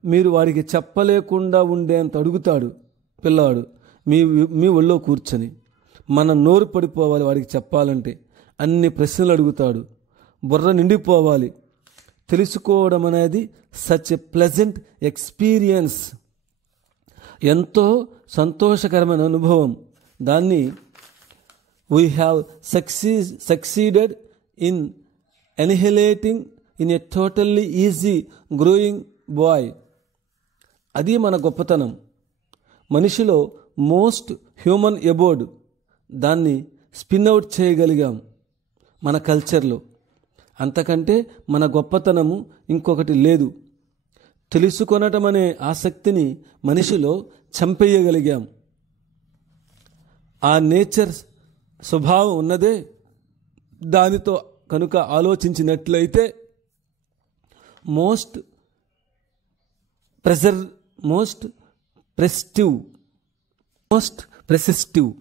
మీరు వాడికి చెప్పలేకుండా ఉండేంత అడుగుతాడు పిల్లవాడు మీ ఒళ్ళో కూర్చొని. మన నోరు పడిపోవాలి వాడికి చెప్పాలంటే. అన్ని ప్రశ్నలు అడుగుతాడు, బుర్ర నిండిపోవాలి. తెలుసుకోవడం అనేది సచ్ ఎ ప్లెజెంట్ ఎక్స్పీరియన్స్, ఎంతో సంతోషకరమైన అనుభవం. దాన్ని we have succeeded in annihilating in a totally easy growing boy. అది మన గొప్పతనం. మనిషిలో మోస్ట్ హ్యూమన్ ఎబోర్డ్, దాన్ని స్పిన్ అవుట్ చేయగలిగాం మన కల్చర్లో. అంతకంటే మన గొప్పతనము ఇంకొకటి లేదు. తెలుసుకొనటం అనే ఆసక్తిని మనిషిలో చంపేయగలిగాం. ఆ నేచర్ స్వభావం ఉన్నదే దానితో కనుక ఆలోచించినట్లయితే మోస్ట్ ప్రెసిస్టివ్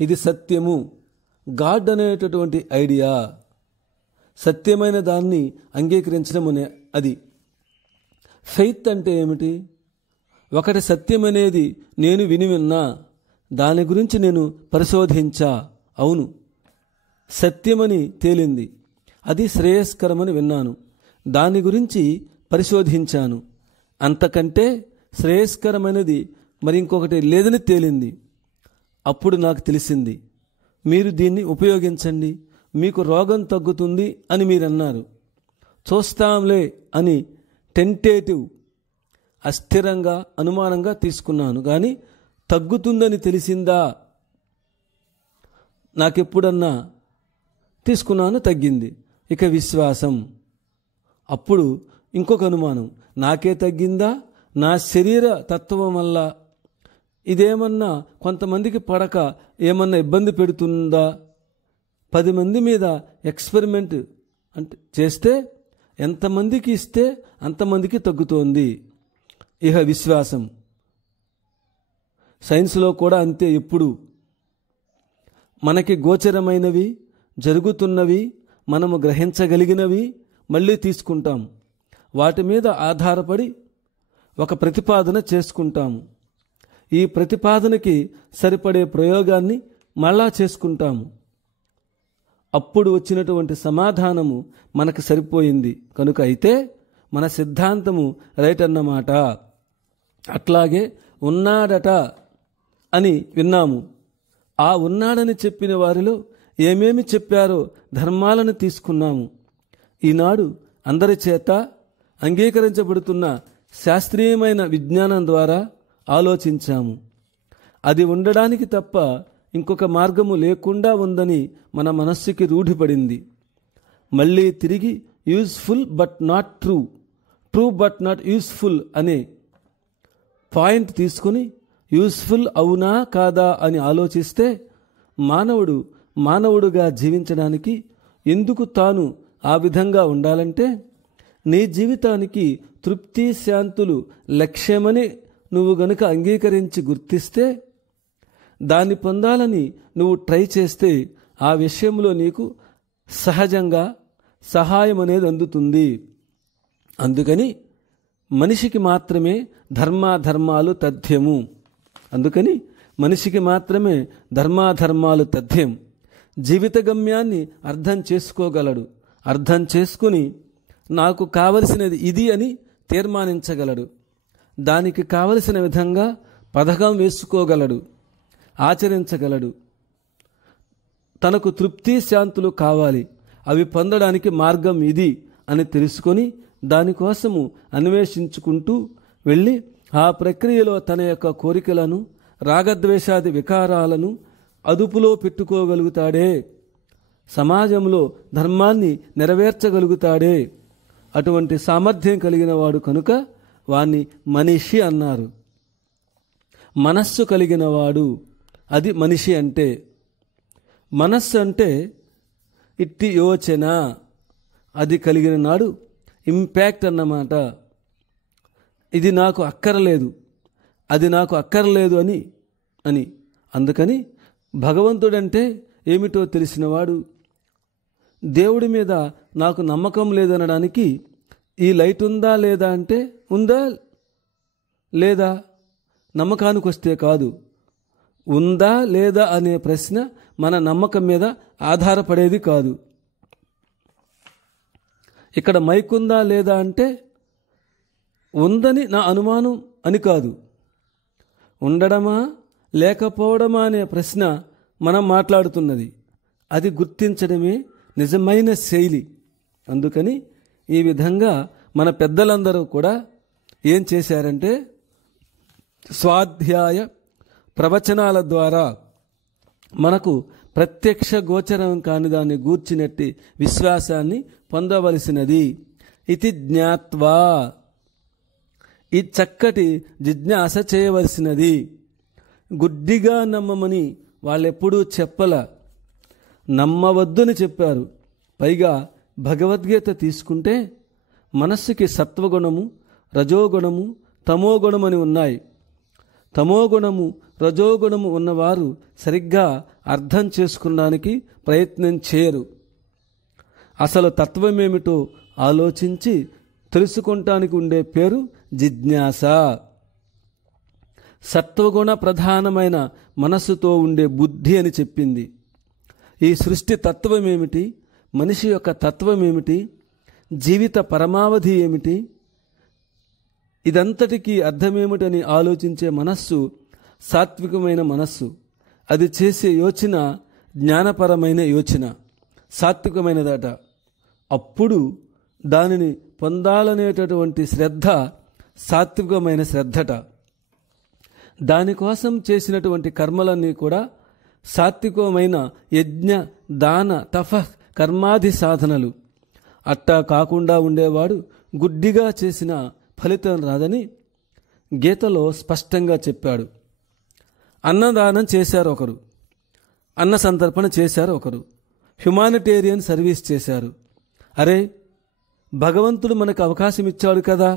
ఇది సత్యము. గాడ్ అనేటటువంటి ఐడియా, సత్యమైన దాన్ని అంగీకరించడం అనే అది. ఫెయిత్ అంటే ఏమిటి? ఒకటి సత్యమనేది నేను విన్నా, దాని గురించి నేను పరిశోధించా, అవును సత్యమని తేలింది, అది శ్రేయస్కరమని విన్నాను, దాని గురించి పరిశోధించాను, అంతకంటే శ్రేయస్కరమైనది మరి ఇంకొకటి లేదని తేలింది. అప్పుడు నాకు తెలిసింది, మీరు దీన్ని ఉపయోగించండి, మీకు రోగం తగ్గుతుంది అని మీరు అన్నారు. చూస్తాంలే అని టెంటేటివ్, అస్థిరంగా, అనుమానంగా తీసుకున్నాను. కానీ తగ్గుతుందని తెలిసిందా? నాకెప్పుడన్నా తీసుకున్నాను, తగ్గింది. ఇక విశ్వాసం. అప్పుడు ఇంకొక అనుమానం, నాకే తగ్గిందా, నా శరీర తత్వం వల్ల ఇదేమన్నా కొంతమందికి పడక ఏమన్నా ఇబ్బంది పెడుతుందా? 10 మంది మీద ఎక్స్పెరిమెంట్ అంటే చేస్తే ఎంతమందికి ఇస్తే అంతమందికి తగ్గుతోంది. ఇహ విశ్వాసం. సైన్స్లో కూడా అంతే. ఎప్పుడు మనకి గోచరమైనవి, జరుగుతున్నవి, మనము గ్రహించగలిగినవి మళ్ళీ తీసుకుంటాం. వాటి మీద ఆధారపడి ఒక ప్రతిపాదన చేసుకుంటాము. ఈ ప్రతిపాదనకి సరిపడే ప్రయోగాన్ని మళ్ళా చేసుకుంటాము. అప్పుడు వచ్చినటువంటి సమాధానము మనకు సరిపోయింది కనుక అయితే మన సిద్ధాంతము రైట్ అన్నమాట. అట్లాగే ఉన్నాడట అని విన్నాము. ఆ ఉన్నాడని చెప్పిన వారిలో ఏమేమి చెప్పారో ధర్మాలను తీసుకున్నాము. ఈనాడు అందరి చేత అంగీకరించబడుతున్న శాస్త్రీయమైన విజ్ఞానం ద్వారా ఆలోచించాము. అది ఉండడానికి తప్ప ఇంకొక మార్గము లేకుండా ఉందని మన మనస్సుకి రూఢిపడింది. మళ్ళీ తిరిగి useful but not true, true but not useful అనే పాయింట్ తీసుకుని యూస్ఫుల్ అవునా కాదా అని ఆలోచిస్తే మానవుడు మానవుడుగా జీవించడానికి ఎందుకు తాను ఆ విధంగా ఉండాలంటే, నీ జీవితానికి తృప్తి శాంతులు లక్ష్యమని నువ్వు గనుక అంగీకరించి గుర్తిస్తే, దాన్ని పొందాలని నువ్వు ట్రై చేస్తే ఆ విషయంలో నీకు సహజంగా సహాయం అనేది అందుతుంది. అందుకని మనిషికి మాత్రమే ధర్మాధర్మాలు తథ్యము. అందుకని మనిషికి మాత్రమే ధర్మాధర్మాలు తథ్యం. జీవిత గమ్యాన్ని అర్థం చేసుకోగలడు. అర్థం చేసుకుని నాకు కావలసినది ఇది అని తీర్మానించగలడు. దానికి కావలసిన విధంగా పథకం వేసుకోగలడు, ఆచరించగలడు. తనకు తృప్తి శాంతులు కావాలి, అవి పొందడానికి మార్గం ఇది అని తెలుసుకొని దానికోసము అన్వేషించుకుంటూ వెళ్ళి ఆ ప్రక్రియలో తన యొక్క కోరికలను, రాగద్వేషాది వికారాలను అదుపులో పెట్టుకోగలుగుతాడే, సమాజంలో ధర్మాన్ని నెరవేర్చగలుగుతాడే. అటువంటి సామర్థ్యం కలిగిన వాడు కనుక వాణ్ణి మనిషి అన్నారు. మనస్సు కలిగిన వాడు, అది మనిషి అంటే. మనస్సు అంటే ఇట్టి యోచన, అది కలిగిన నాడు ఇంపాక్ట్ అన్నమాట. ఇది నాకు అక్కర్లేదు, అది నాకు అక్కర్లేదు అని అందుకని భగవంతుడంటే ఏమిటో తెలిసినవాడు. దేవుడి మీద నాకు నమ్మకం లేదనడానికి ఈ లైట్ ఉందా లేదా అంటే ఉందా లేదా నమ్మకానికి వస్తే కాదు. ఉందా లేదా అనే ప్రశ్న మన నమ్మకం మీద ఆధారపడేది కాదు. ఇక్కడ మైక్ ఉందా లేదా అంటే ఉందని నా అనుమానం అని కాదు. ఉండడమా లేకపోవడమా అనే ప్రశ్న మనం మాట్లాడుతున్నది. అది గుర్తించడమే నిజమైన శైలి. అందుకని ఈ విధంగా మన పెద్దలందరూ కూడా ఏం చేశారంటే స్వాధ్యాయ ప్రవచనాల ద్వారా మనకు ప్రత్యక్ష గోచరం కాని దాన్ని గూర్చినట్టి విశ్వాసాన్ని పొందవలసినది. ఇది జ్ఞాత్వా, ఈ చక్కటి జిజ్ఞాస చేయవలసినది. గుడ్డిగా నమ్మమని వాళ్ళెప్పుడూ చెప్పల, నమ్మవద్దని చెప్పారు. పైగా భగవద్గీత తీసుకుంటే మనస్సుకి సత్వగుణము, రజోగుణము, తమోగుణమని ఉన్నాయి. తమోగుణము, రజోగుణము ఉన్నవారు సరిగ్గా అర్థం చేసుకోవడానికి ప్రయత్నం చేయరు. అసలు తత్వమేమిటో ఆలోచించి తెలుసుకుంటానికి ఉండే పేరు జిజ్ఞాస. సత్వగుణ ప్రధానమైన మనస్సుతో ఉండే బుద్ధి అని చెప్పింది. ఈ సృష్టి తత్వమేమిటి, మనిషి యొక్క తత్వమేమిటి, జీవిత పరమావధి ఏమిటి, ఇదంతటికీ అర్థమేమిటని ఆలోచించే మనస్సు సాత్వికమైన మనస్సు. అది చేసే యోచన జ్ఞానపరమైన యోచన, సాత్వికమైనదట. అప్పుడు దానిని పొందాలనేటటువంటి శ్రద్ధ సాత్వికమైన శ్రద్ధట. దానికోసం చేసినటువంటి కర్మలన్నీ కూడా సాత్వికమైన యజ్ఞ దాన తప కర్మాది సాధనలు. అట్టా కాకుండా ఉండేవాడు గుడ్డిగా చేసిన ఫలితం రాదని గీతలో స్పష్టంగా చెప్పాడు. అన్నదానం చేశారు ఒకరు, అన్న సంతర్పణ చేశారు ఒకరు, హ్యుమానిటేరియన్ సర్వీస్ చేశారు. అరే, భగవంతుడు మనకు అవకాశం ఇచ్చాడు కదా,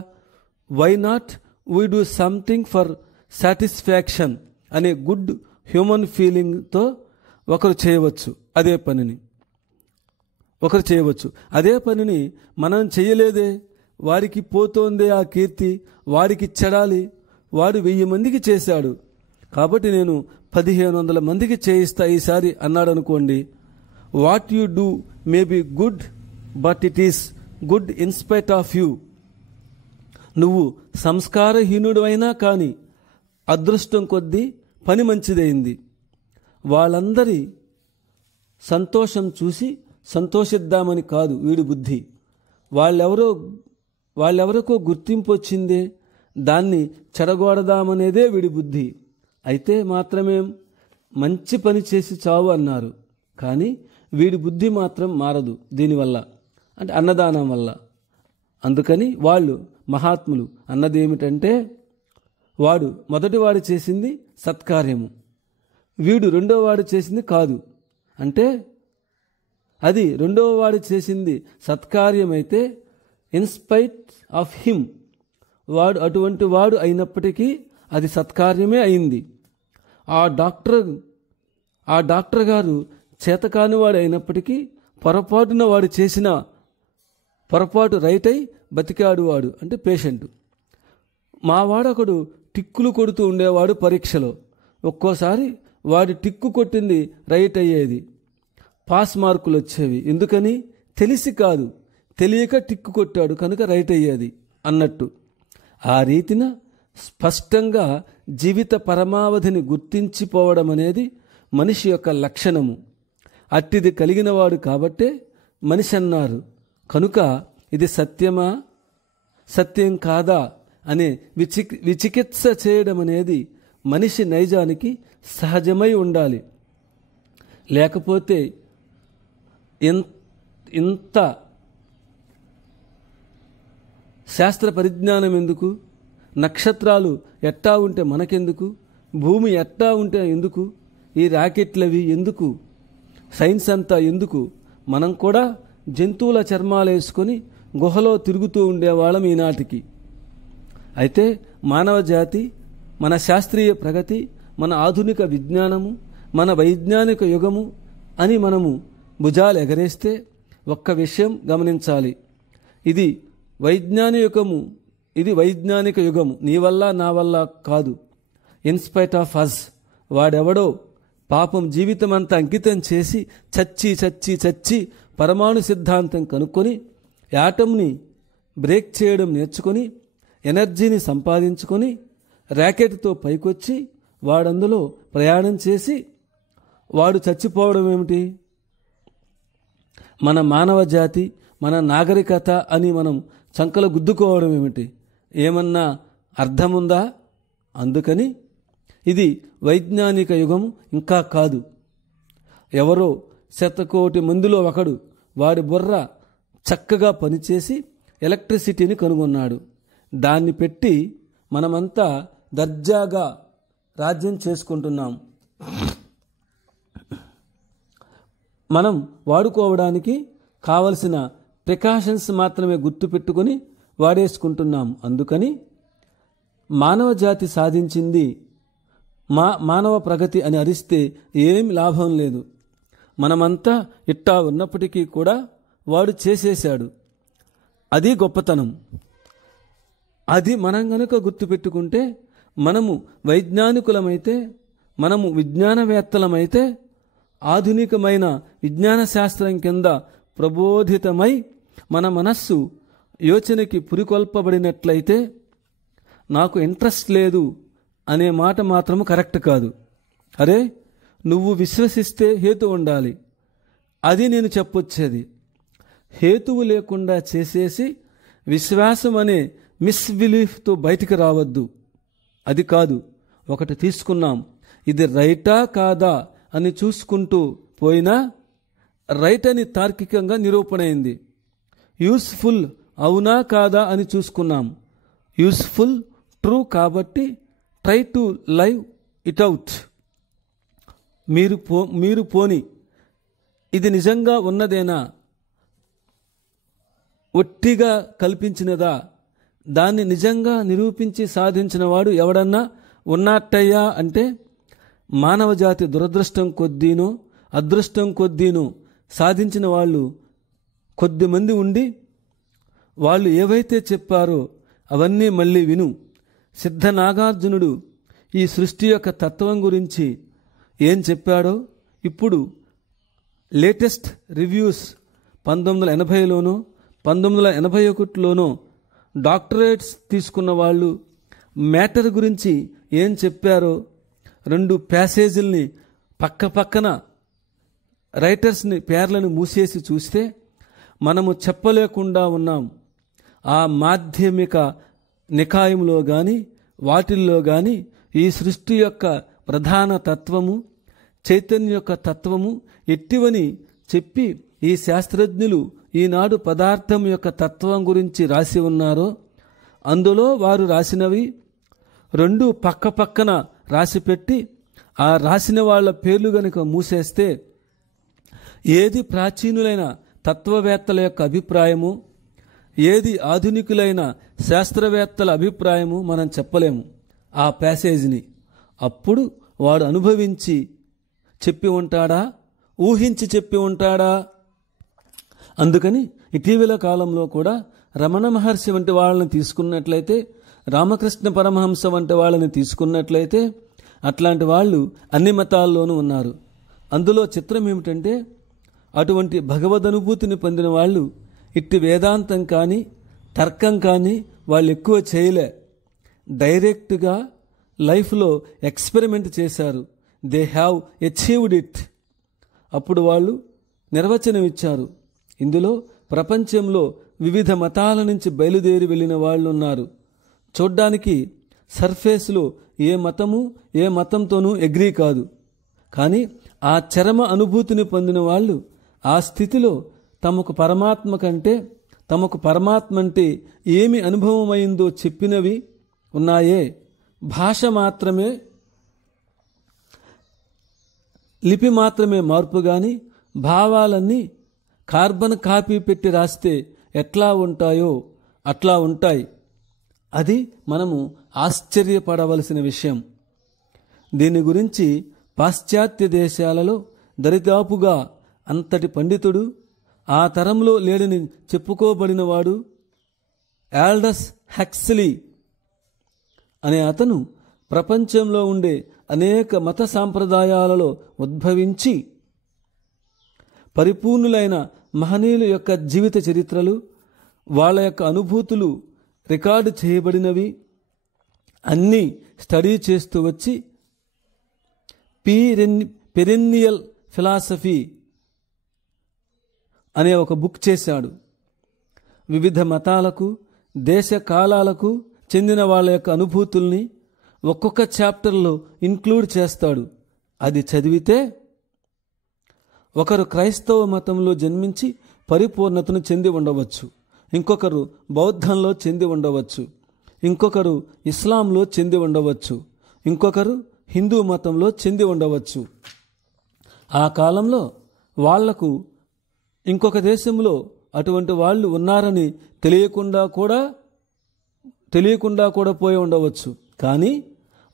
why not we do something for satisfaction అనే గుడ్ హ్యూమన్ ఫీలింగ్తో ఒకరు చేయవచ్చు. అదే పనిని మనం చేయలేదే, వారికి పోతోందే ఆ కీర్తి, వాడికి చెడాలి, వాడు 1000 మందికి చేశాడు కాబట్టి నేను 1500 మందికి చేయిస్తా ఈసారి అన్నాడు అనుకోండి. What you do may be good, but it is good in spite of you. నువ్వు సంస్కారహీనుడు అయినా కానీ అదృష్టం కొద్దీ పని మంచిదైంది. వాళ్ళందరి సంతోషం చూసి సంతోషిద్దామని కాదు వీడి బుద్ధి. వాళ్ళెవరికో గుర్తింపు వచ్చిందే, దాన్ని చెడగొడదామనేదే వీడి బుద్ధి. అయితే మాత్రమే మంచి పని చేసి చావు అన్నారు, కానీ వీడి బుద్ధి మాత్రం మారదు దీనివల్ల, అంటే అన్నదానం వల్ల. అందుకని వాళ్ళు మహాత్ములు అన్నది ఏమిటంటే, వాడు మొదటివాడు చేసింది సత్కార్యము, వీడు రెండోవాడు చేసింది కాదు. అంటే అది రెండోవాడు చేసింది సత్కార్యమైతే ఇన్స్పైట్ ఆఫ్ హిమ్, వాడు అటువంటి వాడు అయినప్పటికీ అది సత్కార్యమే అయింది. ఆ డాక్టర్ గారు చేతకానివాడు అయినప్పటికీ పొరపాటున వాడు చేసిన పొరపాటు రైట్ అయి బతికాడు వాడు, అంటే పేషెంట్. మా వాడొకడు టిక్కులు కొడుతూ ఉండేవాడు పరీక్షలో. ఒక్కోసారి వాడి టిక్కు కొట్టింది రైట్ అయ్యేది, పాస్ మార్కులు వచ్చేవి. ఎందుకని? తెలిసి కాదు, తెలియక టిక్కు కొట్టాడు కనుక రైట్ అయ్యేది అన్నట్టు. ఆ రీతిన స్పష్టంగా జీవిత పరమావధిని గుర్తించిపోవడం అనేది మనిషి యొక్క లక్షణము. అట్టిది కలిగినవాడు కాబట్టే మనిషి అన్నారు. కనుక ఇది సత్యమా సత్యం కాదా అనే విచికిత్స చేయడం అనేది మనిషి నైజానికి సహజమై ఉండాలి. లేకపోతే ఇంత శాస్త్ర పరిజ్ఞానం ఎందుకు? నక్షత్రాలు ఎట్టా ఉంటే మనకెందుకు? భూమి ఎట్టా ఉంటే ఎందుకు? ఈ రాకెట్లవి ఎందుకు? సైన్స్ అంతా ఎందుకు? మనం కూడా జంతువుల చర్మాలు వేసుకొని గుహలో తిరుగుతూ ఉండేవాళ్ళం ఈనాటికి. అయితే మానవ జాతి, మన శాస్త్రీయ ప్రగతి, మన ఆధునిక విజ్ఞానము, మన వైజ్ఞానిక యుగము అని మనము భుజాలు ఎగరేస్తే ఒక్క విషయం గమనించాలి. ఇది వైజ్ఞానిక యుగము, నీ వల్ల నా వల్ల కాదు. ఇన్స్పైట్ ఆఫ్ అస్, వాడెవడో పాపం జీవితం అంతా అంకితం చేసి చచ్చి పరమాణు సిద్ధాంతం కనుక్కొని యాటంని బ్రేక్ చేయడం నేర్చుకొని ఎనర్జీని సంపాదించుకొని ర్యాకెట్తో పైకొచ్చి వాడందులో ప్రయాణం చేసి వాడు చచ్చిపోవడం ఏమిటి? మన మానవ జాతి, మన నాగరికత అని మనం చంకలు గుద్దుకోవడం ఏమిటి? ఏమన్నా అర్థముందా? అందుకని ఇది వైజ్ఞానిక యుగం ఇంకా కాదు. ఎవరో 100,000,000 మందిలో ఒకడు వాడి బుర్ర చక్కగా పనిచేసి ఎలక్ట్రిసిటీని కనుగొన్నాడు. దాన్ని పెట్టి మనమంతా దర్జాగా రాజ్యం చేసుకుంటున్నాం. మనం వాడుకోవడానికి కావలసిన ప్రికాషన్స్ మాత్రమే గుర్తుపెట్టుకొని వాడేసుకుంటున్నాం. అందుకని మానవ జాతి సాధించింది మానవ ప్రగతి అని అరిస్తే ఏం లాభం లేదు. మనమంతా ఇట్టా ఉన్నప్పటికీ కూడా వాడు చేసేశాడు. అది గొప్పతనం. అది మనం గనుక గుర్తుపెట్టుకుంటే, మనము వైజ్ఞానికులమైతే, మనము విజ్ఞానవేత్తలమైతే, ఆధునికమైన విజ్ఞాన శాస్త్రం కింద ప్రబోధితమై మన మనస్సు యోచనకి పురికొల్పబడినట్లయితే, నాకు ఇంట్రెస్ట్ లేదు అనే మాట మాత్రము కరెక్ట్ కాదు. అరే, నువ్వు విశ్వసిస్తే హేతు ఉండాలి, అది నేను చెప్పొచ్చేది. హేతువు లేకుండా చేసేసి విశ్వాసం అనే మిస్బిలీఫ్తో బయటికి రావద్దు. అది కాదు, ఒకటి తీసుకున్నాం, ఇది రైటా కాదా అని చూసుకుంటూ పోయినా రైట్ అని తార్కికంగా నిరూపణ అయింది. యూస్ఫుల్ అవునా కాదా అని చూసుకున్నాం. యూస్ఫుల్ ట్రూ కాబట్టి try to live it out. మీరు పోని ఇది నిజంగా ఉన్నదేనా, ఒట్టిగా కల్పించినదా, దాన్ని నిజంగా నిరూపించి సాధించిన వాడు ఎవడన్నా ఉన్నట్టయ్యా అంటే మానవ జాతి దురదృష్టం కొద్దీనో అదృష్టం కొద్దీనో సాధించిన వాళ్ళు కొద్దిమంది ఉండి వాళ్ళు ఏవైతే చెప్పారో అవన్నీ మళ్ళీ విను. సిద్ధ నాగార్జునుడు ఈ సృష్టి యొక్క తత్వం గురించి ఏం చెప్పాడో ఇప్పుడు లేటెస్ట్ రివ్యూస్ 1980లోనో 1981లోనో డాక్టరేట్స్ తీసుకున్న వాళ్ళు మ్యాటర్ గురించి ఏం చెప్పారో 2 ప్యాసేజీల్ని పక్కన రైటర్స్ని పేర్లను మూసేసి చూస్తే మనము చెప్పలేకుండా ఉన్నాం. ఆ మాధ్యమిక నికాయంలో కానీ వాటిల్లో కానీ ఈ సృష్టి యొక్క ప్రధాన తత్వము, చైతన్య యొక్క తత్వము ఎట్టివని చెప్పి ఈ శాస్త్రజ్ఞులు ఈనాడు పదార్థం యొక్క తత్వం గురించి రాసి ఉన్నారో అందులో వారు రాసినవి 2 పక్కన రాసిపెట్టి ఆ రాసిన వాళ్ళ పేర్లు గనుక మూసేస్తే ఏది ప్రాచీనులైన తత్వవేత్తల యొక్క అభిప్రాయము, ఏది ఆధునికులైన శాస్త్రవేత్తల అభిప్రాయము మనం చెప్పలేము. ఆ ప్యాసేజ్ని అప్పుడు వాడు అనుభవించి చెప్పి ఉంటాడా, ఊహించి చెప్పి ఉంటాడా? అందుకని ఇటీవల కాలంలో కూడా రమణ మహర్షి వంటి వాళ్ళని తీసుకున్నట్లయితే, రామకృష్ణ పరమహంస వంటి వాళ్ళని తీసుకున్నట్లయితే అట్లాంటి వాళ్ళు అన్ని మతాల్లోనూ ఉన్నారు. అందులో చిత్రం ఏమిటంటే అటువంటి భగవదనుభూతిని పొందిన వాళ్ళు ఇట్టి వేదాంతం కానీ తర్కం కానీ వాళ్ళు ఎక్కువ చేయలే. డైరెక్ట్గా లైఫ్లో ఎక్స్పెరిమెంట్ చేశారు. They have achieved it. అప్పుడు వాళ్ళు నిర్వచనం ఇచ్చారు. ఇందులో ప్రపంచంలో వివిధ మతాల నుంచి బయలుదేరి వెళ్ళిన వాళ్ళు ఉన్నారు. చూడ్డానికి సర్ఫేస్లో ఏ మతంతోనూ అగ్రీ కాదు. కానీ ఆ చరమ అనుభూతిని పొందిన వాళ్ళు ఆ స్థితిలో తమకు పరమాత్మ అంటే ఏమి అనుభవమైందో చెప్పినవి ఉన్నాయే. భాష మాత్రమే, లిపి మాత్రమే మార్పు గాని భావాలన్నీ కార్బన్ కాపీ పెట్టి రాస్తే ఎట్లా ఉంటాయో అట్లా ఉంటాయి. అది మనము ఆశ్చర్యపడవలసిన విషయం. దీని గురించి పాశ్చాత్య దేశాలలో దరిదాపుగా అంతటి పండితుడు, ఆ తరంలో లేడని చెప్పుకోబడినవాడు ఆల్డస్ హక్స్లీ అనే అతను ప్రపంచంలో ఉండే అనేక మత సాంప్రదాయాలలో ఉద్భవించి పరిపూర్ణులైన మహనీయుల యొక్క జీవిత చరిత్రలు, వాళ్ళ యొక్క అనుభూతులు రికార్డు చేయబడినవి అన్నీ స్టడీ చేస్తూ వచ్చి పెరెన్నియల్ ఫిలాసఫీ అనే ఒక బుక్ చేశాడు. వివిధ మతాలకు, దేశ కాలాలకు చెందిన వాళ్ళ యొక్క అనుభూతుల్ని ఒక్కొక్క చాప్టర్లో ఇంక్లూడ్ చేస్తాడు. అది చదివితే ఒకరు క్రైస్తవ మతంలో జన్మించి పరిపూర్ణతను చెంది ఉండవచ్చు, ఇంకొకరు బౌద్ధంలో చెంది ఉండవచ్చు, ఇంకొకరు ఇస్లాంలో చెంది ఉండవచ్చు, ఇంకొకరు హిందూ మతంలో చెంది ఉండవచ్చు. ఆ కాలంలో వాళ్లకు ఇంకొక దేశంలో అటువంటి వాళ్ళు ఉన్నారని తెలియకుండా కూడా పోయి ఉండవచ్చు. కానీ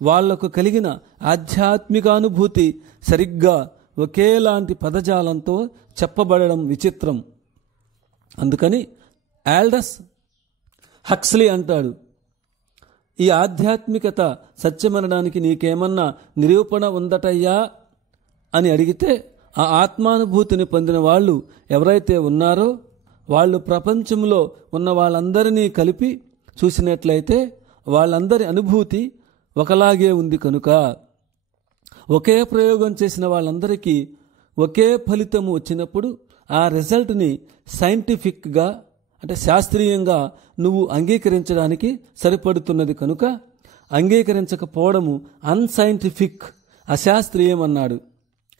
వాళ్లకు కలిగిన ఆధ్యాత్మిక అనుభూతి సరిగ్గా ఒకేలాంటి పదజాలంతో చెప్పబడడం విచిత్రం. అందుకని ఆల్డస్ హక్స్లీ అంటాడు, ఈ ఆధ్యాత్మికత సత్యమనడానికి నీకేమన్నా నిరూపణ ఉందటయ్యా అని అడిగితే, ఆ ఆత్మానుభూతిని పొందిన వాళ్ళు ఎవరైతే ఉన్నారో వాళ్ళు ప్రపంచంలో ఉన్న వాళ్ళందరినీ కలిపి చూసినట్లయితే వాళ్ళందరి అనుభూతి ఒకలాగే ఉంది. కనుక ఒకే ప్రయోగం చేసిన వాళ్ళందరికీ ఒకే ఫలితము వచ్చినప్పుడు ఆ రిజల్ట్ని సైంటిఫిక్గా అంటే శాస్త్రీయంగా నువ్వు అంగీకరించడానికి సరిపడుతున్నది కనుక అంగీకరించకపోవడము అన్సైంటిఫిక్, అశాస్త్రీయం అన్నాడు.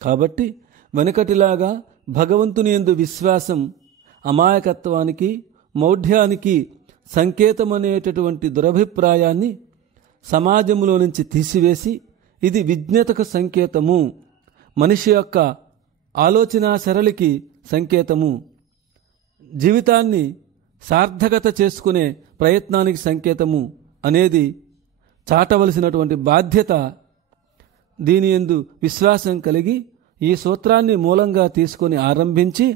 కాబట్టి వెనుకటిలాగా భగవంతుని యందు విశ్వాసం అమాయకత్వానికి, మౌఢ్యానికి సంకేతమనేటటువంటి దురభిప్రాయాన్ని సమాజంలో నుంచి తీసివేసి ఇది విజ్ఞతకు సంకేతము, మనిషి యొక్క ఆలోచన సరళికి సంకేతము, జీవితాన్ని సార్థకత చేసుకునే ప్రయత్నానికి సంకేతము అనేది చాటవలసినటువంటి బాధ్యత, దీని యందు విశ్వాసం కలిగి ఈ సూత్రాన్ని మూలంగా తీసుకొని ఆరంభించి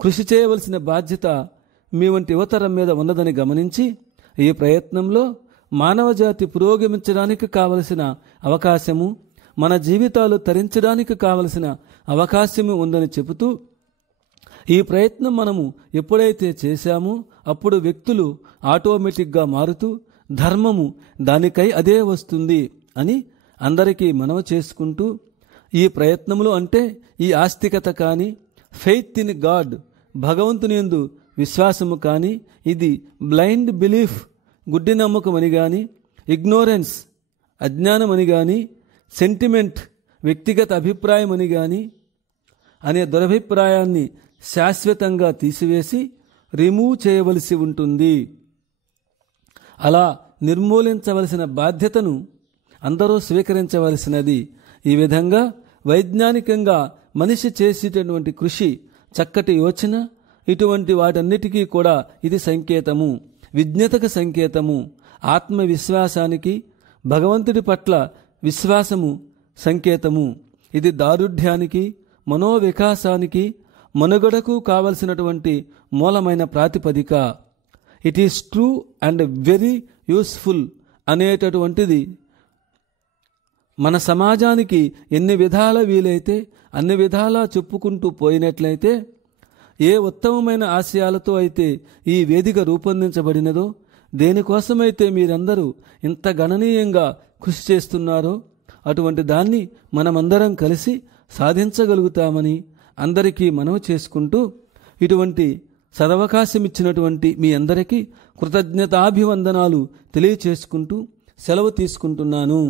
కృషి చేయవలసిన బాధ్యత మీ వంటి యువతరం మీద ఉన్నదని గమనించి ఈ ప్రయత్నంలో మానవజాతి పురోగమించడానికి కావలసిన అవకాశము, మన జీవితాలు తరించడానికి కావలసిన అవకాశము ఉందని చెబుతూ, ఈ ప్రయత్నం మనము ఎప్పుడైతే చేశామో అప్పుడు వ్యక్తులు ఆటోమేటిక్గా మారుతూ ధర్మము దానికై అదే వస్తుంది అని అందరికీ మనవి చేసుకుంటూ, ఈ ప్రయత్నములు అంటే ఈ ఆస్తికత కానీ, ఫెయిత్ ఇన్ గాడ్, భగవంతుని యందు విశ్వాసము కానీ, ఇది బ్లైండ్ బిలీఫ్, గుడ్డి నమ్మకమని కానీ, ఇగ్నోరెన్స్, అజ్ఞానమని కానీ, సెంటిమెంట్, వ్యక్తిగత అభిప్రాయం అని కానీ అనే దురభిప్రాయాన్ని శాశ్వతంగా తీసివేసి రిమూవ్ చేయవలసి ఉంటుంది. అలా నిర్మూలించవలసిన బాధ్యతను అందరూ స్వీకరించవలసినది. ఈ విధంగా వైజ్ఞానికంగా మనిషి చేసేటటువంటి కృషి, చక్కటి యోచన, ఇటువంటి వాటన్నిటికీ కూడా ఇది సంకేతము, విజ్ఞతకు సంకేతము, ఆత్మవిశ్వాసానికి, భగవంతుడి పట్ల విశ్వాసము సంకేతము. ఇది దారుఢ్యానికి, మనోవికాసానికి, మనుగడకు కావలసినటువంటి మూలమైన ప్రాతిపదిక. It is true and very useful అనేటటువంటిది మన సమాజానికి ఎన్ని విధాల వీలైతే అన్ని విధాలా చెప్పుకుంటూ పోయినట్లయితే, ఏ ఉత్తమమైన ఆశయాలతో అయితే ఈ వేదిక రూపొందించబడినదో, దేనికోసమైతే మీరందరూ ఇంత గణనీయంగా కృషి చేస్తున్నారో అటువంటి దాన్ని మనమందరం కలిసి సాధించగలుగుతామని అందరికీ మనవి చేసుకుంటూ, ఇటువంటి సదవకాశం ఇచ్చినటువంటి మీ అందరికీ కృతజ్ఞతాభివందనాలు తెలియచేసుకుంటూ సెలవు తీసుకుంటున్నాను.